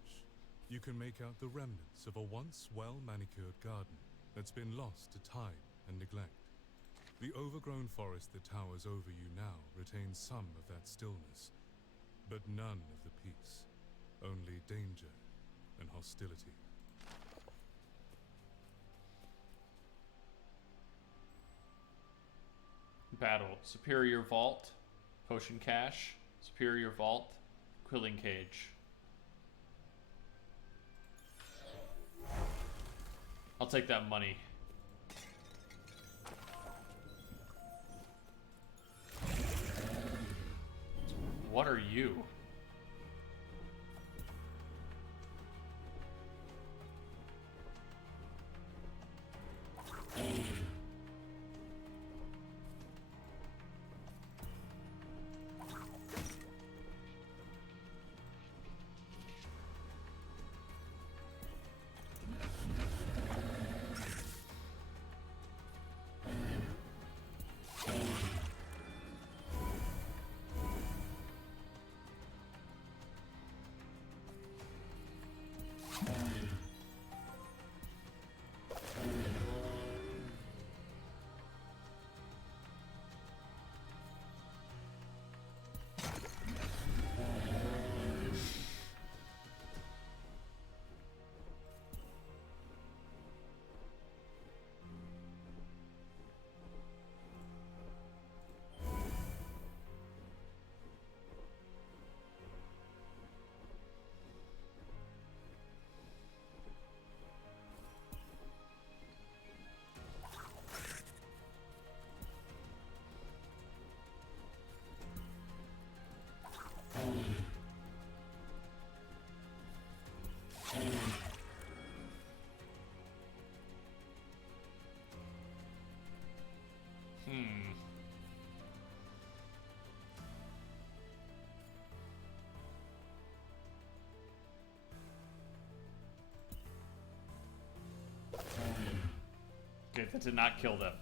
you can make out the remnants of a once well-manicured garden that's been lost to time and neglect. The overgrown forest that towers over you now retains some of that stillness, but none of the peace, only danger and hostility. Battle. Superior Vault, Potion Cache, Superior Vault, Quilling Cage. I'll take that money. What are you? That did not kill them.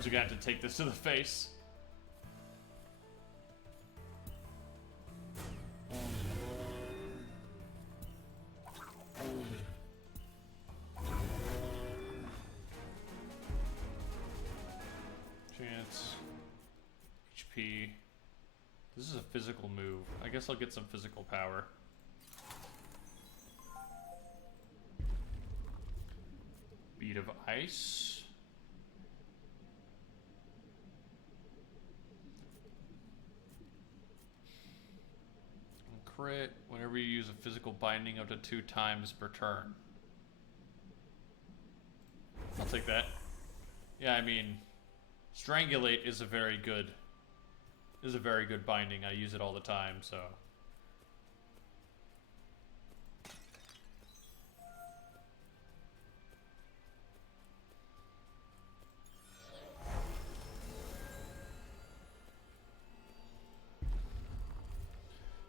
So you're gonna have to take this to the face. Chance. HP. This is a physical move. I guess I'll get some physical power. Bead of Ice. And crit whenever you use a physical binding up to 2 times per turn. I'll take that. Yeah, I mean, Strangulate is a very good binding. I use it all the time, so.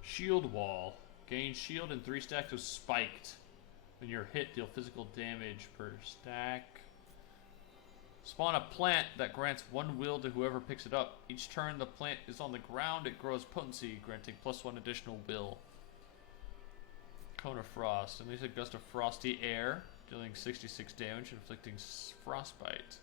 Shield Wall. Gain shield and 3 stacks of spiked. When you're hit, deal physical damage per stack. Spawn a plant that grants 1 will to whoever picks it up. Each turn the plant is on the ground, it grows potency, granting +1 additional will. Cone of Frost. Unleash a gust of frosty air, dealing 66 damage, inflicting frostbite.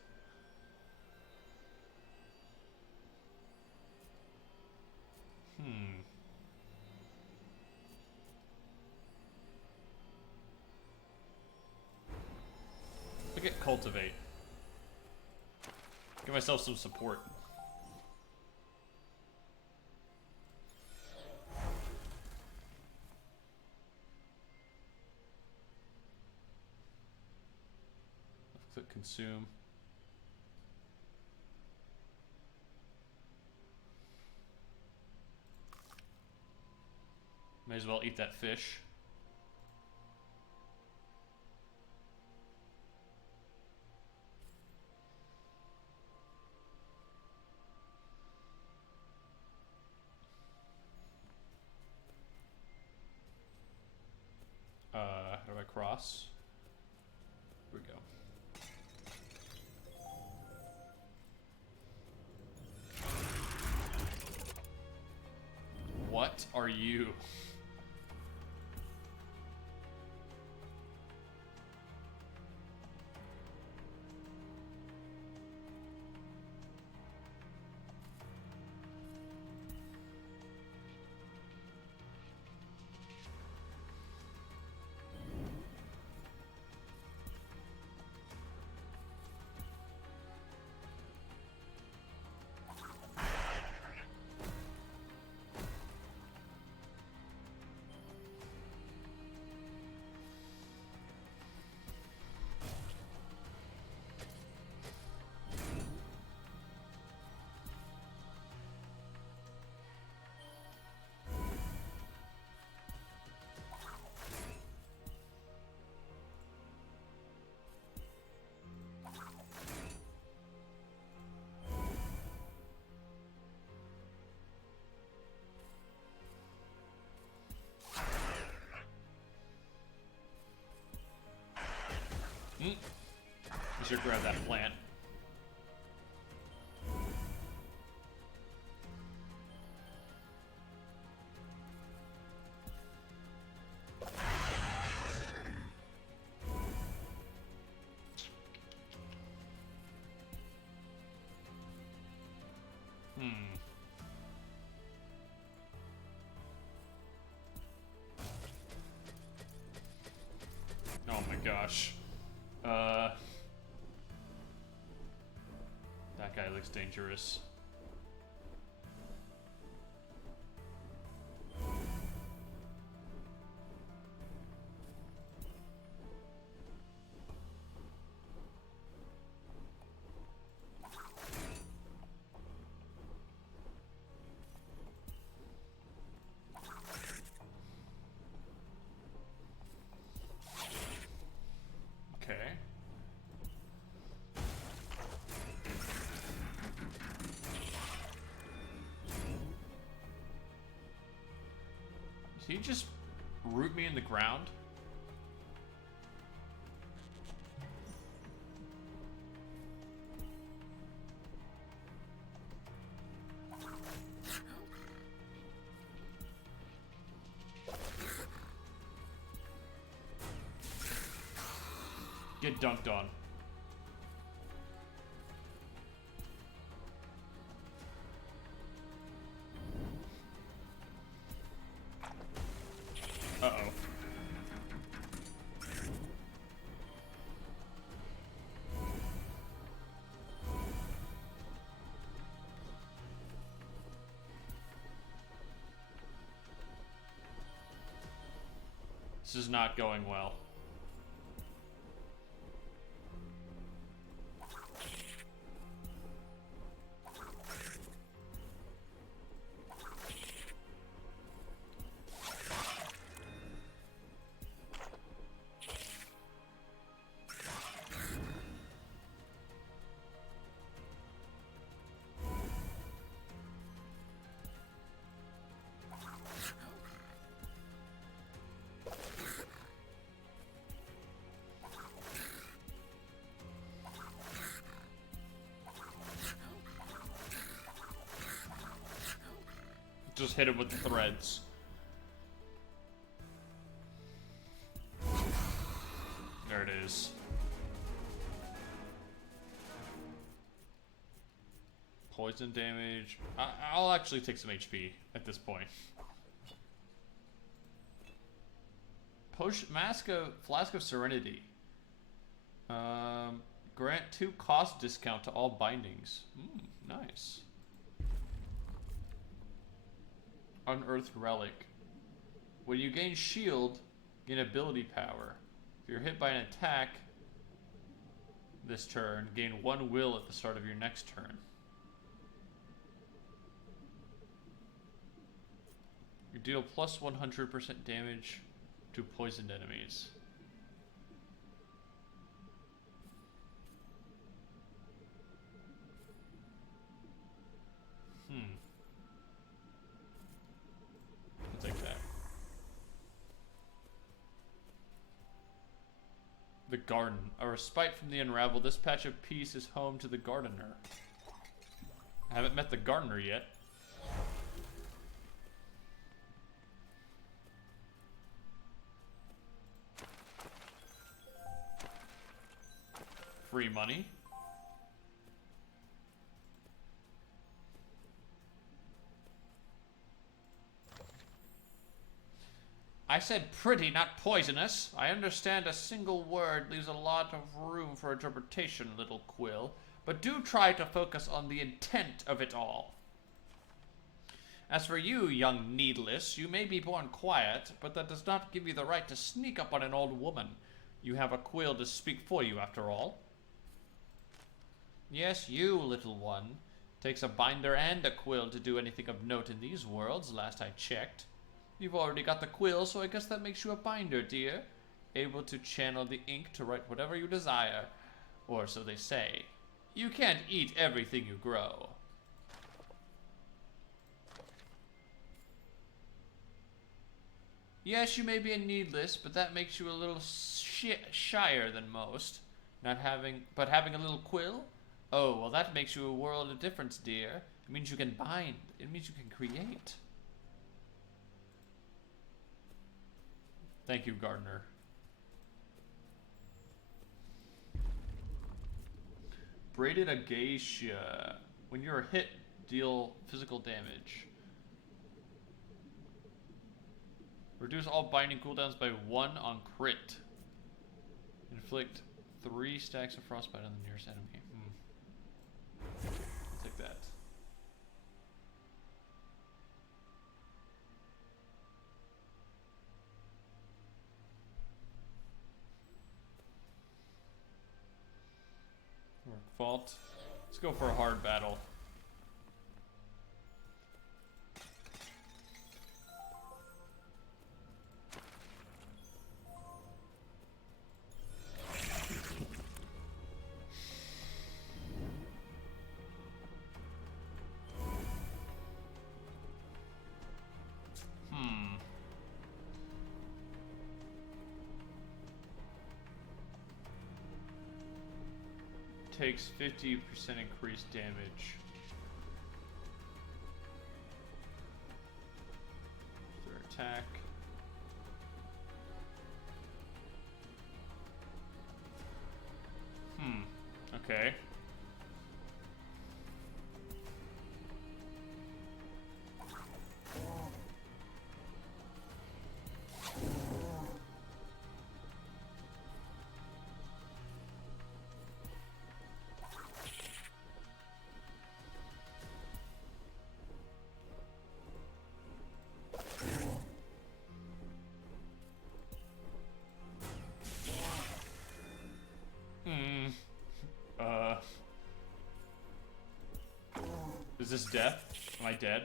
Look at Cultivate. Give myself some support. Click consume. May as well eat that fish. How do I cross? Here we go. What are you? You should grab that plant. Oh my gosh. That guy looks dangerous. Okay. Did he just root me in the ground? Get dunked on. Uh-oh. This is not going well. Just hit him with the threads. There it is. Poison damage. I'll actually take some HP at this point. Flask of Serenity. Grant 2 cost discount to all bindings. Nice. Unearthed Relic. When you gain shield, gain ability power. If you're hit by an attack this turn, gain 1 will at the start of your next turn. You deal plus 100% damage to poisoned enemies. I'll take that. The Garden. A respite from the unravel. This patch of peace is home to the gardener. I haven't met the gardener yet. Free money. I said pretty, not poisonous. I understand a single word leaves a lot of room for interpretation, little Quill, but do try to focus on the intent of it all. As for you, young Needless, you may be born quiet, but that does not give you the right to sneak up on an old woman. You have a Quill to speak for you, after all. Yes, you, little one. Takes a binder and a quill to do anything of note in these worlds, last I checked. You've already got the quill, so I guess that makes you a binder, dear. Able to channel the ink to write whatever you desire. Or so they say. You can't eat everything you grow. Yes, you may be a Needless, but that makes you a little shyer than most. But having a little quill? Oh, well that makes you a world of difference, dear. It means you can bind. It means you can create. Thank you, Gardener. Braided Agacia. When you're hit, deal physical damage. Reduce all binding cooldowns by 1 on crit. Inflict 3 stacks of frostbite on the nearest enemy. I'll take that. Fault. Let's go for a hard battle. Takes 50% increased damage. Their attack. Okay. Is this death? Am I dead?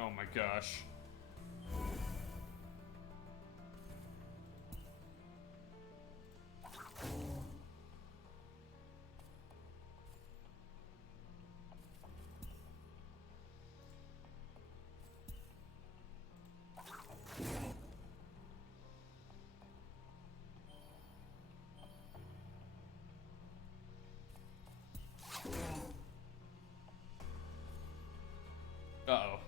Oh my gosh. Uh-oh.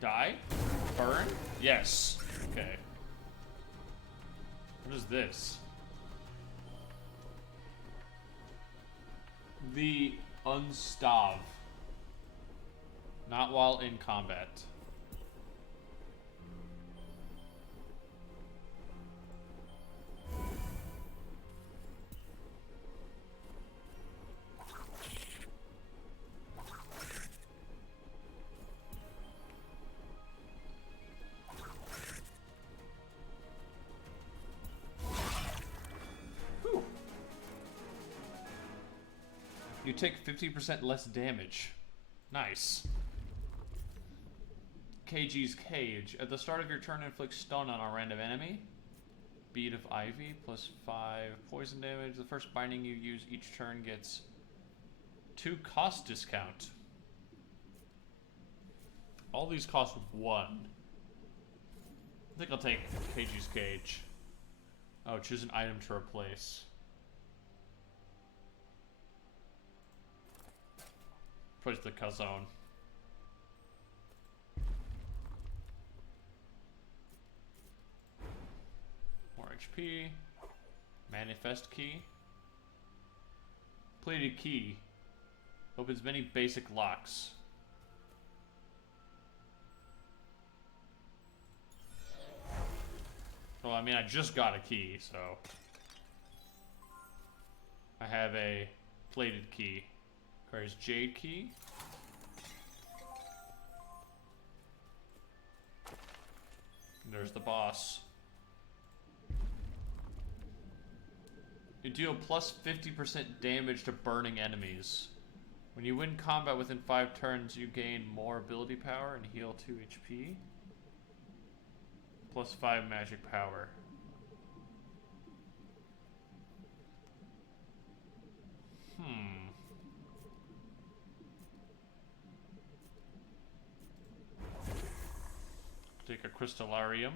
Die? Burn? Yes. Okay. What is this? The Unstave. Not while in combat. You take 50% less damage. Nice. KG's Cage. At the start of your turn, inflict stun on a random enemy. Bead of Ivy, plus 5 poison damage. The first binding you use each turn gets 2 cost discount. All these cost 1. I think I'll take KG's Cage. Oh, choose an item to replace. Push the Kazone. More HP. Manifest Key. Plated Key. Opens many basic locks. Well, I mean, I just got a key, so... I have a plated key. Requires Jade Key. And there's the boss. You deal plus 50% damage to burning enemies. When you win combat within 5 turns, you gain more ability power and heal 2 HP. Plus 5 magic power. Take a Crystallarium.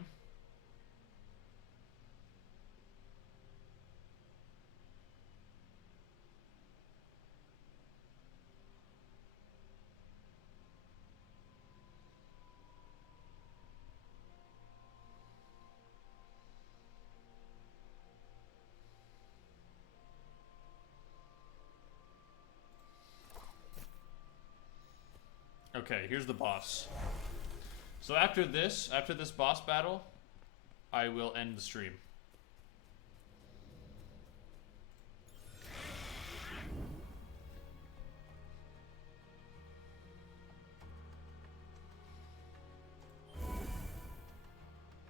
Okay, here's the boss. So after this boss battle, I will end the stream.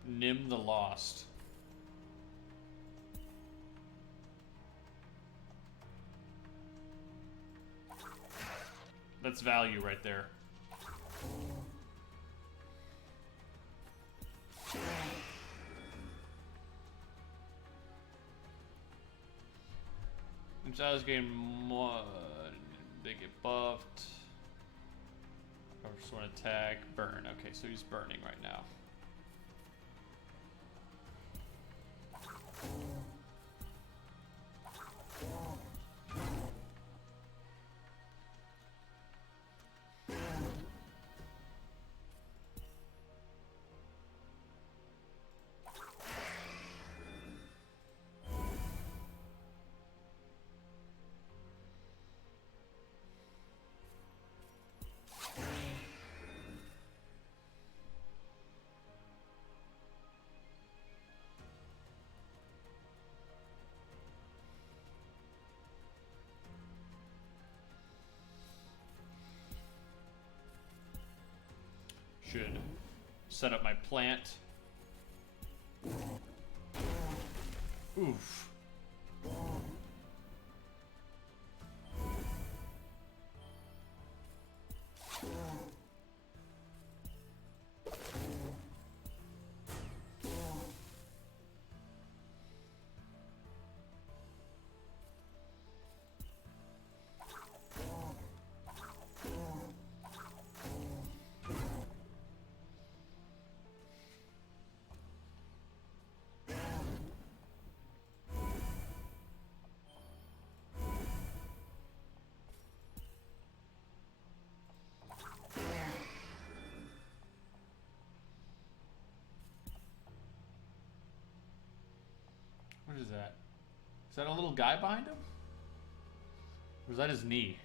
Nim the Lost. That's value right there. And so I was getting more. They get buffed. First one attack, burn. Okay, so he's burning right now. Should set up my plant. Oof. What is that? Is that a little guy behind him? Or is that his knee?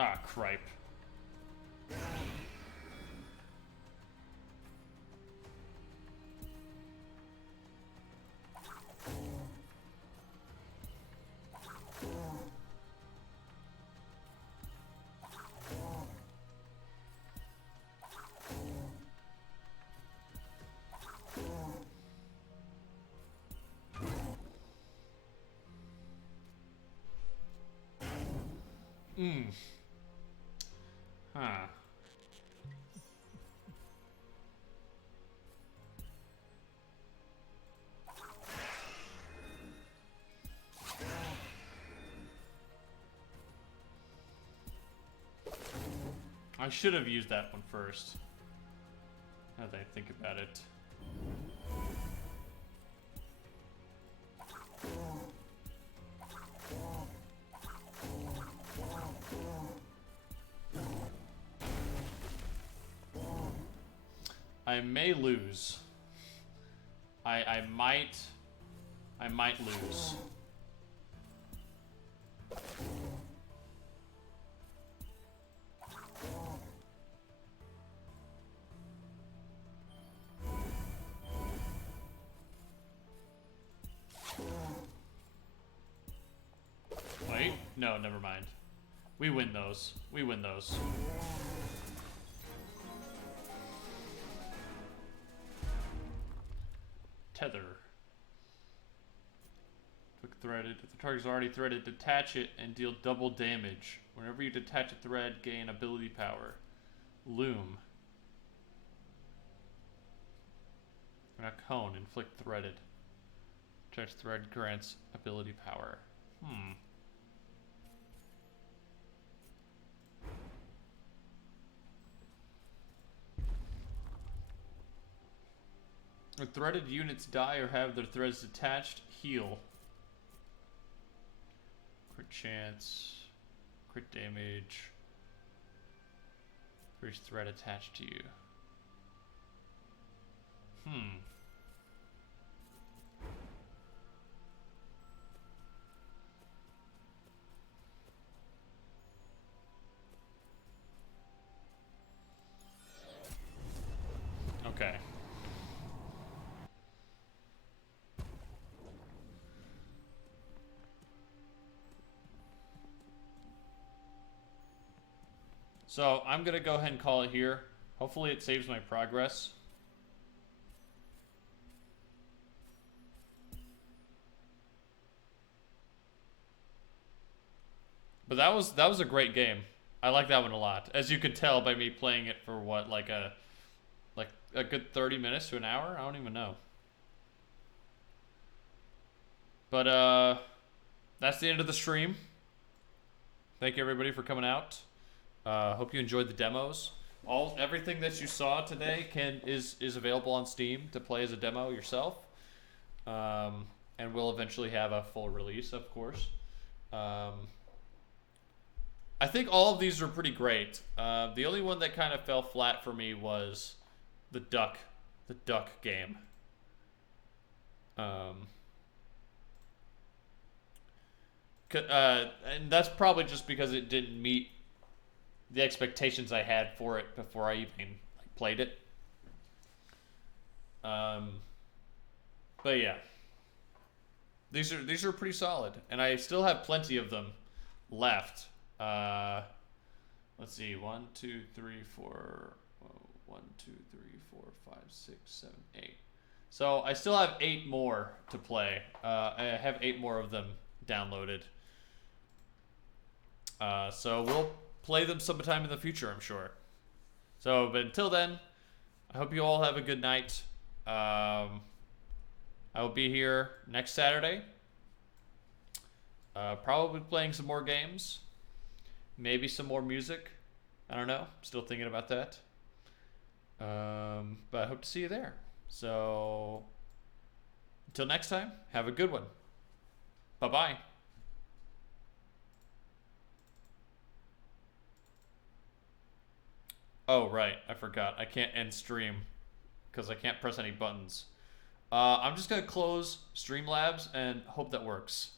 Ah, cripe. Huh. I should have used that one first. Now that I think about it. I may lose. I might lose. Wait, no, never mind. We win those. We win those. Tether. Quick threaded. If the target's already threaded, detach it and deal double damage. Whenever you detach a thread, gain ability power. Loom. A cone. Inflict threaded. Detach thread grants ability power. When threaded units die or have their threads detached, heal. Crit chance, crit damage for each thread attached to you. Okay. So I'm gonna go ahead and call it here. Hopefully it saves my progress. But that was a great game. I like that one a lot. As you could tell by me playing it for what, like a good 30 minutes to an hour? I don't even know. But that's the end of the stream. Thank you everybody for coming out. Hope you enjoyed the demos. Everything that you saw today is available on Steam to play as a demo yourself. And we'll eventually have a full release, of course. I think all of these are pretty great. The only one that kind of fell flat for me was the duck game. And that's probably just because it didn't meet the expectations I had for it before I even played it. But yeah, these are pretty solid, and I still have plenty of them left. Let's see, 1, 2, 3, 4, 1, 2, 3, 4, 5, 6, 7, 8. So I still have 8 more to play. I have 8 more of them downloaded. So we'll play them sometime in the future, I'm sure. So, but until then, I hope you all have a good night. I will be here next Saturday. Probably playing some more games. Maybe some more music. I don't know. Still thinking about that. But I hope to see you there. So, until next time, have a good one. Bye-bye. Oh, right. I forgot. I can't end stream because I can't press any buttons. I'm just going to close Streamlabs and hope that works.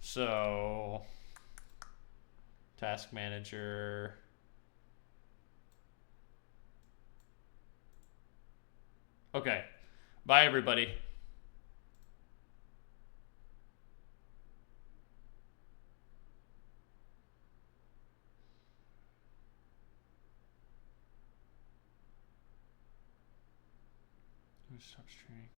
So, Task Manager. Okay. Bye, everybody.